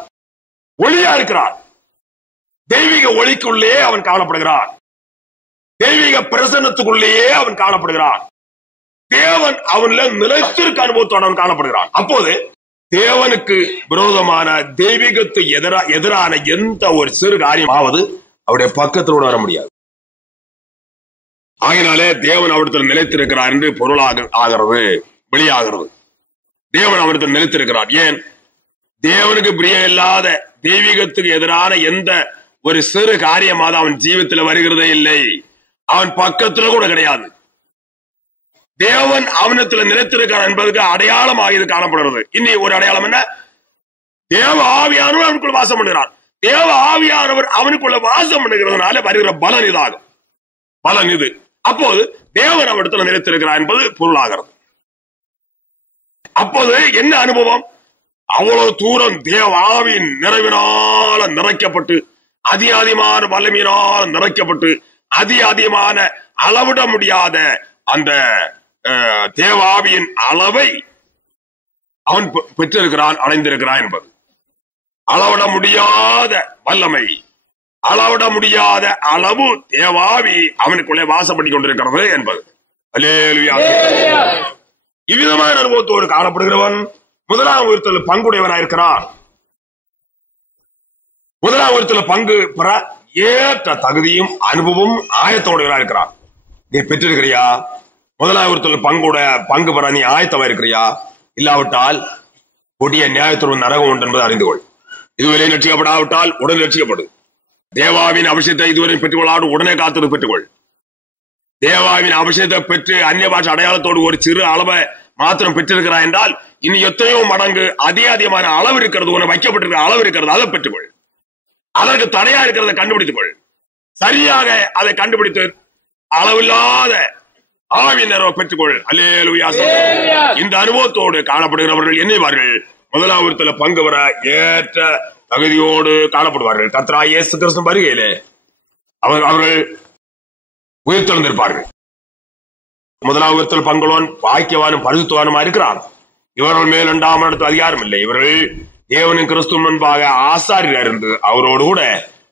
ஒளியா இருக்கிறார். தெய்வீக ஒளிக்குள்ளே அவன் காணப்படுகிறார். தெய்வீக பிரசன்னத்துக்குள்ளேயே அவன் காணப்படுகிறான். தேவன் அவன்ல நிலைத்திருக்க அனுபவத்தோடு அவன் காணப்படுகிறான். அப்போது தேவனுக்கு விரோதமான தெய்வீகத்து எதிரான எந்த ஒரு சிறு காரியமாவது அவருடைய பக்கத்தோடு வர முடியாது. ஆகினாலே தேவன் அவரிடத்தில் நிலைத்திருக்கிறார் என்று பொருளாக ஆகிறது, வெளியாகிறது. தேவன் அவரிடத்தில் நிலைத்திருக்கிறார். ஏன்? தேவனுக்கு பிரியம் இல்லாத தெய்வீகத்துக்கு எதிரான எந்த ஒரு சிறு காரியமாவது அவன் ஜீவித்தில் வருகிறதே இல்லை. அவன் பக்கத்துல கூட கிடையாது. தேவன் அவனத்தில் நிலைத்திருக்கிறார் என்பதற்கு அடையாளமாக இது காணப்படுகிறது. இன்னி ஒரு அடையாளம் என்ன? தேவ ஆவியானவர் அவனுக்குள்ள வாசம் பண்ணுகிறார். தேவ ஆவியானவர் அவனுக்குள்ள வாசம் பண்ணுகிறதுனால வருகிற பலன் இதாகும். பலன் இது. அப்போது தேவன் அவனிடத்தில் நிலைத்திருக்கிறார் என்பது பொருளாகிறது. அப்போது என்ன அனுபவம்? அவ்வளவு தூரம் தேவ ஆவியின் நிறைவினால நிறைக்கப்பட்டு, அதிகமான வல்லமையினால் நிறைக்கப்பட்டு, அதிகமான அளவிட முடியாத அந்த தேவாவியின் அளவை அவன் பெற்றிருக்கிறான், அடைந்திருக்கிறான் என்பது. அளவிட முடியாத வல்லமை, அளவிட முடியாத அளவு தேவாவி அவனுக்குள்ளே வாசப்படி கொண்டிருக்கிறது என்பது. அல்லேலூயா. இவ்விதமான அனுபவத்தோடு காணப்படுகிறவன் முதலாம் உயிர்த்தல் பங்குடையவனாயிருக்கிறான். முதலாம் உயிர்த்தல் பங்கு பெற ஏற்ற தகுதியும் அனுபவம் ஆயத்தமுடையவனாயிருக்கிறான். நீ பெற்றிருக்கிறியா? முதலாம் உயிர்த்தல் பங்கு பெற நீ ஆயத்தமா இருக்கிறியா? இல்லாவிட்டால் கொடிய நியாயத்துடன் நரகம் உண்டு என்பதை அறிந்து கொள். இதுவரை ரட்சிக்கப்படாவிட்டால் உடனே ரட்சிக்கப்படு. தேவாவின் அபிஷேகத்தை இதுவரை பெற்றுக்கொள்ளாது உடனே காத்து பெற்றுக்கொள். தேவாவின் அபிஷேகத்தை பெற்று அந்நிய பாஷை அடையாளத்தோடு ஒரு சிறு அளவை மாத்திரம் பெற்றிருக்கிறாய் என்றால் இனி எத்தனையோ மடங்கு அதிகமான அளவு இருக்கிறது, உன்னை வைக்கப்பட்டிருக்கிற அளவு இருக்கிறது, அதை பெற்றுக்கொள். அதற்கு தடையா இருக்கிறத கண்டுபிடித்துக் கொள். சரியாக அதை கண்டுபிடித்து அளவில்லாத ஆவியின் நிறைவை பெற்றுக்கொள். அல்லேலூயா. இந்த அனுபவத்தோடு காணப்படுகிறவர்கள் என்னைவார்கள் முதலாம் உயிர்த்தல பங்கு பெற ஏற்ற தகுதியோடு காணப்படுவார்கள். கர்த்தராகிய இயேசு கிறிஸ்து வருகையிலே அவர்கள் உயிர்த்தெழுந்திருப்பார்கள். முதலாம் உயிர்த்தல் பங்குள்ளவன் பாக்கியவானும் பரிசுத்தவானுமா இருக்கிறான். இவர்கள் மேல் 2ஆம் இடத்தில் அதிகாரம் இல்லை. இவர்கள் தேவனின் கிறிஸ்து முன்பாக ஆசாரியர் இருந்து அவரோடு கூட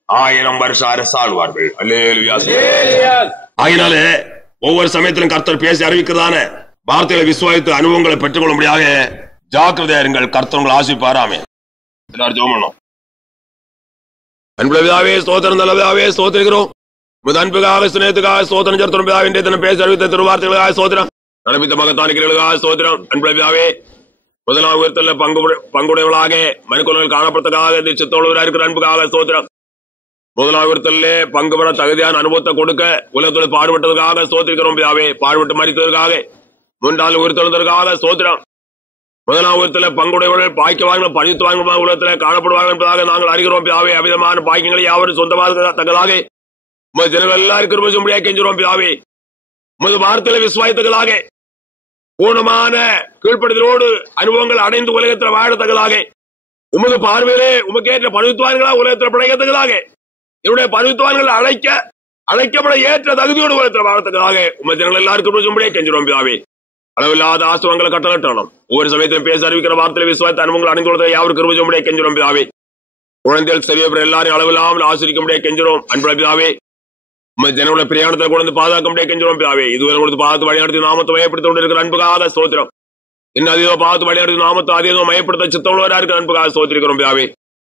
1000 வருஷம் அரசாழ்வார்கள். அல்லேலூயா. ஆகினாலே ஒவ்வொரு சமயத்திலும் கர்த்தர் பேசி அறிவிக்கிறதான வார்த்தைகளை விசுவாசித்து அனுபவங்களை பெற்றுக்கொள்ள முடியாத ஜாக்கிரதையா இருங்கள். கர்த்தர் உங்களை ஆசீர்வதிப்பாராமே. எல்லாரும் ஜெபம் பண்ணோம். அன்புள்ளதாவே ஸ்தோத்திரம், நல்லதாவே ஸ்தோத்திரிக்கிறோம். அன்புக்காக சிநேகத்துக்காக ஸ்தோத்திரம். ஜெபத்தின் தினம் பேசி அறிவித்த திருவார்த்தைகளுக்காக ஸ்தோத்திரம். நடப்பித்த மகத்தானிகளுக்காக ஸ்தோத்திரம். அன்புள்ளதாவே முதலாம் உயிர்த்தல்ல பங்குடையவர்களாக மனுக்குலங்கள் காணப்பட்டதாக சித்தோழவராக இருக்கிற அன்புக்காக ஸ்தோத்திரம். முதலாம் உயிர்த்தல்ல பங்கு பெற தகுதியான அனுபவத்தை கொடுக்க உலகத்தோடு பாடுபட்டதற்காக ஸ்தோத்திரிக்கிறோம். பிதாவே பாடுபட்டு மரித்ததற்காக 3ஆம் உயிர்த்தெழுந்ததற்காக ஸ்தோத்திரம். முதலாம் உயிர்த்தல்ல பங்குடையவர்கள் பாக்கியவான்கள் பரிசுத்தவான்கள் உலகத்தில் காணப்படுவார்கள் என்பதாக நாங்கள் அறிகிறோம். பிதாவே அவிதமான பாக்கியங்களை யாவரும் சொந்தமாக தக்கதாக உமது ஜனங்கள் எல்லாரும் கிருபை செய்யும்படியாக கெஞ்சுகிறோம். பிதாவே உமது வார்த்தைகளை விசுவாசித்ததாக பூர்ணமான கீழ்ப்படுதலோடு அனுபவங்கள் அடைந்து உலகத்தில் வாழத்தக்கதாக உமது பார்வையிலே உமக்கேற்ற பரிசுத்தவான்களா உலகத்தில் படைக்கத்தக்கதாக என்னுடைய பரிசுத்தவான்கள் அழைக்கப்பட ஏற்ற தகுதியோடு உலகத்தில் வாழத்தக்கதாக உமது ஜனங்கள் எல்லாரும் கிருபை செய்யும்படியாக கெஞ்சுகிறோம். பிதாவே அளவில்லாத ஆசிர்வாதங்களை கட்டளட்டணும். ஒவ்வொரு சமயத்திலும் பேச அறிவிக்கிற வார்த்தையை விசுவாசித்த அனுபவங்கள் அடைந்து கொள்வதை யாரும் கிருபை செய்யும்படியாக கெஞ்சுகிறோம். பிதாவே குழந்தைகள் சரியவர் எல்லாரும் அளவில்லாமல் ஆசிரிக்க முடியாது கெஞ்சுகிறோம். அன்புள்ள பிதாவே உமது ஜனங்களுடைய பிரயாணத்தை கொண்டு பாதுகாக்க முடியாது கெஞ்சுகிறோம். பிதாவே இதுவரை கொடுத்து பார்த்து வழிநடத்தி நாமத்தை மயப்படுத்திக் கொண்டிருக்கிற அன்புக்காக ஸ்தோத்திரம். இன்னும் அதிகம் பார்த்து வழிநடத்தி நாமத்தை அதிகம் மயப்படுத்த சித்தவர்களாக இருக்கிற அன்புக்காக ஸ்தோத்திரிக்கிறோம். பிதாவே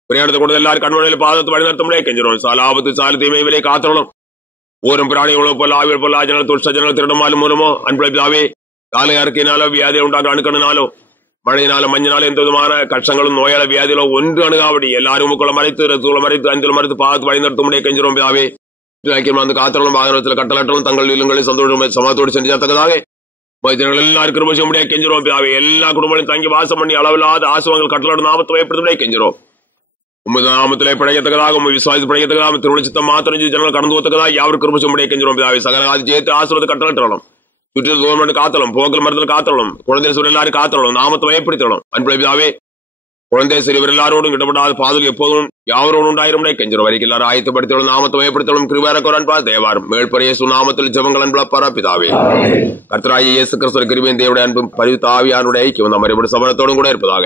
பிரயாணத்தை கொண்டு எல்லாரும் கண்மனையில் பாதத்தை வழிநடத்த முடியாது கெஞ்சுகிறோம். சால ஆபத்து சால தீமை விலை காத்தவளும் ஓரும் பிராணிகளும் போல ஆவியல் போல ஜனங்கள் துஷ்ட ஜனங்கள் திருடமாலும் மூலமோ அன்புள்ள பிதாவே காலை அறிக்கையினாலோ வியாதியை உண்டாக்க அணுக்கணுனாலோ மழையினாலும் மഞ്ഞിனாலும் எந்த விதமான கஷ்டங்களும் நோயால வியாதிகளோ ஒன்று அணுகாவடி எல்லாரும் முக்களை மறைத்து ரசூலை மறைத்து அஞ்சில் மறைத்து பார்த்து பயன்படுத்த கெஞ்சிரும் பிதாவே. வந்து காத்தலும் வாகனத்தில் கட்டலாட்டலும் தங்கள் இல்லங்களை சந்தோஷம் சமாத்தோடு செஞ்சாத்தக்கதாக எல்லாரும் கிருபை செய்ய முடியாது கெஞ்சிரும் பிதாவே. எல்லா குடும்பங்களையும் தங்கி வாசம் பண்ணி அளவில்லாத ஆசிரமங்கள் கட்டலாட்டு நாமத்தை பயப்படுத்த கெஞ்சிரும். உமது நாமத்திலே பிழைக்கத்தக்கதாக உங்க விசுவாசி பிழைக்கத்தக்கதாக திருவிழச்சித்தம் மாத்திரம் ஜனங்கள் கடந்து போத்தக்கதாக யாரும் கிருபை செய்ய முடியாது கெஞ்சிரும் பிதாவே. சகல ஆதி ஜெயத்து ஆசிரத்தை கட்டலாட்டணும் சுற்றில் கவர்மெண்ட் காத்தலும் போக்கல் மரத்தில் காத்தலும் குழந்தை சூழல் எல்லாரும் காத்தலும் நாமத்தை பயப்படுத்தணும். அன்புடைய பிதாவே குழந்தை சிறுவர் எல்லாரோடும் கிட்டப்படாத பாதல் எப்போதும் யாவரோடு உண்டாயிரம் கெஞ்சிரும் வரைக்கும் எல்லாரும் ஆயத்தப்படுத்தலும் நாமத்தை பயப்படுத்தலும் கிருபாரன் தேவாரும் மேல்பறைய சுநாமத்தில் ஜெபங்கள் அன்பளப்பாரா பிதாவே. கர்த்தராகிய இயேசு கிறிஸ்துவின் கிருபையும் தேவனுடைய அன்பும் பரிசுத்த ஆவியானுடைய ஐக்கியம் நம்ம சமணத்தோடும் கூட இருப்பதாக.